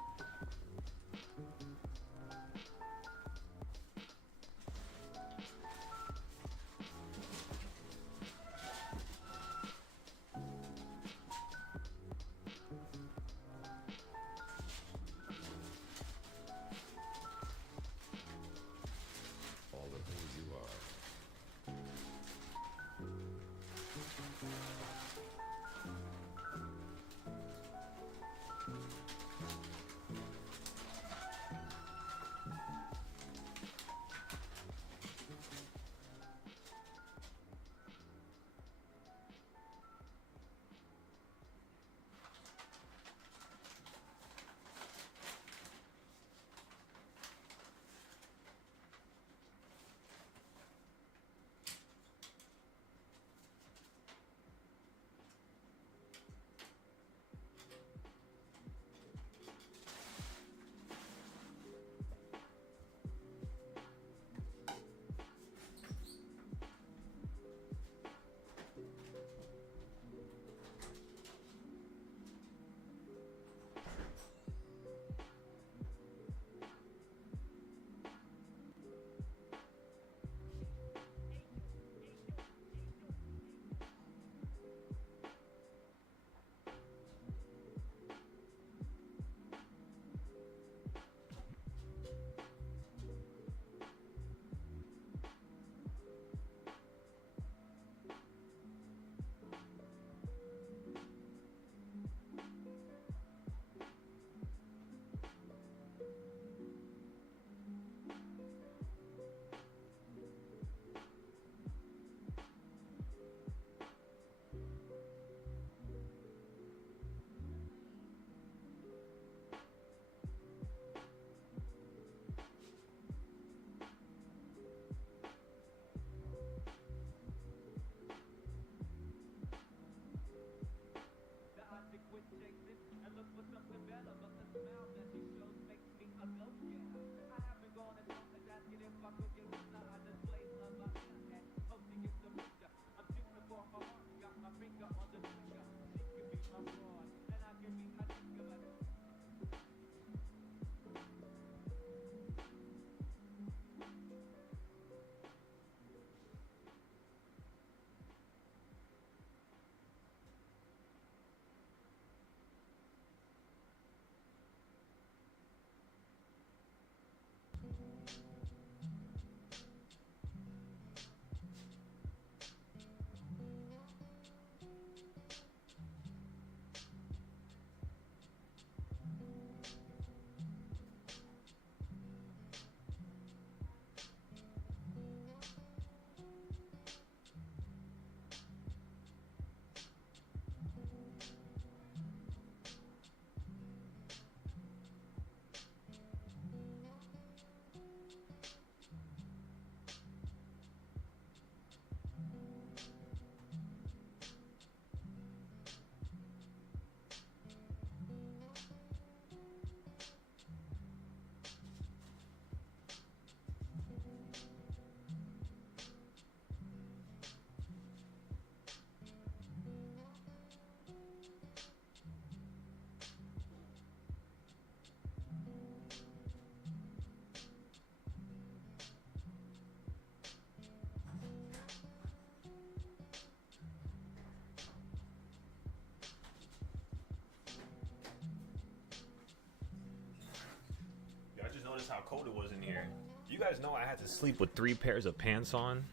Notice how cold it was in here. You guys know I had to sleep with 3 pairs of pants on.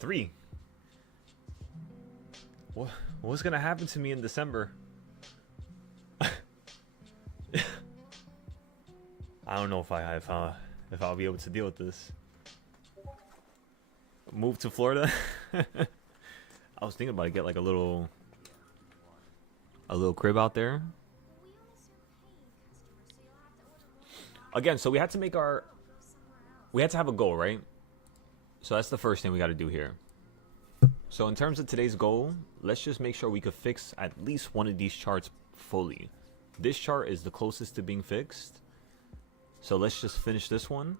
3. What's gonna happen to me in December? I don't know if I'll be able to deal with this. Move to Florida. I was thinking about it, get like a little crib out there. Again, so we had to have a goal, right? So that's the first thing we got to do here. So in terms of today's goal, let's just make sure we could fix at least one of these charts fully. This chart is the closest to being fixed. So let's just finish this one.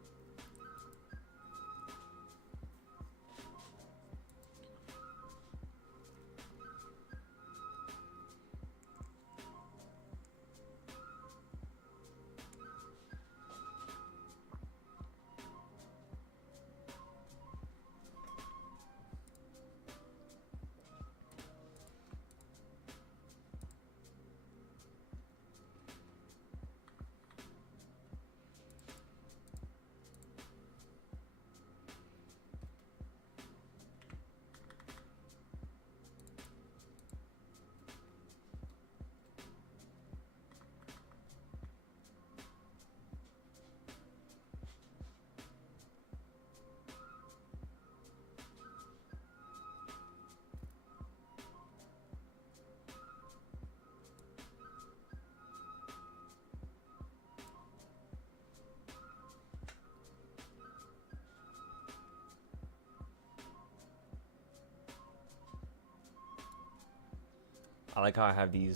I like how I have the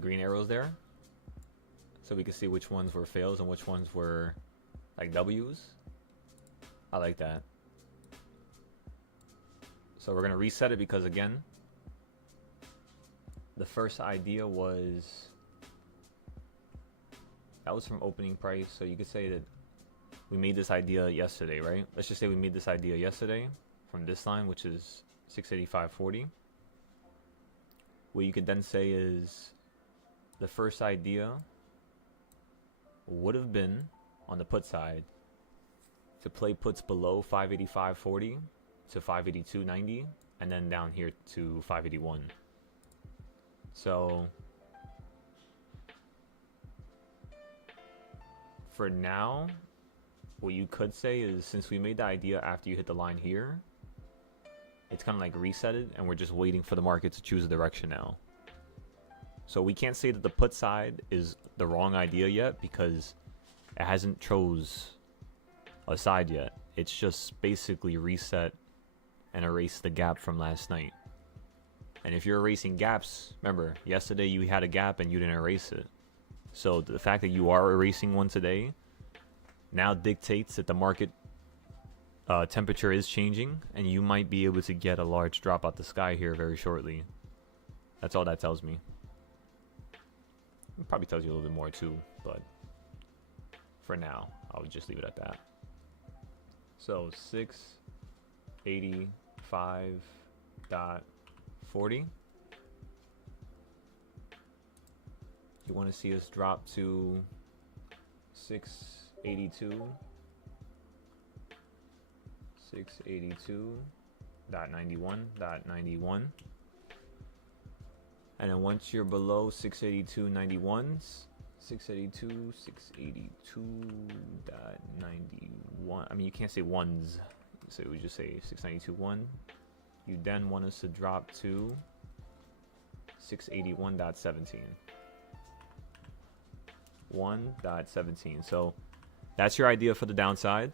green arrows there, so we can see which ones were fails and which ones were like W's. I like that. So we're gonna reset it because again, the first idea was that was from opening price, so you could say that we made this idea yesterday, right? Let's just say we made this idea yesterday from this line, which is 685.40. What you could then say is the first idea would have been on the put side to play puts below 585.40 to 582.90 and then down here to 581. So for now, what you could say is since we made the idea after you hit the line here, it's kind of like resetted and we're just waiting for the market to choose a direction now. So we can't say that the put side is the wrong idea yet because it hasn't chose a side yet. It's just basically reset and erase the gap from last night. And if you're erasing gaps, remember, yesterday you had a gap and you didn't erase it. So the fact that you are erasing one today now dictates that the market temperature is changing and you might be able to get a large drop out the sky here very shortly. That's all that tells me. It probably tells you a little bit more too, but for now, I'll just leave it at that. So 685.40. You want to see us drop to 682. 682.91.91. And then once you're below 682.91s, 682.91. I mean, you can't say ones, so we just say 692.1. You then want us to drop to 681.17. 1.17. So that's your idea for the downside.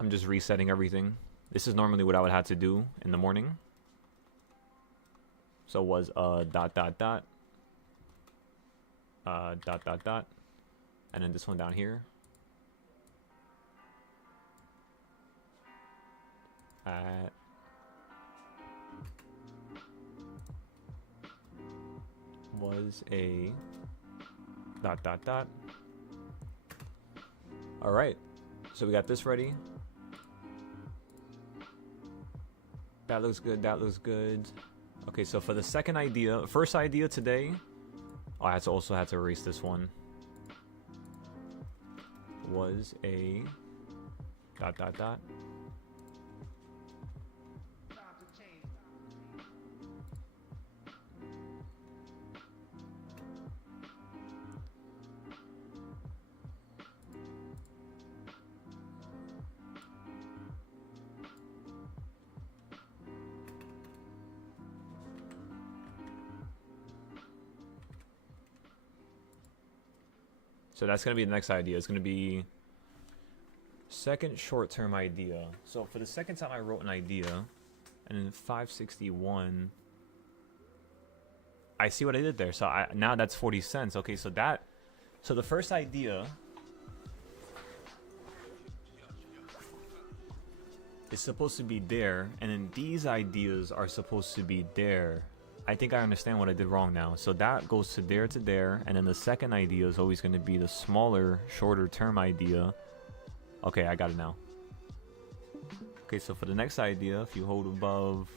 I'm just resetting everything. This is normally what I would have to do in the morning. So it was dot dot dot dot dot dot, and then this one down here at was a dot dot dot. All right, so we got this ready. That looks good. That looks good. Okay, so for the second idea, first idea today, oh, I also had to erase this one. Was a dot dot dot. So that's going to be the next idea. It's going to be second short-term idea. So for the second time I wrote an idea, and in 561, I see what I did there. So now that's 40 cents. Okay, so the first idea is supposed to be there, and then these ideas are supposed to be there. I think I understand what I did wrong now. So that goes to there, and then the second idea is always going to be the smaller, shorter term idea. Okay, I got it now. Okay, so for the next idea, if you hold above...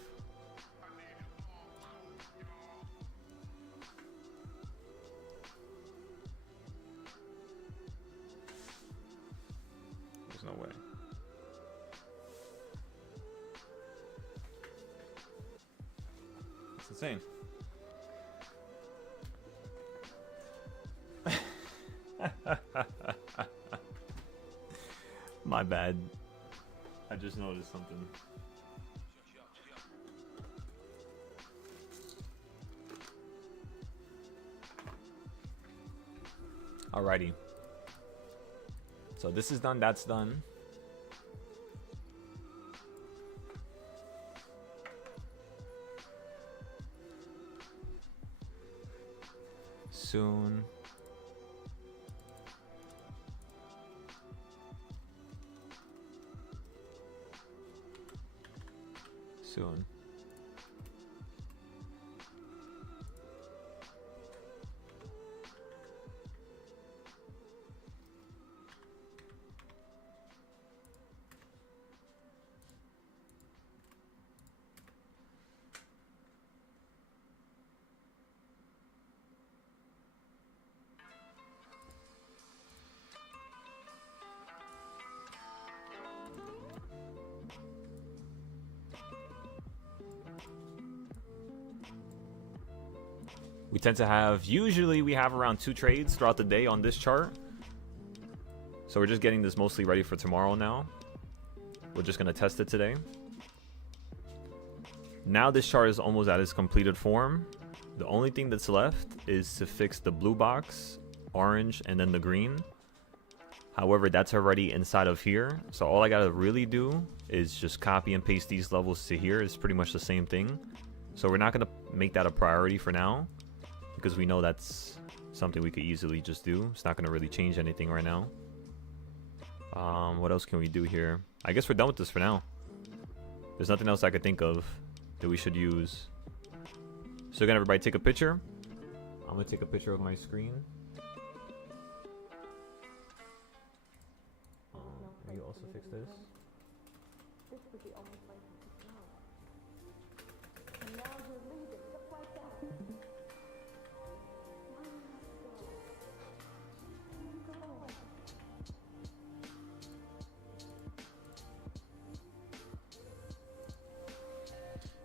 There's no way. It's insane. My bad. I just noticed something. Alrighty. So this is done, that's done. Soon. Soon. We tend to have, usually we have around 2 trades throughout the day on this chart. So we're just getting this mostly ready for tomorrow now. We're just going to test it today. Now this chart is almost at its completed form. The only thing that's left is to fix the blue box, orange, and then the green. However, that's already inside of here. So all I got to really do is just copy and paste these levels to here. It's pretty much the same thing. So we're not going to make that a priority for now, because we know that's something we could easily just do. It's not going to really change anything right now. What else can we do here? I guess we're done with this for now. There's nothing else I could think of that we should use. So again, everybody take a picture. I'm going to take a picture of my screen. Maybe also fix this. This would be almost like no. And now you're leaving, just like that.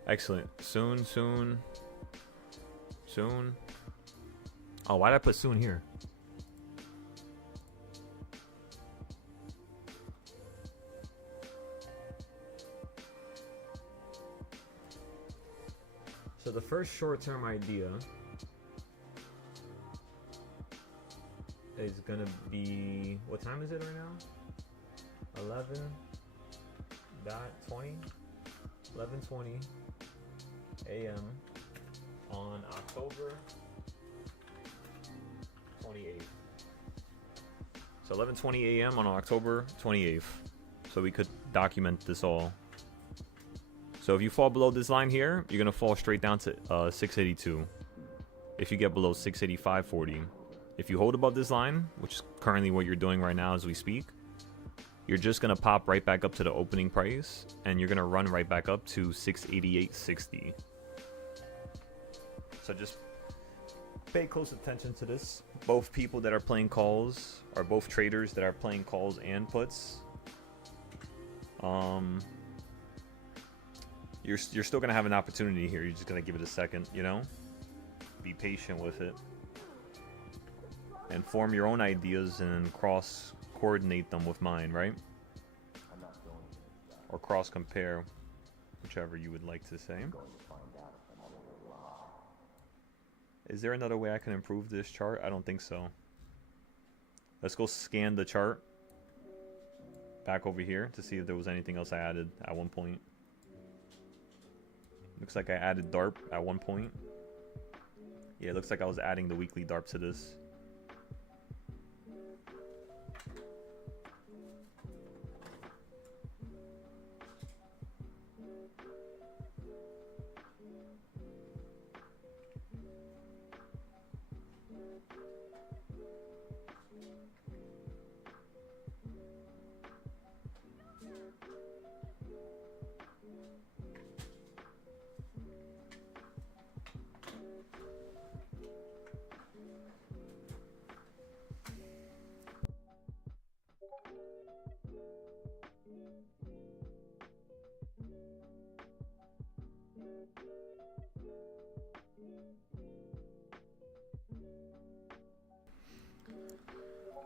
Excellent. Soon, soon. Soon. Oh, why did I put soon here? So the first short-term idea is gonna be, what time is it right now? 11:20 a.m. on October 28th. So 11:20 a.m. on October 28th. So we could document this all. So if you fall below this line here, you're gonna fall straight down to 682. If you get below 685.40. If you hold above this line, which is currently what you're doing right now as we speak, you're just gonna pop right back up to the opening price, and you're gonna run right back up to 688.60. So just pay close attention to this. Both people that are playing calls, or both traders that are playing calls and puts, you're still gonna have an opportunity here. You're just gonna give it a second, you know? Be patient with it. And form your own ideas and cross-coordinate them with mine, right? Or cross-compare, whichever you would like to say. Is there another way I can improve this chart? I don't think so. Let's go scan the chart back over here to see if there was anything else I added at one point. Looks like I added DARP at one point. Yeah, it looks like I was adding the weekly DARP to this.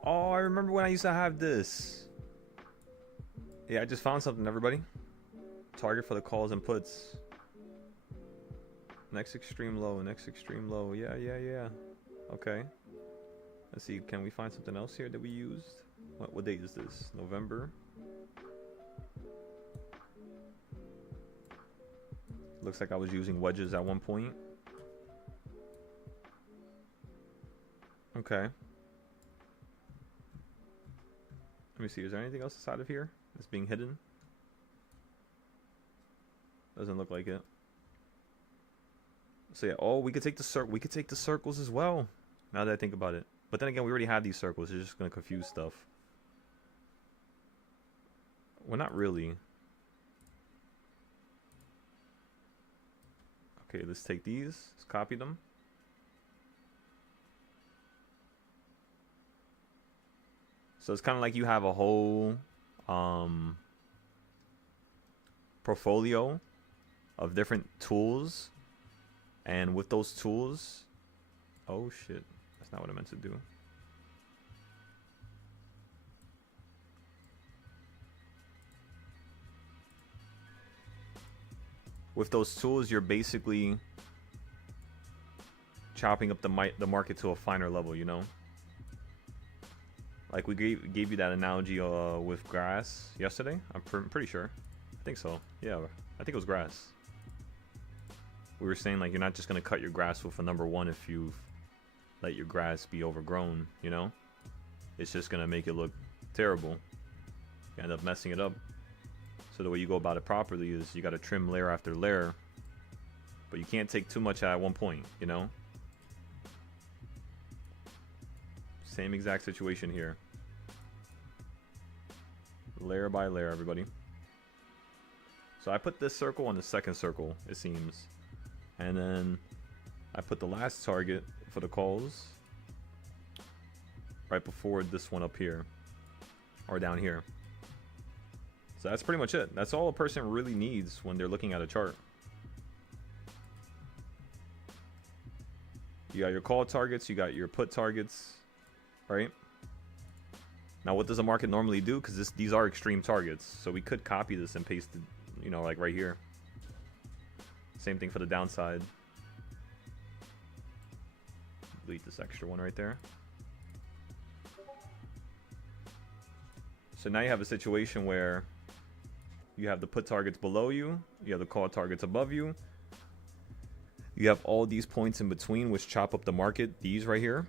Oh, I remember when I used to have this. Yeah, I just found something, everybody. Target for the calls and puts. Next extreme low, next extreme low. Yeah. Okay. Let's see, can we find something else here that we used? What date is this? November. Looks like I was using wedges at one point. Okay. Let me see, is there anything else inside of here that's being hidden? Doesn't look like it. So yeah, oh, we could take the circles as well. Now that I think about it. But then again, we already have these circles. It's just gonna confuse stuff. Well, not really. Okay, let's take these. Let's copy them. So it's kind of like you have a whole portfolio of different tools, and with those tools, oh shit, that's not what I meant to do. With those tools, you're basically chopping up the market to a finer level, you know? Like we gave you that analogy with grass yesterday. I'm pretty sure. I think so. Yeah, I think it was grass. We were saying like you're not just gonna cut your grass with a number 1 if you let your grass be overgrown. You know, it's just gonna make it look terrible. You end up messing it up. So the way you go about it properly is you gotta trim layer after layer, but you can't take too much at one point. You know. Same exact situation here. Layer by layer, everybody. So I put this circle on the second circle, it seems. And then I put the last target for the calls right before this one up here. Or down here. So that's pretty much it. That's all a person really needs when they're looking at a chart. You got your call targets, you got your put targets. Right? Now, what does the market normally do? Because these are extreme targets. So we could copy this and paste it, you know, like right here. Same thing for the downside. Delete this extra one right there. So now you have a situation where you have the put targets below you. You have the call targets above you. You have all these points in between which chop up the market. These right here.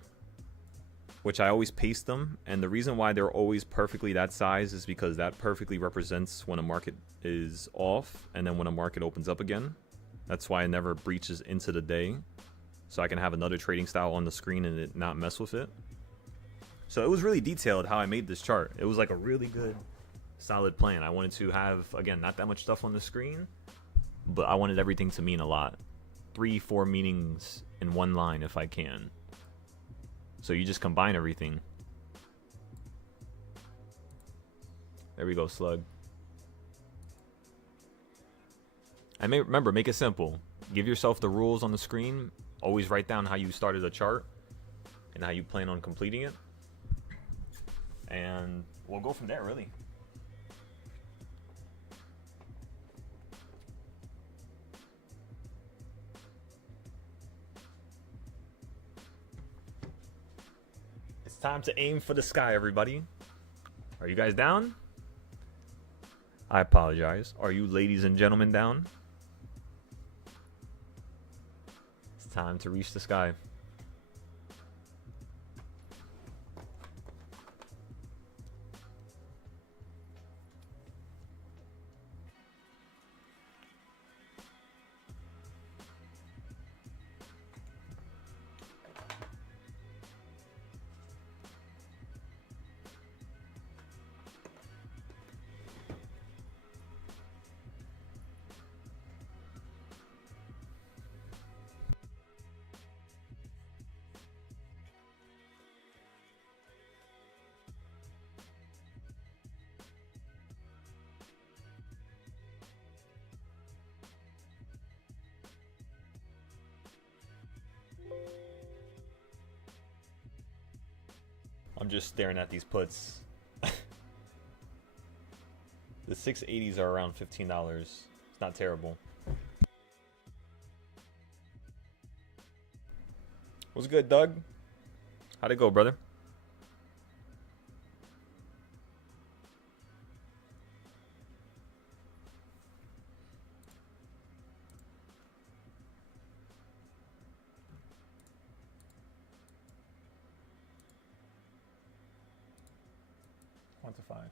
Which I always paste them, and the reason why they're always perfectly that size is because that perfectly represents when a market is off and then when a market opens up again. That's why it never breaches into the day, so I can have another trading style on the screen and it not mess with it. So it was really detailed how I made this chart. It was like a really good solid plan. I wanted to have, again, not that much stuff on the screen, but I wanted everything to mean a lot. 3-4 meanings in one line if I can. So you just combine everything. There we go, slug. And remember, make it simple. Give yourself the rules on the screen. Always write down how you started a chart and how you plan on completing it. And we'll go from there, really. It's time to aim for the sky, everybody. Are you guys down? I apologize. Are you ladies and gentlemen down? It's time to reach the sky. I'm just staring at these puts. The 680s are around $15. It's not terrible. What's good, Doug? How'd it go, brother? Quantify.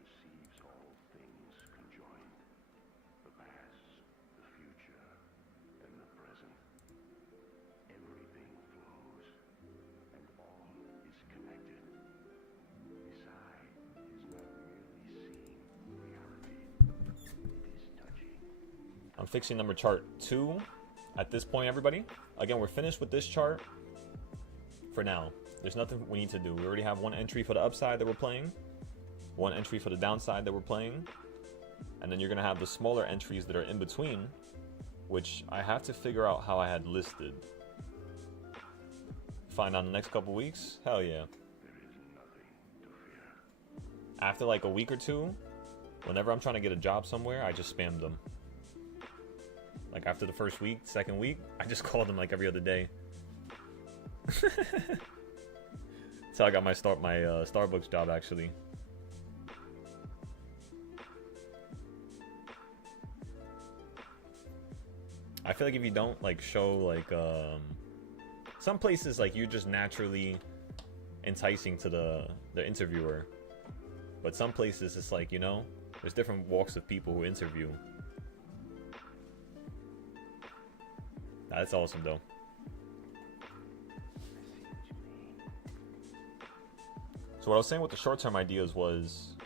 Receives all things conjoined, the past, the future, and the present. Everything flows, and all is connected. Beside is not merely seeing reality, it is touching. I'm fixing number chart 2 at this point, everybody. Again, we're finished with this chart for now. There's nothing we need to do. We already have one entry for the upside that we're playing, one entry for the downside that we're playing, and then you're going to have the smaller entries that are in between, which I have to figure out how I had listed. Find out in the next couple weeks? Hell yeah. After like a week or two, whenever I'm trying to get a job somewhere, I just spam them. Like after the first week, second week, I just call them like every other day. That's how I got my Starbucks job, actually. I feel like if you don't like show like some places, like you're just naturally enticing to the interviewer, but some places it's like, you know, there's different walks of people who interview. That's awesome though. So what I was saying with the short-term ideas was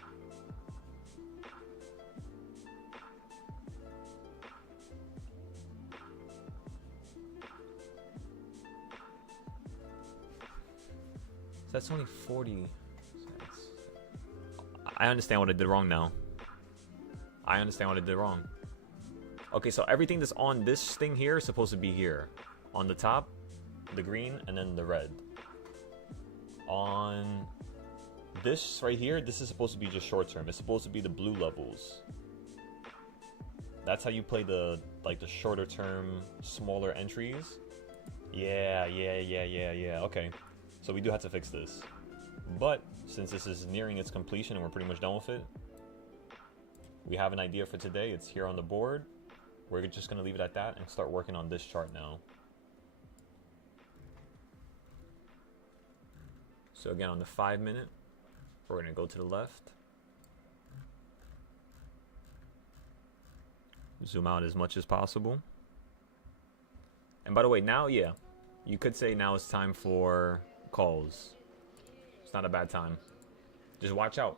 that's only 40 cents. I understand what I did wrong now. I understand what I did wrong. Okay, so everything that's on this thing here is supposed to be here. On the top, the green, and then the red. On this right here, this is supposed to be just short term. It's supposed to be the blue levels. That's how you play the shorter term, smaller entries. Yeah. Okay. So we do have to fix this. But since this is nearing its completion and we're pretty much done with it, we have an idea for today. It's here on the board. We're just going to leave it at that and start working on this chart now. So again, on the 5 minute, we're going to go to the left. Zoom out as much as possible. And by the way, now, yeah, you could say now it's time for calls. It's not a bad time. Just watch out.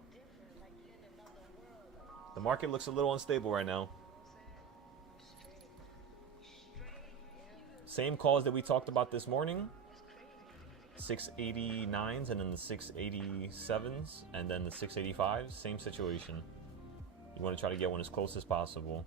The market looks a little unstable right now. Same calls that we talked about this morning. 689s and then the 687s and then the 685s. Same situation. You want to try to get one as close as possible.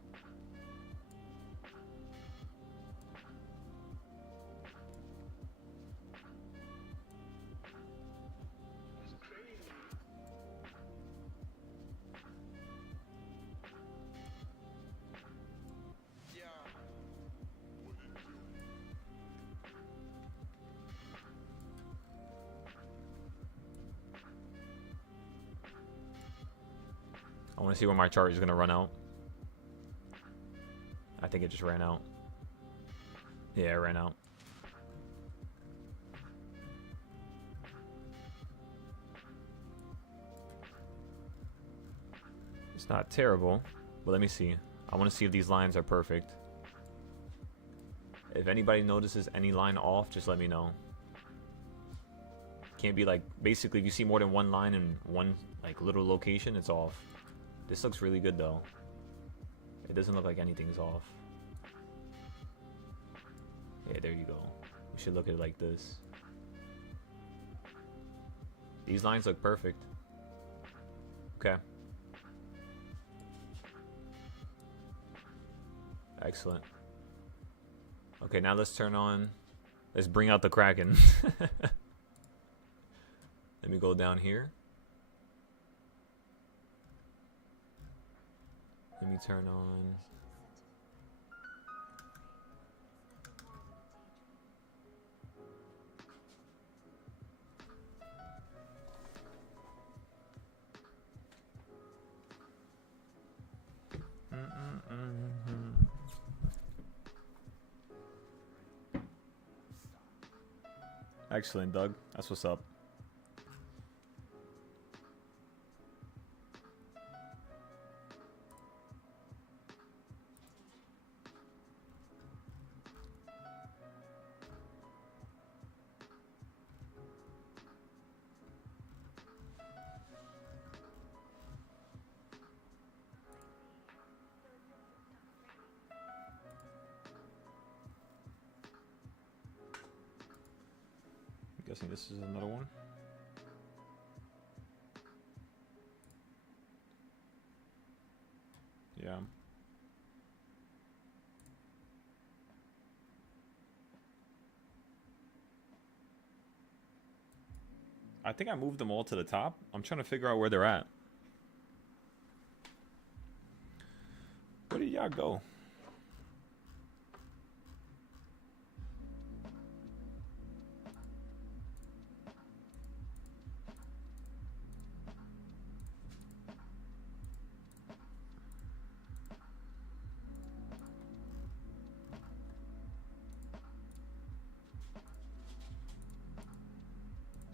I want to see when my chart is going to run out. I think it just ran out. Yeah, it ran out. It's not terrible, but let me see. I want to see if these lines are perfect. If anybody notices any line off, just let me know. Can't be like, basically if you see more than one line in one like little location, it's off. This looks really good though. It doesn't look like anything's off. Yeah, there you go. We should look at it like this. These lines look perfect. Okay. Excellent. Okay, now let's turn on. Let's bring out the Kraken. Let me go down here. Let me turn on. Excellent, Doug. That's what's up. I'm guessing this is another one. Yeah. I think I moved them all to the top. I'm trying to figure out where they're at. Where did y'all go?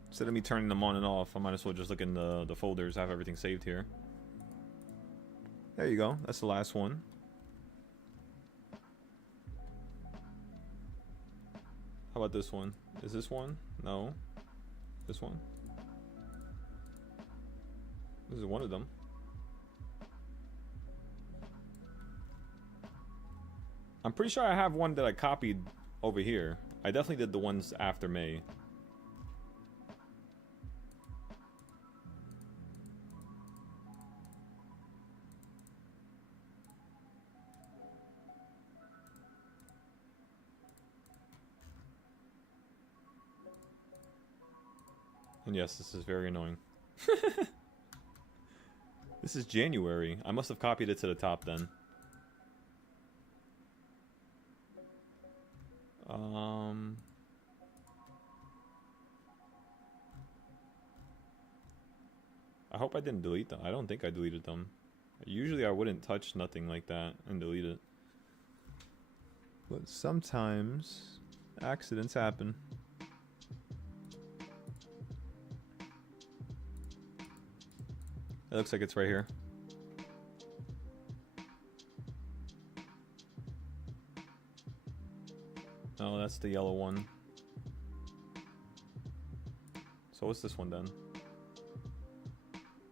Instead of me turning them on and off, I might as well just look in the folders. I have everything saved here. There you go. That's the last one. How about this one? Is this one? No. This one? This is one of them. I'm pretty sure I have one that I copied over here. I definitely did the ones after May. And yes, this is very annoying. This is January. I must have copied it to the top then. I hope I didn't delete them. I don't think I deleted them. Usually I wouldn't touch nothing like that and delete it. But sometimes accidents happen. It looks like it's right here. Oh, that's the yellow one. So what's this one then?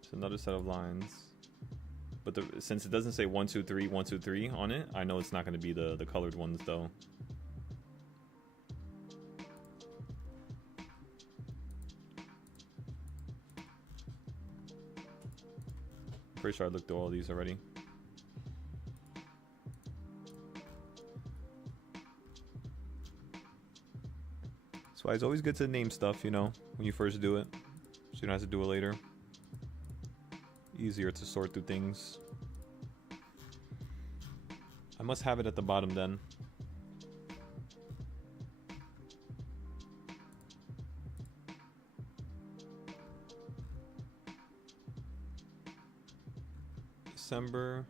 It's another set of lines. But since it doesn't say 1, 2, 3, 1, 2, 3 on it, I know it's not going to be the colored ones though. Pretty sure I looked through all these already. That's why it's always good to name stuff, you know, when you first do it, so you don't have to do it later. Easier to sort through things. I must have it at the bottom then. December.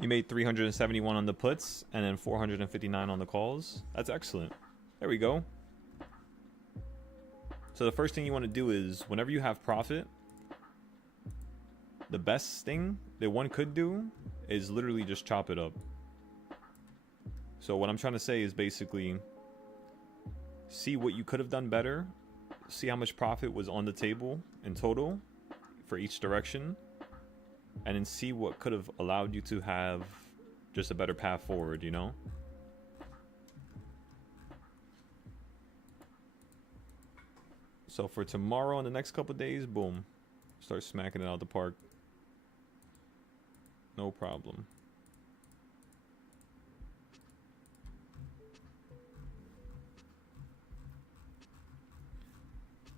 You made 371 on the puts and then 459 on the calls. That's excellent. There we go. So the first thing you want to do is whenever you have profit, the best thing that one could do is literally just chop it up. So what I'm trying to say is basically see what you could have done better, see how much profit was on the table in total for each direction, and then see what could have allowed you to have just a better path forward, you know? So for tomorrow and the next couple of days, boom, start smacking it out the park. No problem.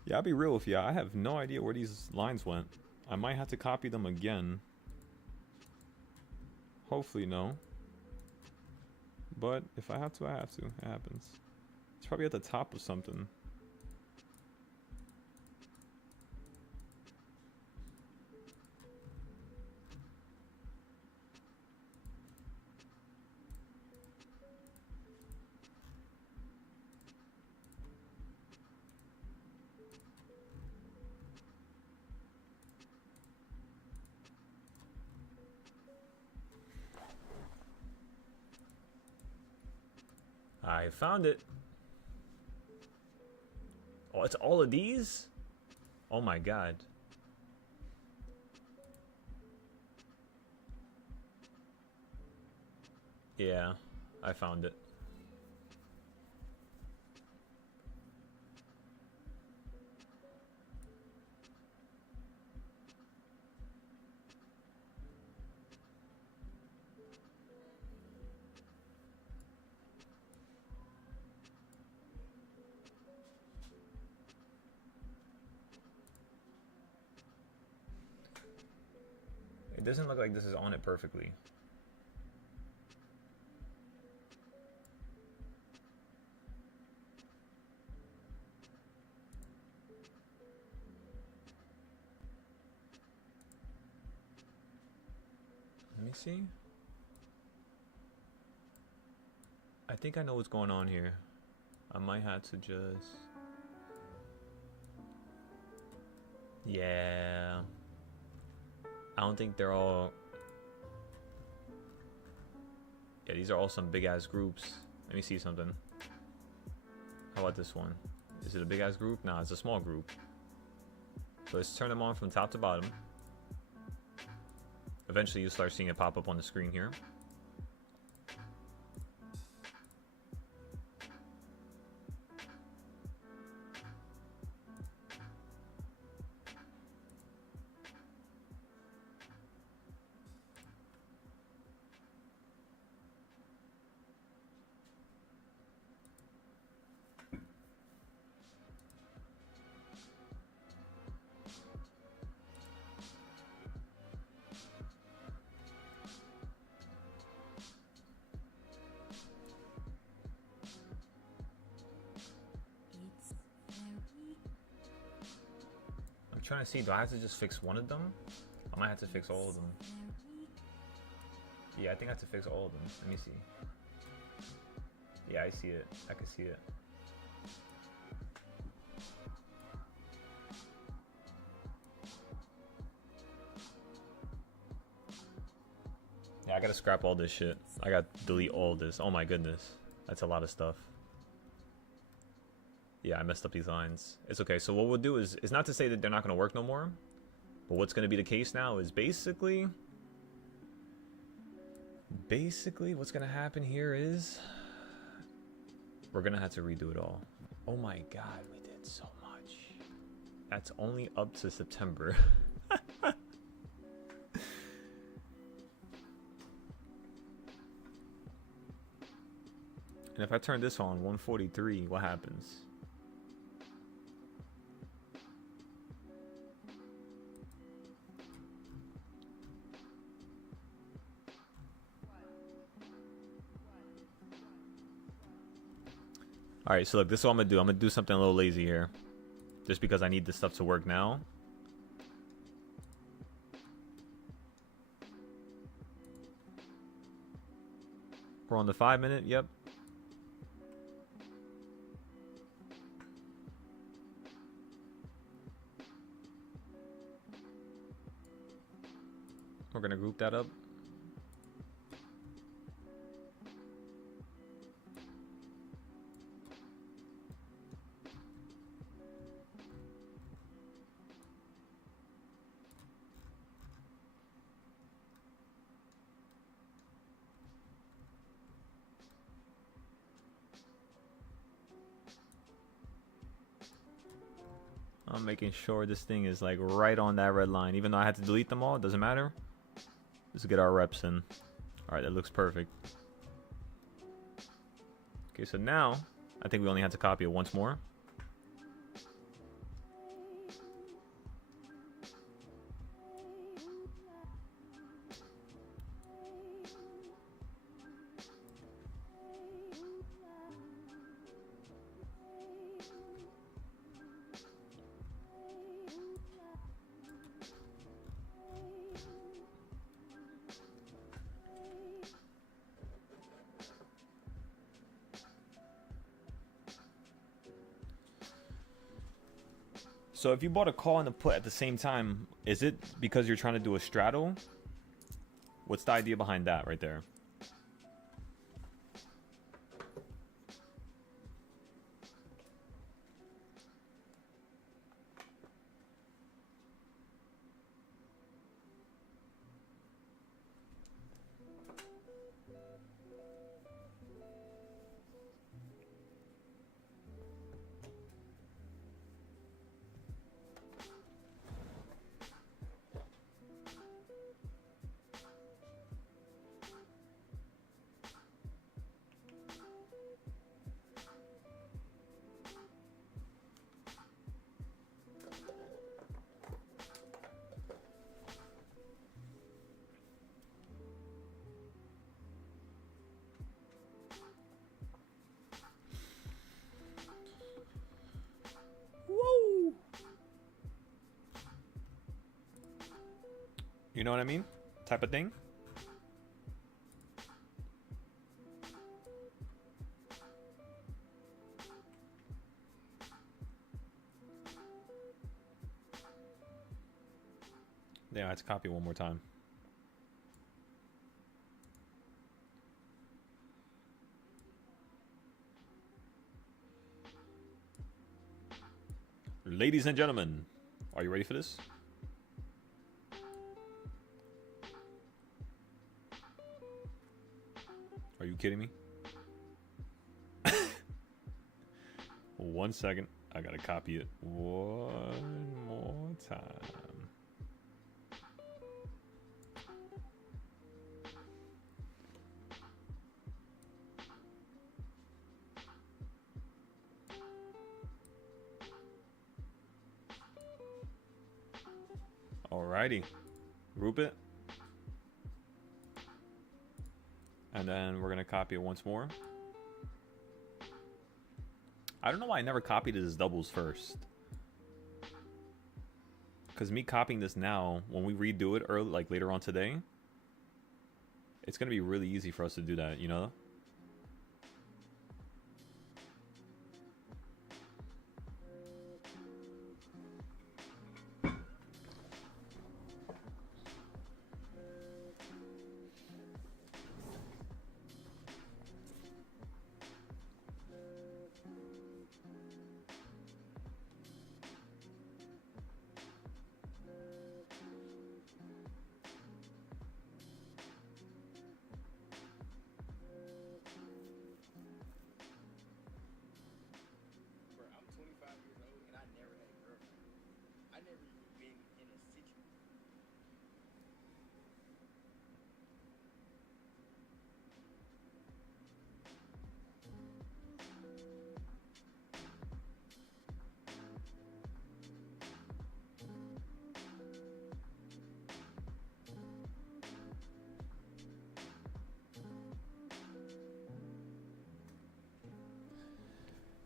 Yeah, I'll be real with you. I have no idea where these lines went. I might have to copy them again. Hopefully no. But if I have to, I have to. It happens. It's probably at the top of something. I found it. Oh, it's all of these? Oh my god. Yeah, I found it. It doesn't look like this is on it perfectly. Let me see. I think I know what's going on here. I might have to just... Yeah. I don't think they're all... Yeah, these are all some big-ass groups. Let me see something. How about this one? Is it a big-ass group? Nah, it's a small group. So let's turn them on from top to bottom. Eventually you'll start seeing it pop up on the screen here. Trying to see, do I have to just fix one of them? I might have to fix all of them. Yeah, I think I have to fix all of them. Let me see. Yeah, I see it. I can see it. Yeah, I gotta scrap all this shit. I gotta delete all this. Oh my goodness. That's a lot of stuff. Yeah, I messed up these lines. It's okay. So what we'll do is, it's not to say that they're not going to work no more. But what's going to be the case now is basically what's going to happen here is we're going to have to redo it all. Oh my god, we did so much. That's only up to September. And if I turn this on 143, what happens? Alright, so look, this is what I'm gonna do. I'm gonna do something a little lazy here. Just because I need this stuff to work now. We're on the 5-minute, yep. We're gonna group that up. I'm making sure this thing is like right on that red line. Even though I had to delete them all, it doesn't matter. Let's get our reps in. Alright, that looks perfect. Okay, so now, I think we only have to copy it once more. So if you bought a call and a put at the same time, is it because you're trying to do a straddle? What's the idea behind that right there? Woo! You know what I mean? Type of thing. Yeah, I have to copy one more time. Ladies and gentlemen, are you ready for this? Are you kidding me? 1 second. I gotta copy it one more time. Alrighty. Group it. And then we're going to copy it once more. I don't know why I never copied it as doubles first. Because me copying this now, when we redo it early, like later on today, it's going to be really easy for us to do that, you know?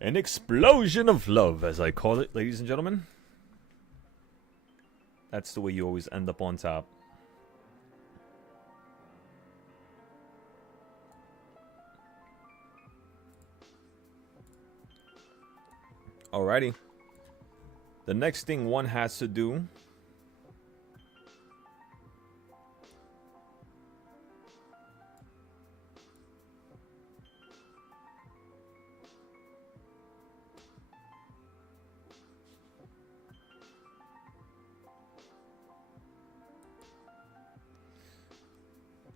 An explosion of love, as I call it, ladies and gentlemen. That's the way you always end up on top. Alrighty. The next thing one has to do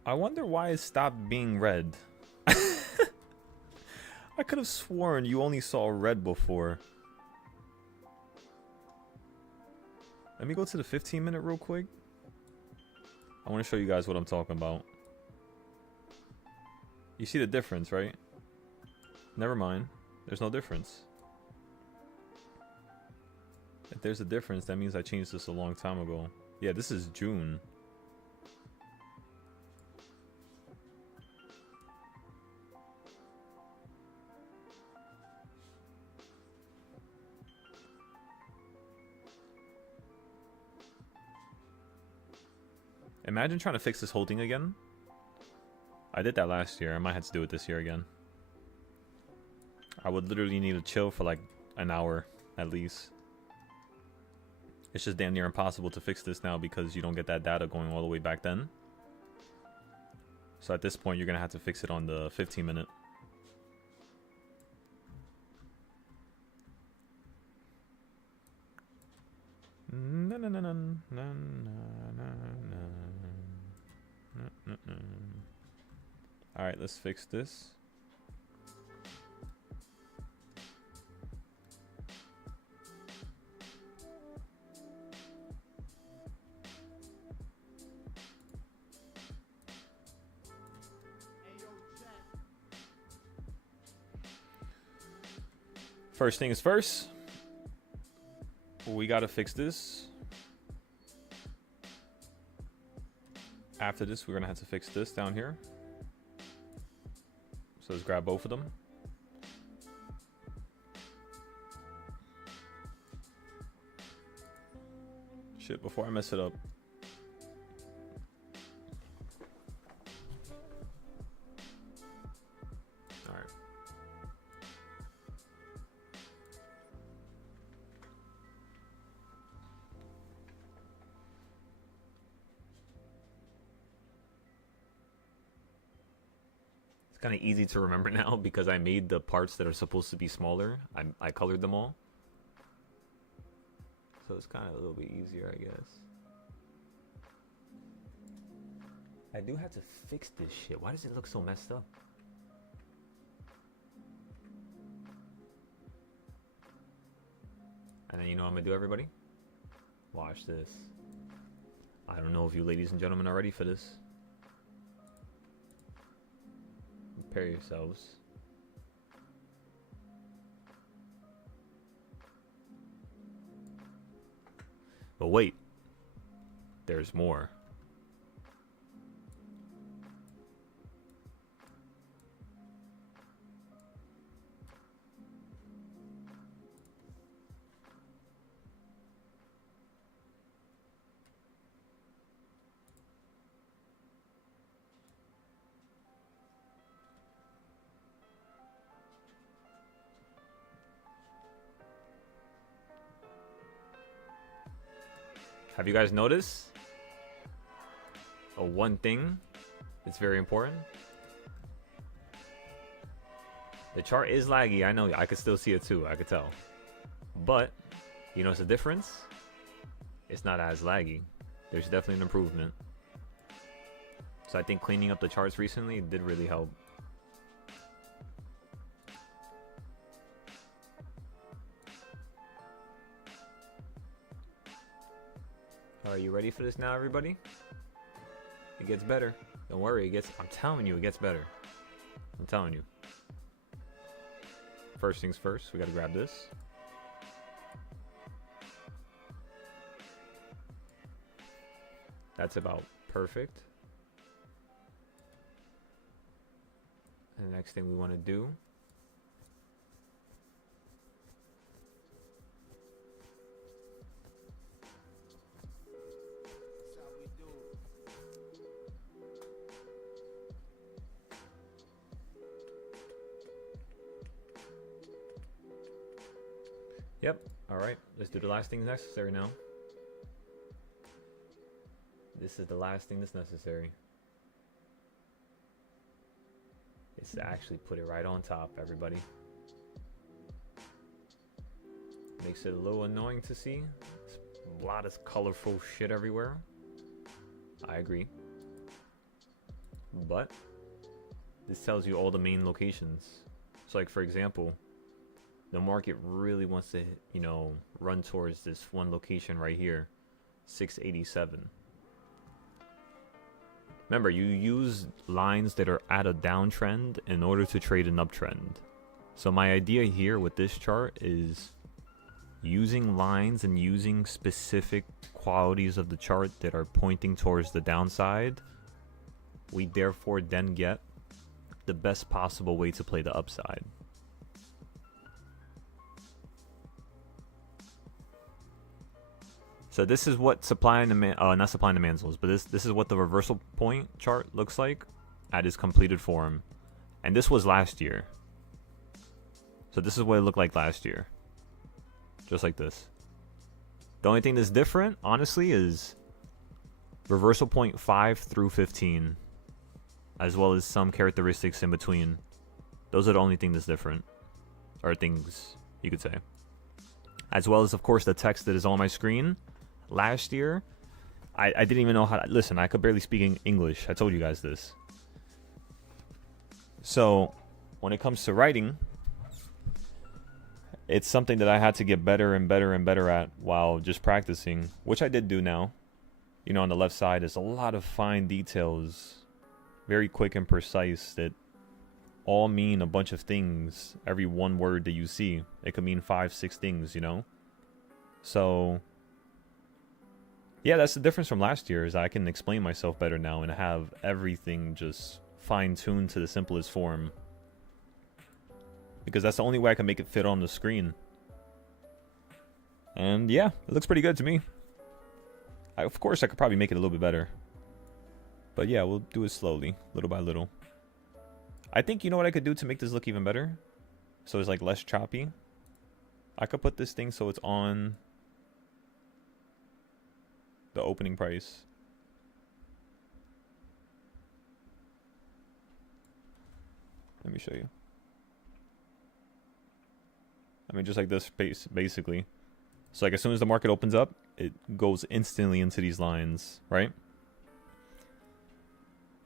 I wonder why it stopped being red. I could have sworn you only saw red before. Let me go to the 15-minute real quick. I want to show you guys what I'm talking about. You see the difference, right? Never mind. There's no difference. If there's a difference, that means I changed this a long time ago. Yeah, this is June. Imagine trying to fix this whole thing again. I did that last year. I might have to do it this year again. I would literally need to chill for like an hour at least. It's just damn near impossible to fix this now because you don't get that data going all the way back then. So at this point, you're going to have to fix it on the 15-minute. Alright, let's fix this. First thing is first. We gotta fix this. After this, we're gonna have to fix this down here. So let's grab both of them. Shit, before I mess it up. Alright. It's kind of easy to remember now because I made the parts that are supposed to be smaller. I colored them all. So it's kind of a little bit easier, I guess. I do have to fix this shit. Why does it look so messed up? And then you know what I'm gonna do, everybody? Watch this. I don't know if you ladies and gentlemen are ready for this. Prepare yourselves. But wait, there's more. Have you guys noticed? One thing that's very important. The chart is laggy. I know. I could still see it too. I could tell. But, you know what's the difference? It's not as laggy. There's definitely an improvement. So I think cleaning up the charts recently did really help. Are you ready for this now, everybody? It gets better. Don't worry, I'm telling you, it gets better. I'm telling you. First things first, we gotta grab this. That's about perfect. And the next thing we want to do . Yep. All right. Let's do the last thing necessary now. This is the last thing that's necessary. It's to actually put it right on top, everybody. Makes it a little annoying to see. There's a lot of colorful shit everywhere. I agree. But this tells you all the main locations. So like, for example, the market really wants to, you know, run towards this one location right here, 687. Remember, you use lines that are at a downtrend in order to trade an uptrend. So my idea here with this chart is using lines and using specific qualities of the chart that are pointing towards the downside. We therefore then get the best possible way to play the upside. So this is what supply and demand, not supply and demand zones, but this is what the reversal point chart looks like at its completed form. And this was last year. So this is what it looked like last year. Just like this. The only thing that's different, honestly, is reversal point 5 through 15. As well as some characteristics in between. Those are the only thing that's different. Or things, you could say. As well as, of course, the text that is on my screen. Last year, I didn't even know how to... Listen, I could barely speak English. I told you guys this. So, when it comes to writing, it's something that I had to get better and better and better at while just practicing, which I did do now. You know, on the left side, there's a lot of fine details, very quick and precise, that all mean a bunch of things. Every one word that you see, it could mean 5, 6 things, you know? So... yeah, that's the difference from last year, is I can explain myself better now and have everything just fine-tuned to the simplest form. Because that's the only way I can make it fit on the screen. And yeah, it looks pretty good to me. Of course, I could probably make it a little bit better. But yeah, we'll do it slowly, little by little. I think, you know what I could do to make this look even better? So it's like less choppy. I could put this thing so it's on the opening price. Let me show you. I mean, just like this, basically. So like as soon as the market opens up, it goes instantly into these lines, right?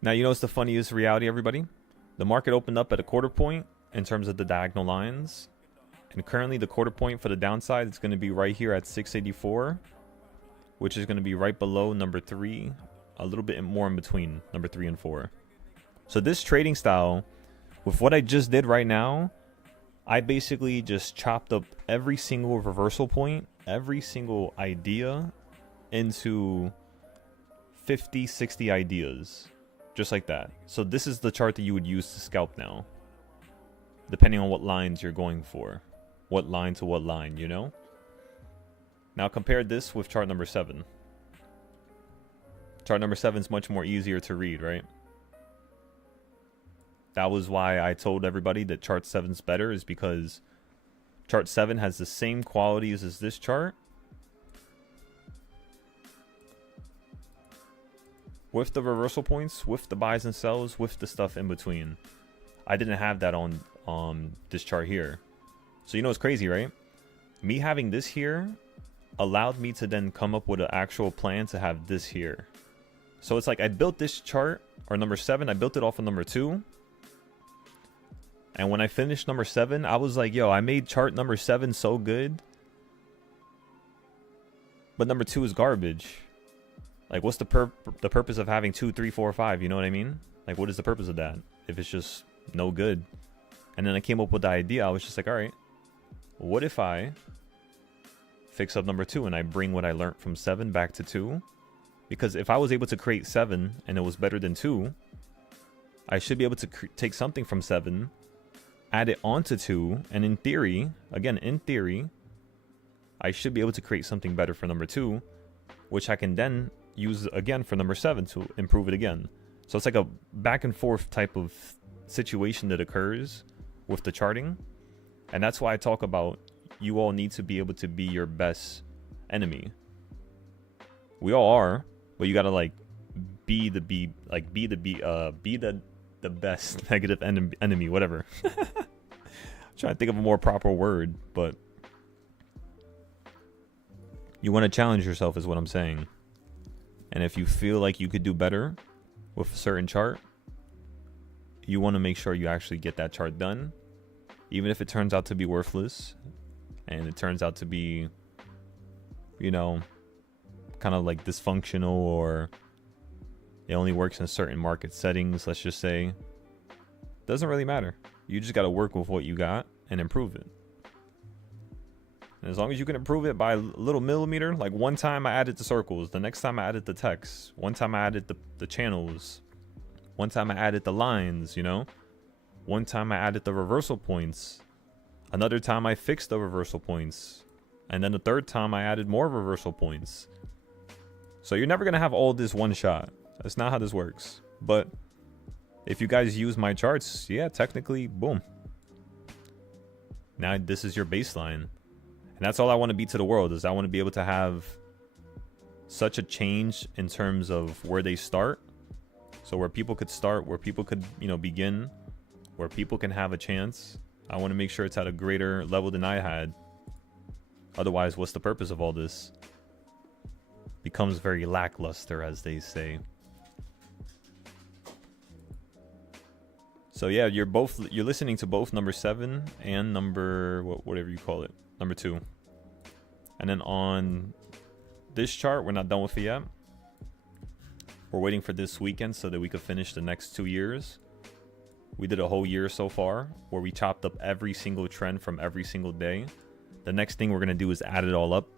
Now, you know what's the funniest reality, everybody? The market opened up at a quarter point in terms of the diagonal lines. And currently the quarter point for the downside is going to be right here at 684. Which is going to be right below number 3. A little bit more in between number 3 and 4. So this trading style, with what I just did right now, I basically just chopped up every single reversal point, every single idea into 50, 60 ideas. Just like that. So this is the chart that you would use to scalp now. Depending on what lines you're going for. What line to what line, you know? Now compare this with chart number 7. Chart number 7 is much more easier to read, right? That was why I told everybody that chart 7 is better, is because chart 7 has the same qualities as this chart. With the reversal points, with the buys and sells, with the stuff in between. I didn't have that on this chart here. So you know what's crazy, right? Me having this here allowed me to then come up with an actual plan to have this here. So it's like I built this chart, or number 7, I built it off of number 2. And when I finished number 7, I was like, yo, I made chart number 7 so good. But number 2 is garbage. Like, what's the purpose of having 2, 3, 4, 5? You know what I mean? Like, what is the purpose of that if it's just no good? And then I came up with the idea. I was just like, all right, what if I fix up number 2 and I bring what I learned from 7 back to 2? Because if I was able to create 7 and it was better than 2, I should be able to take something from 7, add it onto 2, and in theory, again, in theory, I should be able to create something better for number 2, which I can then use again for number 7 to improve it again. So it's like a back and forth type of situation that occurs with the charting. And that's why I talk about you all need to be able to be your best enemy. We all are, but you gotta like be the best negative enemy, whatever. I'm trying to think of a more proper word, but you want to challenge yourself is what I'm saying. And if you feel like you could do better with a certain chart, you want to make sure you actually get that chart done, even if it turns out to be worthless and it turns out to be, you know, kind of like dysfunctional or It only works in certain market settings, let's just say. Doesn't really matter. You just got to work with what you got and improve it. And as long as you can improve it by a little millimeter, like one time I added the circles, the next time I added the text, one time I added the channels, one time I added the lines, you know, one time I added the reversal points, another time I fixed the reversal points, and then the third time I added more reversal points. So you're never going to have all this one shot. That's not how this works. But if you guys use my charts, yeah, technically, boom. Now this is your baseline. And that's all I want to be to the world, is I want to be able to have such a change in terms of where they start. So where people could start, where people could, you know, begin, where people can have a chance. I want to make sure it's at a greater level than I had. Otherwise, what's the purpose of all this? Becomes very lackluster, as they say. So yeah, you're listening to both number 7 and number whatever you call it, number 2. And then on this chart, we're not done with it yet. We're waiting for this weekend so that we could finish the next 2 years. We did a whole year so far where we chopped up every single trend from every single day. The next thing we're going to do is add it all up.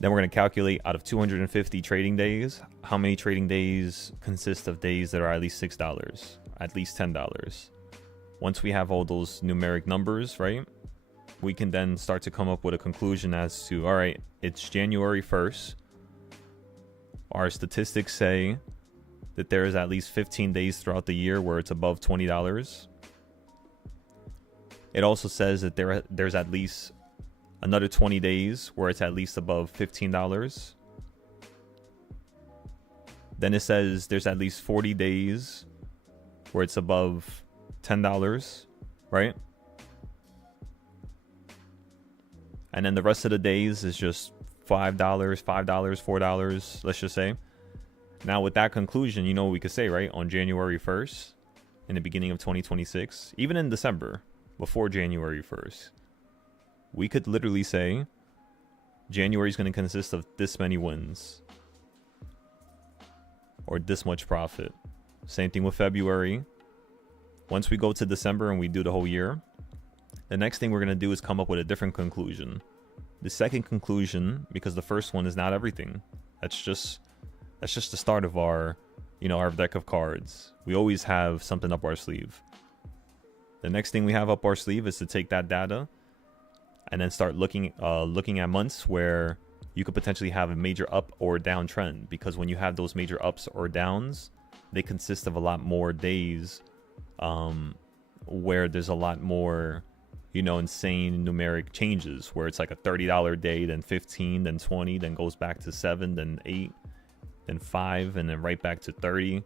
Then we're going to calculate out of 250 trading days, how many trading days consist of days that are at least $6, at least $10. Once we have all those numeric numbers, right, we can then start to come up with a conclusion as to, all right, it's January 1st. Our statistics say that there is at least 15 days throughout the year where it's above $20. It also says that there's at least another 20 days where it's at least above $15. Then it says there's at least 40 days where it's above $10, right? And then the rest of the days is just $5, $4, let's just say. Now with that conclusion, you know what we could say, right? On January 1st, in the beginning of 2026, even in December, before January 1st, we could literally say January is going to consist of this many wins or this much profit. Same thing with February. Once we go to December and we do the whole year, the next thing we're going to do is come up with a different conclusion. The second conclusion, because the first one is not everything. That's just the start of our, you know, our deck of cards. We always have something up our sleeve. The next thing we have up our sleeve is to take that data and then start looking at months where you could potentially have a major up or down trend. Because when you have those major ups or downs, they consist of a lot more days where there's a lot more, you know, insane numeric changes, where it's like a $30 day, then 15, then 20, then goes back to 7, then 8, then 5, and then right back to 30.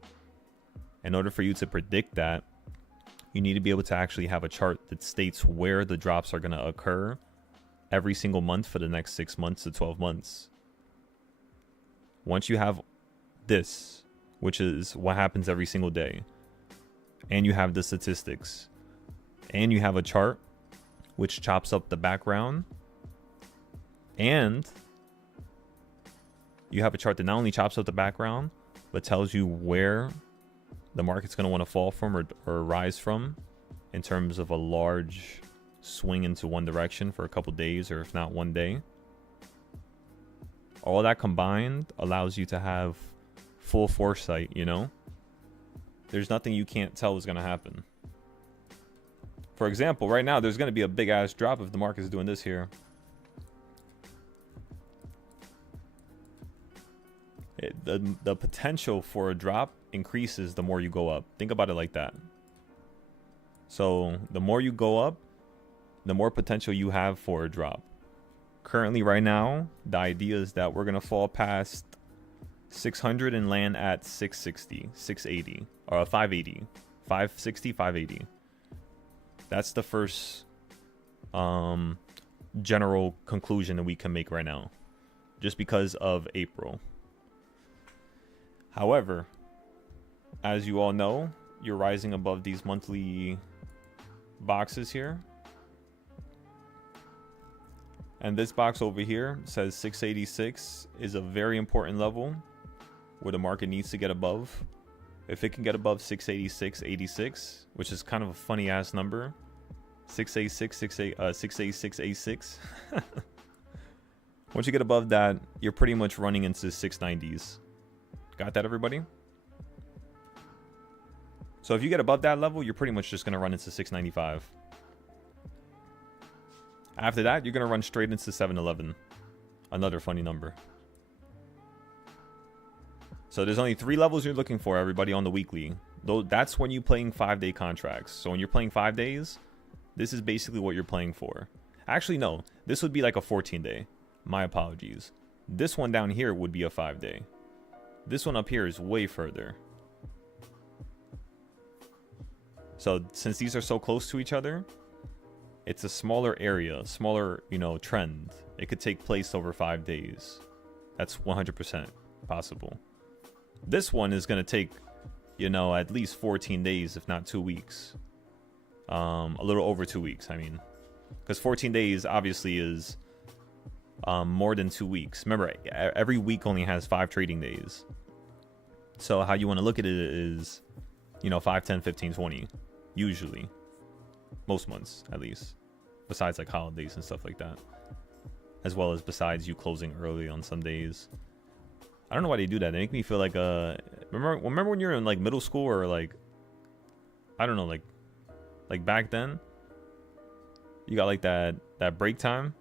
In order for you to predict that, you need to be able to actually have a chart that states where the drops are going to occur every single month for the next 6 months to 12 months. Once you have this, which is what happens every single day, and you have the statistics, and you have a chart which chops up the background, and you have a chart that not only chops up the background, but tells you where the market's going to want to fall from or rise from in terms of a large swing into one direction for a couple days, or if not one day. All that combined allows you to have full foresight, you know? There's nothing you can't tell is going to happen. For example, right now, there's going to be a big ass drop if the market is doing this here. The potential for a drop increases the more you go up. Think about it like that. So the more you go up, the more potential you have for a drop. Currently, right now, the idea is that we're going to fall past 600 and land at 660, 680, or 580, 560, 580. That's the first general conclusion that we can make right now, just because of April. However, as you all know, you're rising above these monthly boxes here. And this box over here says 686 is a very important level. where the market needs to get above. If it can get above 686.86, which is kind of a funny ass number, 686.86. Once you get above that, you're pretty much running into 690s. Got that, everybody? So if you get above that level, you're pretty much just going to run into 695. After that, you're going to run straight into 711. Another funny number. So there's only 3 levels you're looking for, everybody, on the weekly. Though that's when you're playing 5-day contracts. So when you're playing 5 days, this is basically what you're playing for. Actually, no. This would be like a 14-day. My apologies. This one down here would be a 5-day. This one up here is way further. So since these are so close to each other, it's a smaller area, smaller, trend. It could take place over 5 days. That's 100% possible. This one is going to take, at least 14 days, if not 2 weeks. A little over 2 weeks, I mean. Because 14 days obviously is more than 2 weeks. Remember, every week only has 5 trading days. So how you want to look at it is, 5, 10, 15, 20. Usually. Most months, at least. Besides like holidays and stuff like that. As well as besides you closing early on some days. I don't know why they do that. They make me feel like remember when you're in like middle school or like, I don't know, like back then, you got like that break time.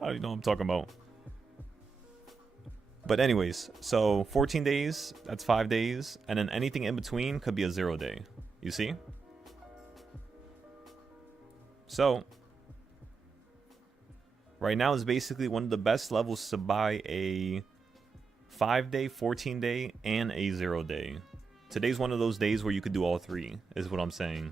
I don't know what I'm talking about. But anyways, so 14 days, that's 5 days, and then anything in between could be a 0 day. You see? So right now is basically one of the best levels to buy a 5-day, 14-day, and a 0 day. Today's one of those days where you could do all 3, is what I'm saying.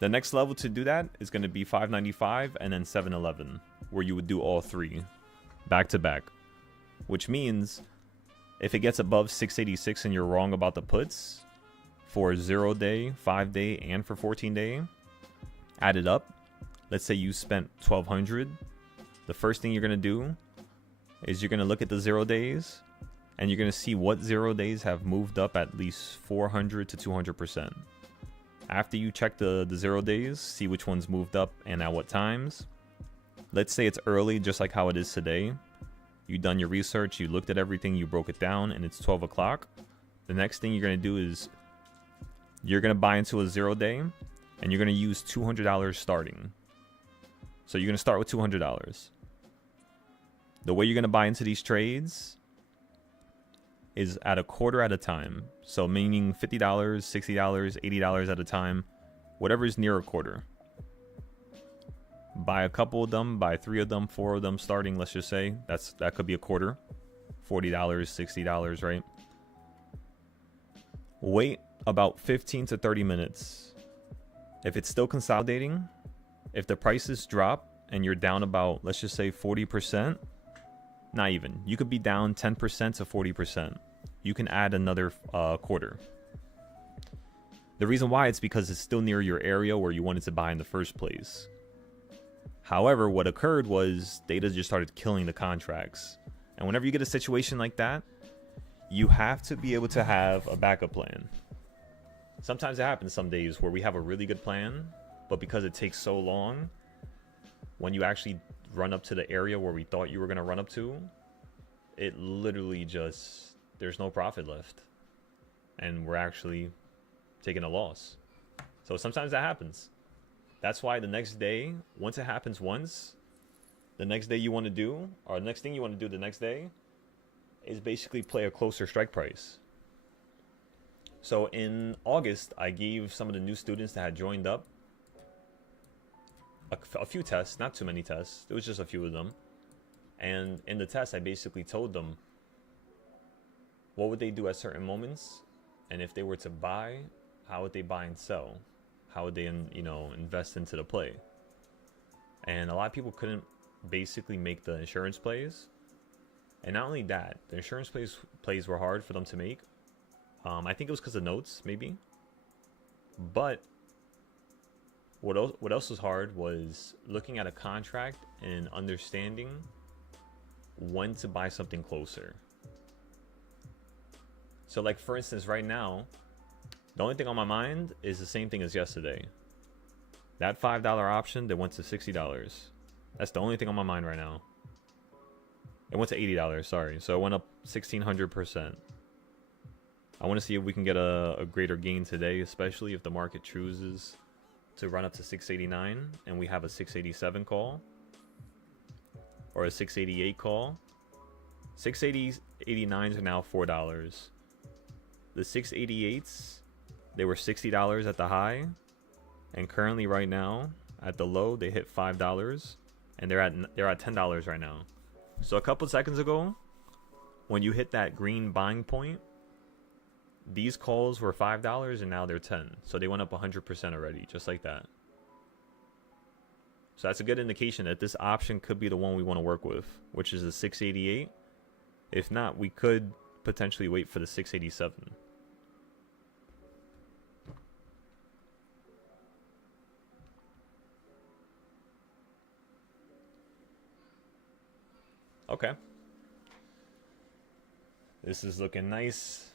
The next level to do that is going to be 595 and then 711, where you would do all 3 back to back. Which means if it gets above 686 and you're wrong about the puts for 0 day, 5-day, and for 14-day, add it up. Let's say you spent 1,200. The first thing you're going to do is you're going to look at the 0 days and you're going to see what 0 days have moved up at least 400 to 200%. After you check the 0 days, see which ones moved up and at what times. Let's say it's early, just like how it is today. You've done your research, you looked at everything, you broke it down, and it's 12 o'clock. The next thing you're going to do is you're going to buy into a 0 day, and you're going to use $200 starting. So you're going to start with $200. The way you're going to buy into these trades is at a quarter at a time. So meaning $50, $60, $80 at a time, whatever is near a quarter. Buy a couple of them, buy 3 of them, 4 of them starting, let's just say. That could be a quarter. $40, $60, right? Wait about 15 to 30 minutes. If it's still consolidating, if the prices drop and you're down about, let's just say 40%, not even. You could be down 10% to 40%. You can add another quarter. The reason why it's because it's still near your area where you wanted to buy in the first place. However, what occurred was data just started killing the contracts. And whenever you get a situation like that, you have to be able to have a backup plan. Sometimes it happens some days where we have a really good plan, but because it takes so long, when you actually run up to the area where we thought you were going to run up to, it literally just, there's no profit left. And we're actually taking a loss. So sometimes that happens. That's why the next day, once it happens once, the next day you want to do, or the next thing you want to do the next day, is basically play a closer strike price. So in August, I gave some of the new students that had joined up a few tests, not too many tests. It was just a few of them. And in the test, I basically told them what would they do at certain moments, and if they were to buy, how would they buy and sell? How would they, invest into the play? And a lot of people couldn't basically make the insurance plays. And not only that, the insurance plays were hard for them to make. I think it was because of notes, maybe. But What else was hard was looking at a contract and understanding when to buy something closer. So like for instance, right now, the only thing on my mind is the same thing as yesterday. That $5 option that went to $60. That's the only thing on my mind right now. It went to $80, sorry. So it went up 1,600%. I want to see if we can get a greater gain today, especially if the market chooses to run up to 689 and we have a 687 call or a 688 call. 689s are now $4. The 688s, they were $60 at the high, and currently right now at the low they hit $5, and they're at $10 right now. So a couple seconds ago, when you hit that green buying point, these calls were $5 and now they're 10. So they went up 100% already, just like that. So that's a good indication that this option could be the one we want to work with, which is the 688. If not, we could potentially wait for the 687. Okay. This is looking nice.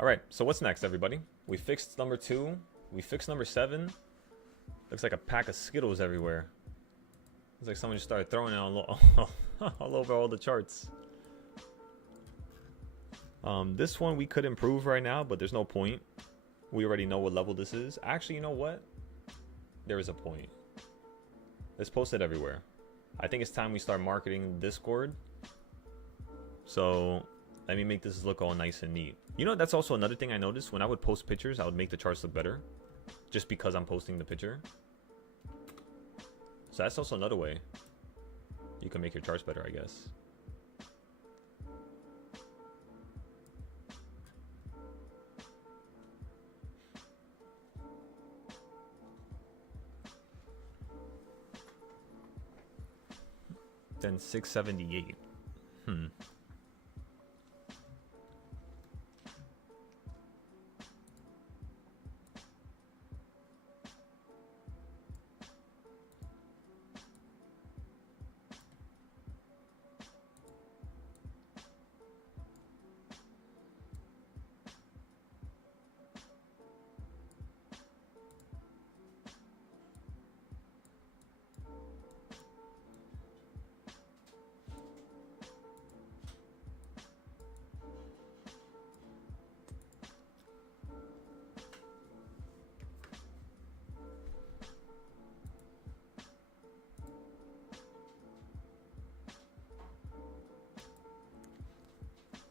All right, so what's next, everybody? We fixed number 2. We fixed number 7. Looks like a pack of Skittles everywhere. Looks like someone just started throwing it all over all the charts. This one we could improve right now, but there's no point. We already know what level this is. Actually, you know what? There is a point. Let's post it everywhere. I think it's time we start marketing Discord. So let me make this look all nice and neat. You know, that's also another thing I noticed. When I would post pictures, I would make the charts look better. Just because I'm posting the picture. So that's also another way you can make your charts better, I guess. Then 678.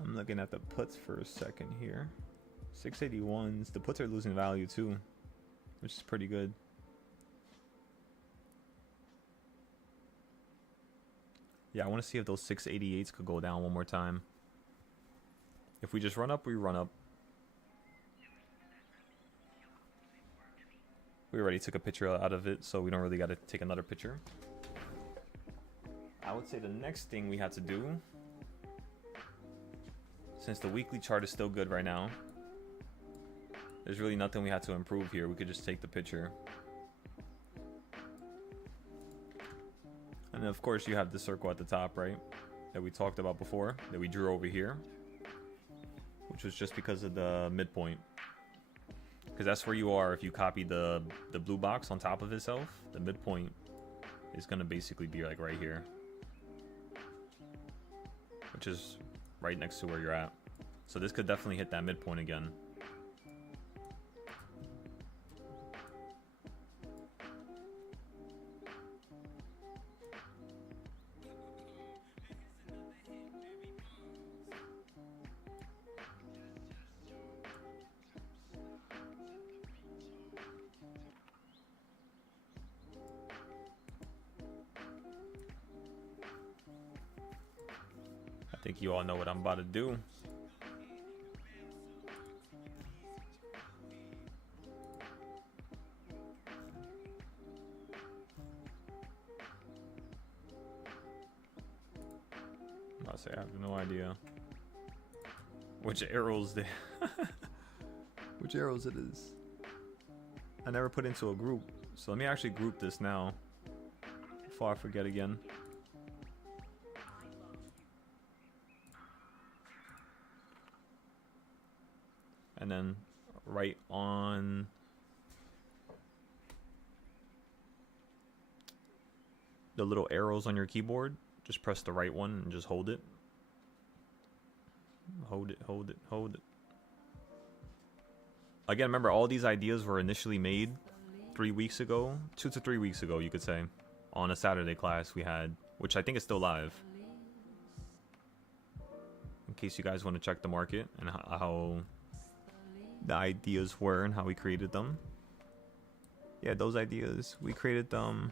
I'm looking at the puts for a second here. 681s. The puts are losing value too, which is pretty good. Yeah, I want to see if those 688s could go down one more time. If we just run up, we run up. We already took a picture out of it, so we don't really got to take another picture. I would say the next thing we have to do, since the weekly chart is still good right now, there's really nothing we have to improve here. We could just take the picture. And then of course you have the circle at the top, right? That we talked about before, that we drew over here. Which was just because of the midpoint. Because that's where you are if you copy the blue box on top of itself. The midpoint is going to basically be like right here. Which is right next to where you're at. So this could definitely hit that midpoint again. I think you all know what I'm about to do. I'll say I have no idea which arrows they which arrows it is. I never put into a group, so let me actually group this now before I forget again. And then right on the little arrows on your keyboard, just press the right one and just hold it. Hold it, hold it, hold it. Again, remember, all these ideas were initially made 3 weeks ago, 2 to 3 weeks ago, you could say, on a Saturday class we had, which I think is still live. In case you guys want to check the market and how the ideas were and how we created them. Yeah, those ideas, we created them,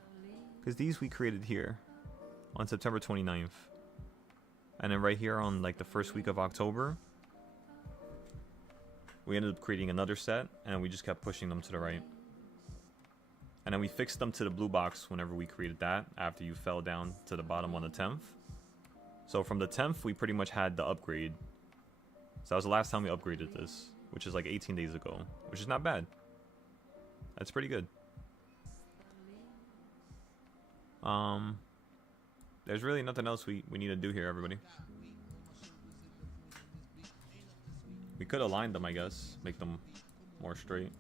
because these we created here on September 29th. And then right here on like the first week of October, we ended up creating another set, and we just kept pushing them to the right. And then we fixed them to the blue box whenever we created that, after you fell down to the bottom on the 10th. So from the 10th, we pretty much had the upgrade. So that was the last time we upgraded this, which is like 18 days ago, which is not bad. That's pretty good. There's really nothing else we need to do here, everybody. We could align them, I guess, make them more straight.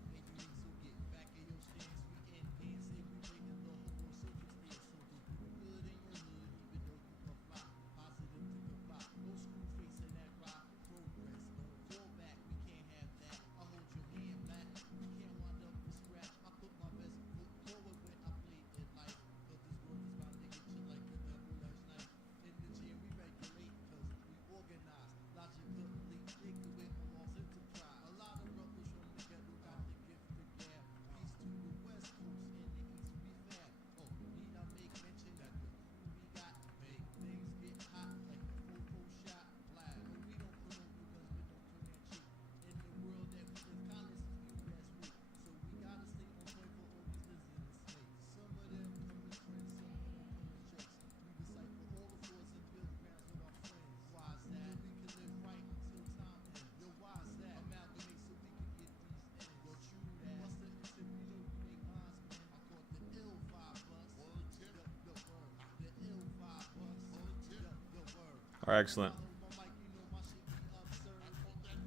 All right, excellent.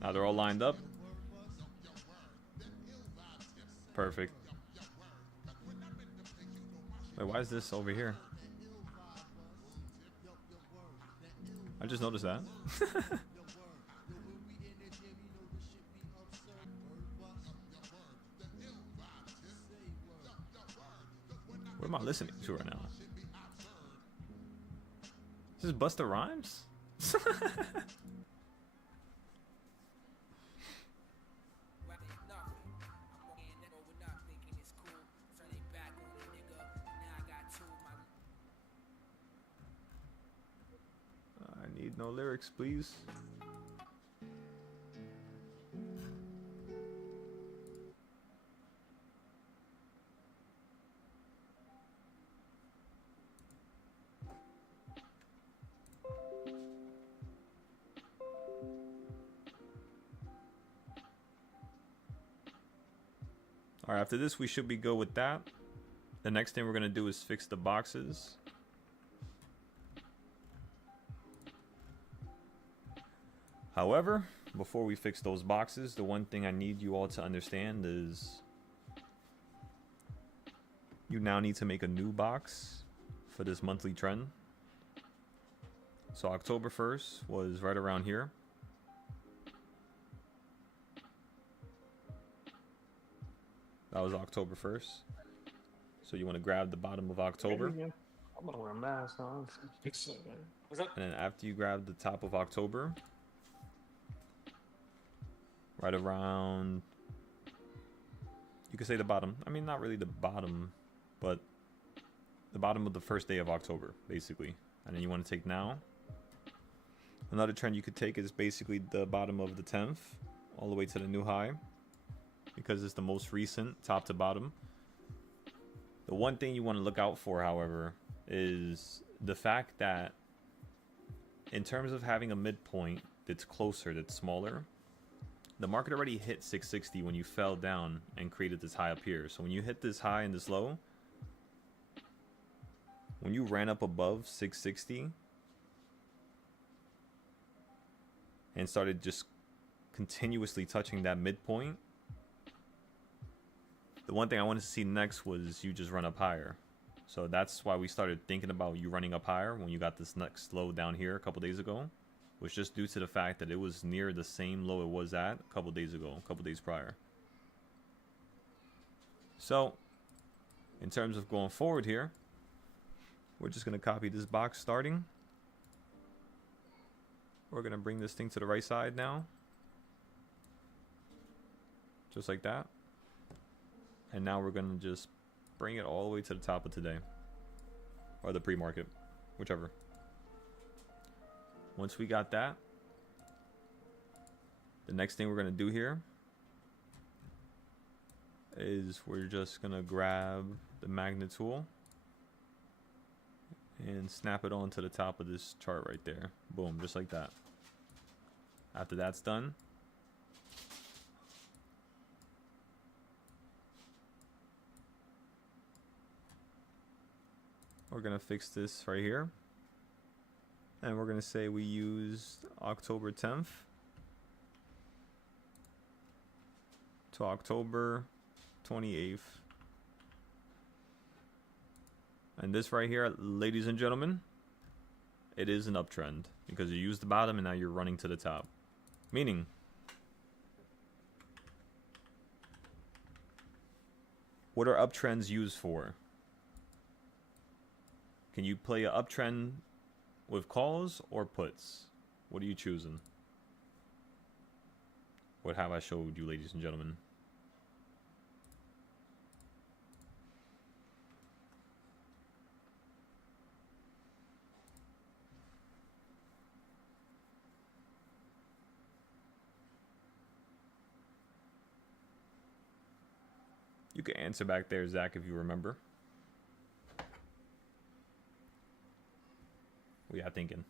Now they're all lined up. Perfect. Wait, why is this over here? I just noticed that. What am I listening to right now? This is Busta Rhymes? I need no lyrics, please. Alright, after this we should be good with that. The next thing we're going to do is fix the boxes. However, before we fix those boxes, the one thing I need you all to understand is you now need to make a new box for this monthly trend. So October 1st was right around here. That was October 1st. So you want to grab the bottom of October. I'm gonna wear a mask on. And then after you grab the top of October, right around, you could say the bottom. I mean, not really the bottom, but the bottom of the first day of October, basically. And then you want to take now. Another trend you could take is basically the bottom of the 10th all the way to the new high, because it's the most recent top to bottom. The one thing you want to look out for, however, is the fact that in terms of having a midpoint that's closer, that's smaller, the market already hit 660 when you fell down and created this high up here. So when you hit this high and this low, when you ran up above 660 and started just continuously touching that midpoint, the one thing I wanted to see next was you just run up higher. So that's why we started thinking about you running up higher when you got this next low down here a couple days ago, was just due to the fact that it was near the same low it was at a couple days ago, a couple days prior. So in terms of going forward here, we're just going to copy this box starting. We're going to bring this thing to the right side now. Just like that. And now we're going to just bring it all the way to the top of today. Or the pre-market. Whichever. Once we got that, the next thing we're going to do here is we're just going to grab the magnet tool and snap it onto the top of this chart right there. Boom, just like that. After that's done, we're going to fix this right here. And we're going to say we used October 10th to October 28th. And this right here, ladies and gentlemen, it is an uptrend because you used the bottom and now you're running to the top. Meaning, what are uptrends used for? Can you play an uptrend with calls or puts? What are you choosing? What have I showed you, ladies and gentlemen? You can answer back there, Zach, if you remember. What y'all thinking?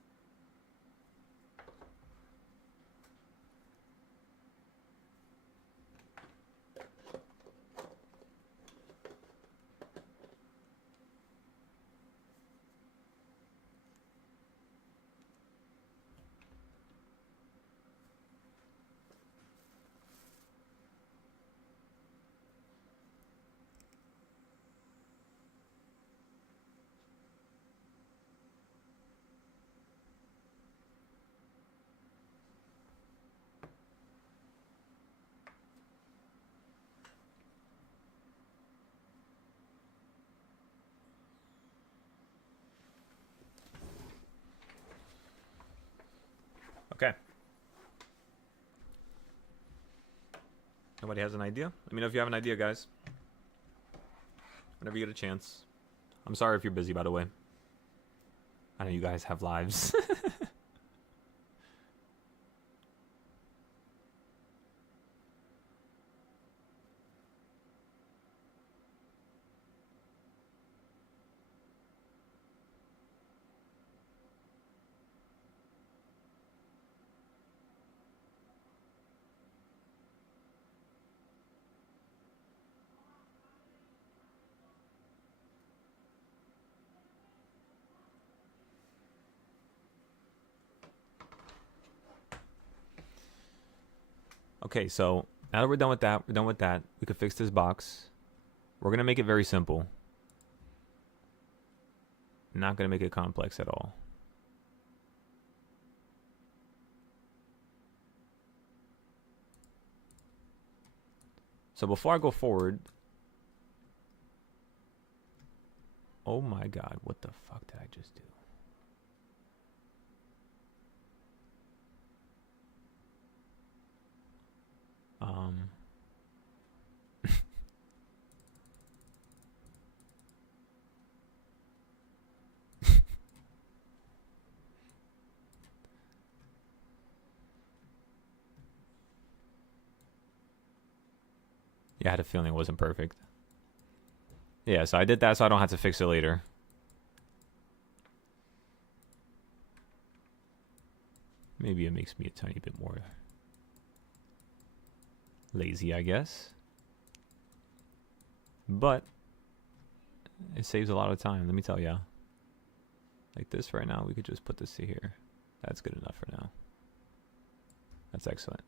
Okay. Nobody has an idea? Let me know if you have an idea, guys. Whenever you get a chance. I'm sorry if you're busy, by the way. I know you guys have lives. Okay, so now that we're done with that, we could fix this box. We're going to make it very simple. Not going to make it complex at all. So before I go forward... Oh my god, what the fuck did I just do? Yeah, I had a feeling it wasn't perfect. Yeah, so I did that so I don't have to fix it later. Maybe it makes me a tiny bit more lazy, I guess. But it saves a lot of time, let me tell ya. Like this right now, we could just put this to here. That's good enough for now. That's excellent.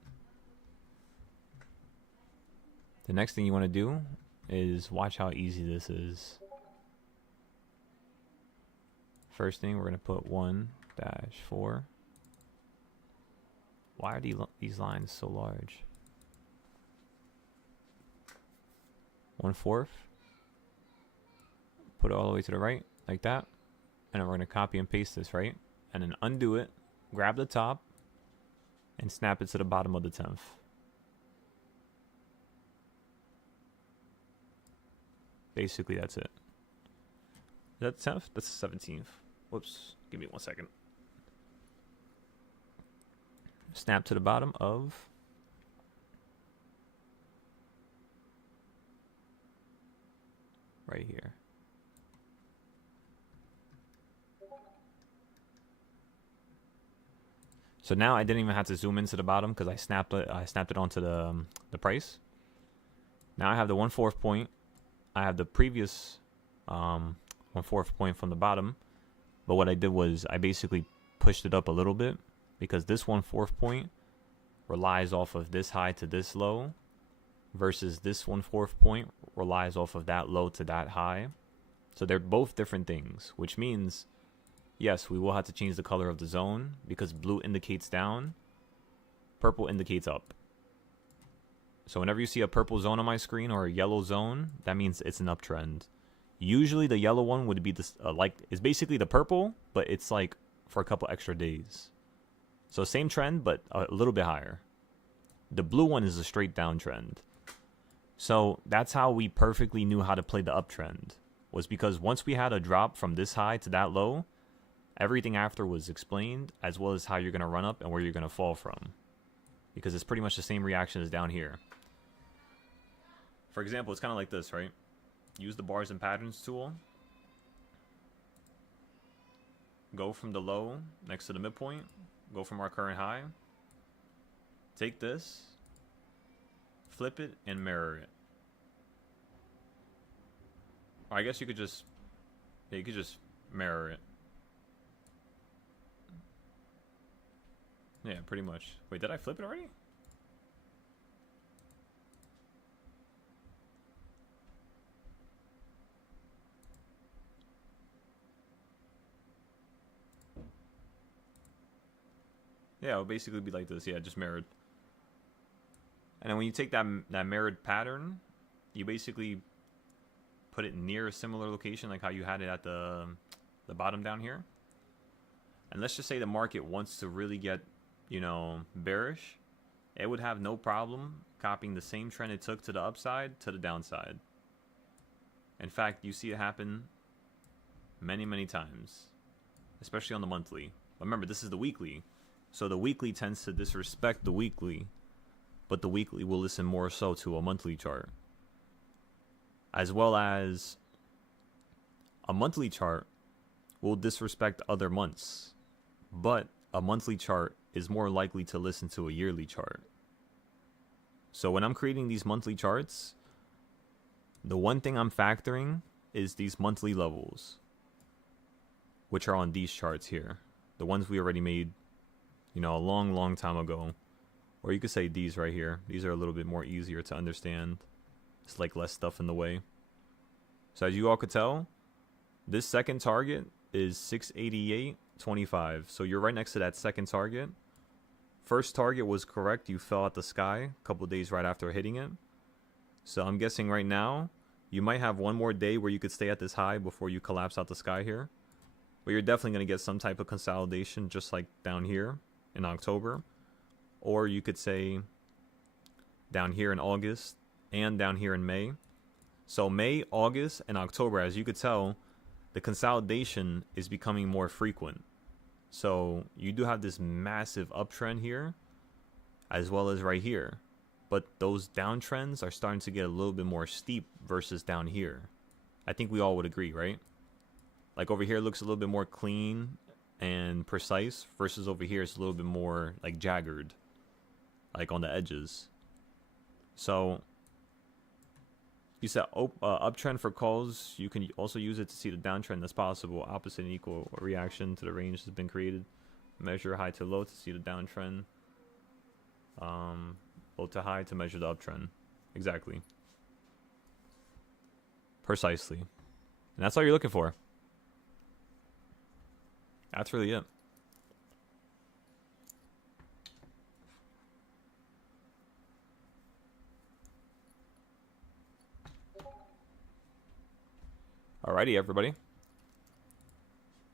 The next thing you want to do is watch how easy this is. First thing, we're going to put 1-4. Why are these lines so large? 1/4. Put it all the way to the right, like that. And then we're going to copy and paste this, right? And then undo it, grab the top, and snap it to the bottom of the 10th. Basically, that's it. Is that the 10th? That's the 17th. Whoops. Give me 1 second. Snap to the bottom of right here. So now I didn't even have to zoom into the bottom because I snapped it onto the price. Now I have the 1/4 point. I have the previous 1/4 point from the bottom. But what I did was I basically pushed it up a little bit because this 1/4 point relies off of this high to this low versus this 1/4 point relies off of that low to that high. So they're both different things, which means yes, we will have to change the color of the zone because blue indicates down, purple indicates up. So whenever you see a purple zone on my screen or a yellow zone, that means it's an uptrend. Usually the yellow one would be this it's basically the purple, but it's like for a couple extra days. So same trend, but a little bit higher. The blue one is a straight downtrend. So that's how we perfectly knew how to play the uptrend, was because once we had a drop from this high to that low, everything after was explained, as well as how you're going to run up and where you're going to fall from. Because it's pretty much the same reaction as down here. For example, it's kind of like this, right? Use the bars and patterns tool. Go from the low next to the midpoint. Go from our current high. Take this. Flip it and mirror it. Or I guess you could just... Yeah, you could just mirror it. Yeah, pretty much. Wait, did I flip it already? Yeah, it would basically be like this. Yeah, just mirrored. And then when you take that mirrored pattern, you basically put it near a similar location, like how you had it at the bottom down here. And let's just say the market wants to really get, you know, bearish. It would have no problem copying the same trend it took to the upside to the downside. In fact, you see it happen many times, especially on the monthly. But remember, this is the weekly. So the weekly tends to disrespect the weekly, but the weekly will listen more so to a monthly chart. As well as a monthly chart will disrespect other months, but a monthly chart is more likely to listen to a yearly chart. So when I'm creating these monthly charts, the one thing I'm factoring is these monthly levels, which are on these charts here. The ones we already made, you know, a long time ago. Or you could say these right here. These are a little bit more easier to understand. It's like less stuff in the way. So as you all could tell, this second target is 688.25. So you're right next to that second target. First target was correct. You fell out the sky a couple days right after hitting it. So I'm guessing right now, you might have one more day where you could stay at this high before you collapse out the sky here. But you're definitely going to get some type of consolidation just like down here in October. Or you could say down here in August and down here in May. So May, August, and October, as you could tell, the consolidation is becoming more frequent. So you do have this massive uptrend here, as well as right here. But those downtrends are starting to get a little bit more steep versus down here. I think we all would agree, right? Like over here looks a little bit more clean and precise versus over here it's a little bit more like jaggered, like on the edges. So you said uptrend for calls. You can also use it to see the downtrend that's possible. Opposite and equal reaction to the range has been created. Measure high to low to see the downtrend. Low to high to measure the uptrend. Exactly. Precisely. And that's all you're looking for. That's really it. Alrighty, everybody.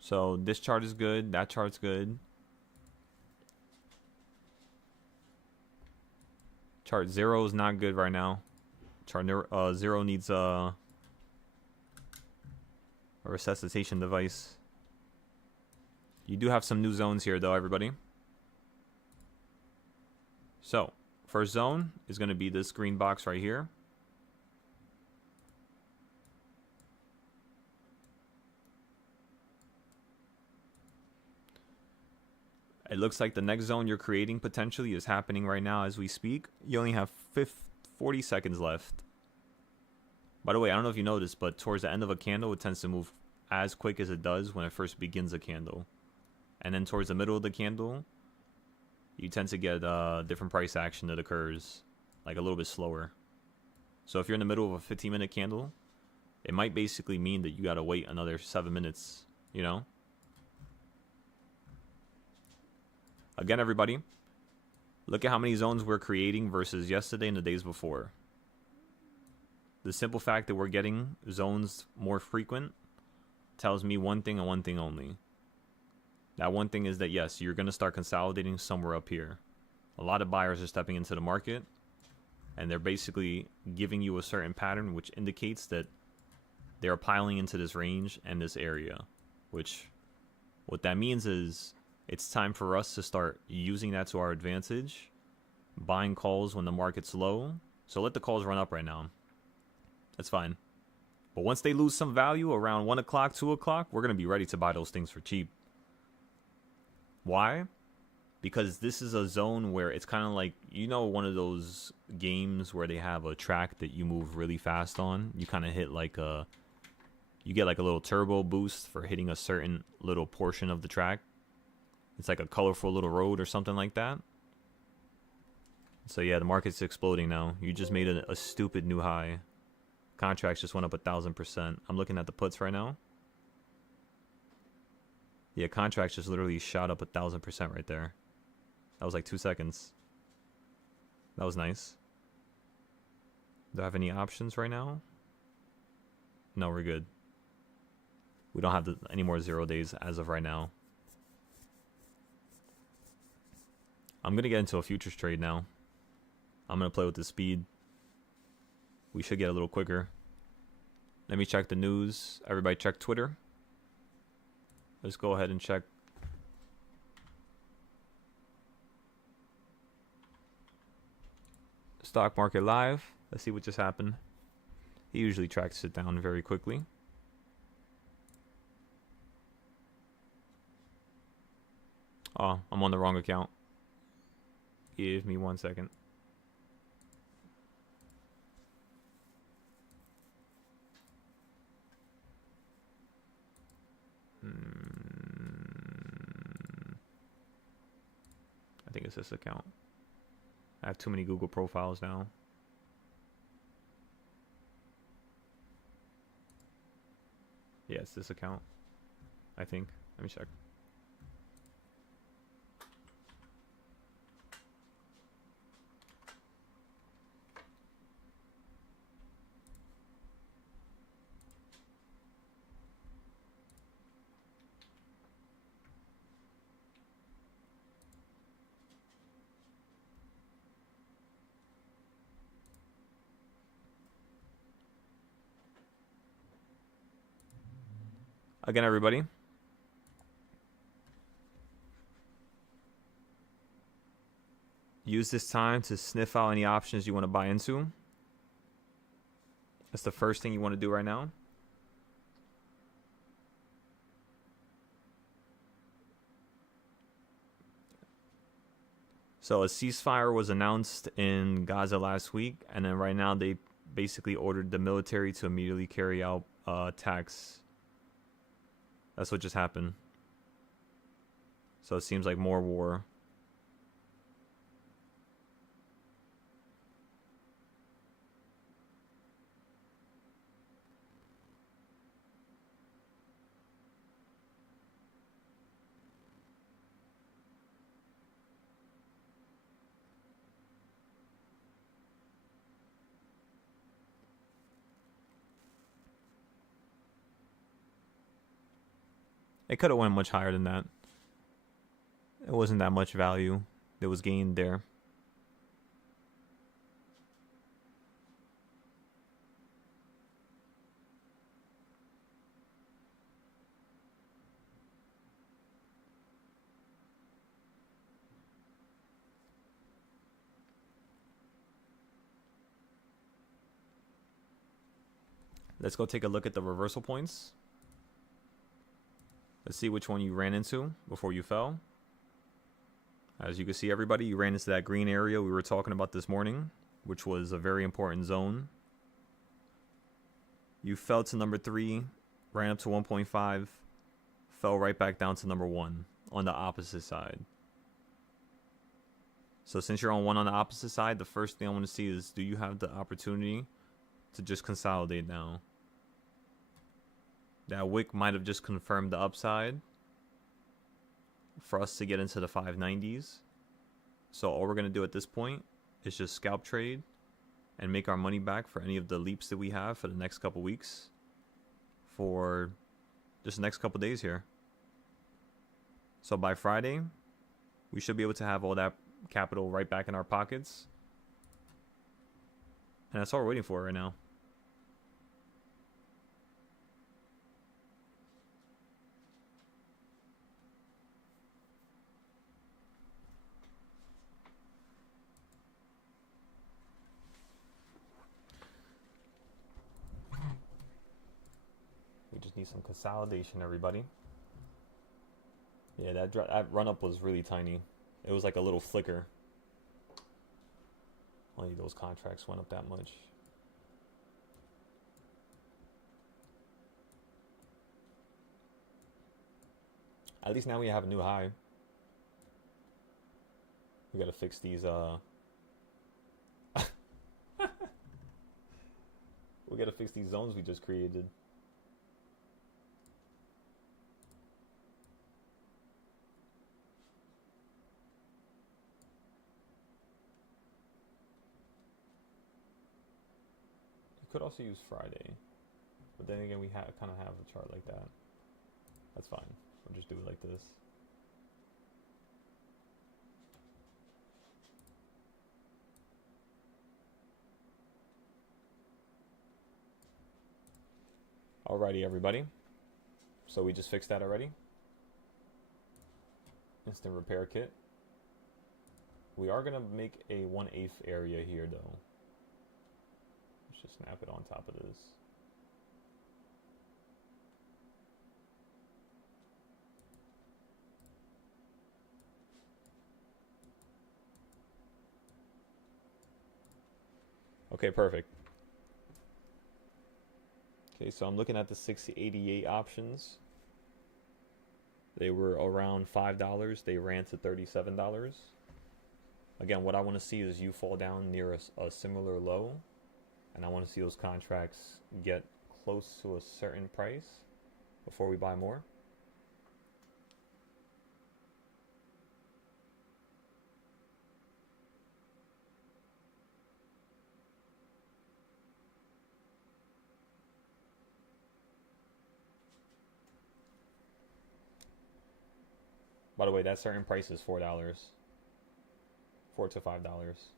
So this chart is good. That chart's good. Chart 0 is not good right now. Chart 0 needs a resuscitation device. You do have some new zones here, though, everybody. So first zone is going to be this green box right here. It looks like the next zone you're creating potentially is happening right now as we speak. You only have 40 seconds left. By the way, I don't know if you noticed, but towards the end of a candle, it tends to move as quick as it does when it first begins a candle. And then towards the middle of the candle, you tend to get different price action that occurs, like a little bit slower. So if you're in the middle of a 15-minute candle, it might basically mean that you got to wait another 7 minutes, you know? Again, everybody, look at how many zones we're creating versus yesterday and the days before. The simple fact that we're getting zones more frequent tells me one thing and one thing only. That one thing is that, yes, you're going to start consolidating somewhere up here. A lot of buyers are stepping into the market, and they're basically giving you a certain pattern, which indicates that they're piling into this range and this area, which what that means is it's time for us to start using that to our advantage, buying calls when the market's low. So let the calls run up right now. That's fine. But once they lose some value around 1 o'clock, 2 o'clock, we're going to be ready to buy those things for cheap. Why? Because this is a zone where it's kind of like, you know, one of those games where they have a track that you move really fast on. You kind of hit like you get like a little turbo boost for hitting a certain little portion of the track. It's like a colorful little road or something like that. So yeah, the market's exploding now. You just made a stupid new high. Contracts just went up 1,000%. I'm looking at the puts right now. Yeah, contracts just literally shot up 1,000% right there. That was like 2 seconds. That was nice. Do I have any options right now? No, we're good. We don't have any more 0 days as of right now. I'm going to get into a futures trade now. I'm going to play with the speed. We should get a little quicker. Let me check the news. Everybody check Twitter. Let's go ahead and check. Stock market live. Let's see what just happened. He usually tracks it down very quickly. Oh, I'm on the wrong account. Give me 1 second. I think it's this account. I have too many Google profiles now. Yeah, it's this account, I think. Let me check. Again, everybody. Use this time to sniff out any options you want to buy into. That's the first thing you want to do right now. So a ceasefire was announced in Gaza last week, and then right now they basically ordered the military to immediately carry out attacks. That's what just happened. So it seems like more war. It could have went much higher than that. It wasn't that much value that was gained there. Let's go take a look at the reversal points. Let's see which one you ran into before you fell. As you can see, everybody, you ran into that green area we were talking about this morning, which was a very important zone. You fell to number 3, ran up to 1.5, fell right back down to number 1 on the opposite side. So since you're on 1 on the opposite side, the first thing I want to see is, do you have the opportunity to just consolidate now? That wick might have just confirmed the upside for us to get into the 590s. So all we're going to do at this point is just scalp trade and make our money back for any of the leaps that we have for the next couple weeks, for just the next couple days here. So by Friday, we should be able to have all that capital right back in our pockets. And that's all we're waiting for right now. We just need some consolidation, everybody. Yeah, that run up was really tiny. It was like a little flicker. Only those contracts went up that much. At least now we have a new high. We gotta fix these we gotta fix these zones we just created. Could also use Friday, but then again we kind of have a chart like that. That's fine. We'll just do it like this. Alrighty, everybody. So we just fixed that already. Instant repair kit. We are gonna make a 1/8 area here though. Just snap it on top of this. Okay, perfect. Okay, so I'm looking at the 688 options. They were around $5. They ran to $37. Again, what I want to see is you fall down near a similar low. And I want to see those contracts get close to a certain price before we buy more. By the way, that certain price is $4. $4 to $5.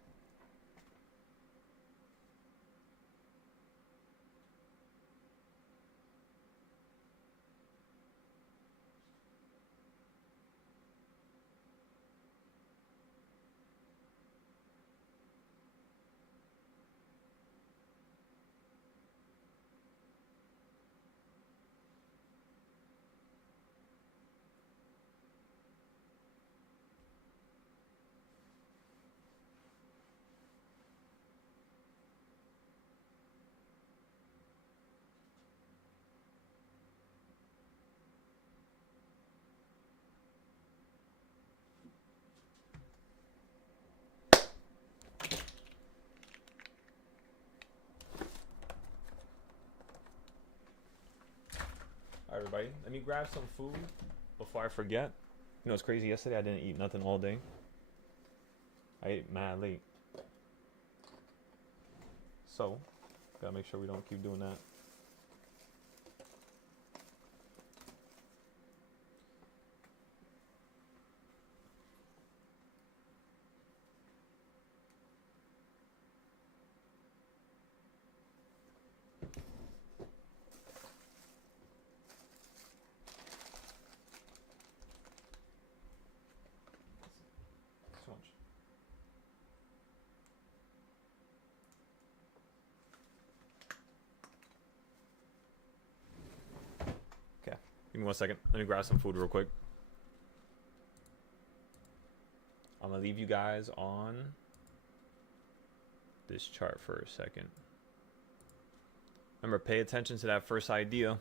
everybody. Let me grab some food before I forget. You know, it's crazy. Yesterday I didn't eat nothing all day. I ate mad late. So, gotta make sure we don't keep doing that. So much. Okay, give me 1 second. Let me grab some food real quick. I'm gonna leave you guys on this chart for a second. Remember, pay attention to that first idea.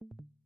Thank you.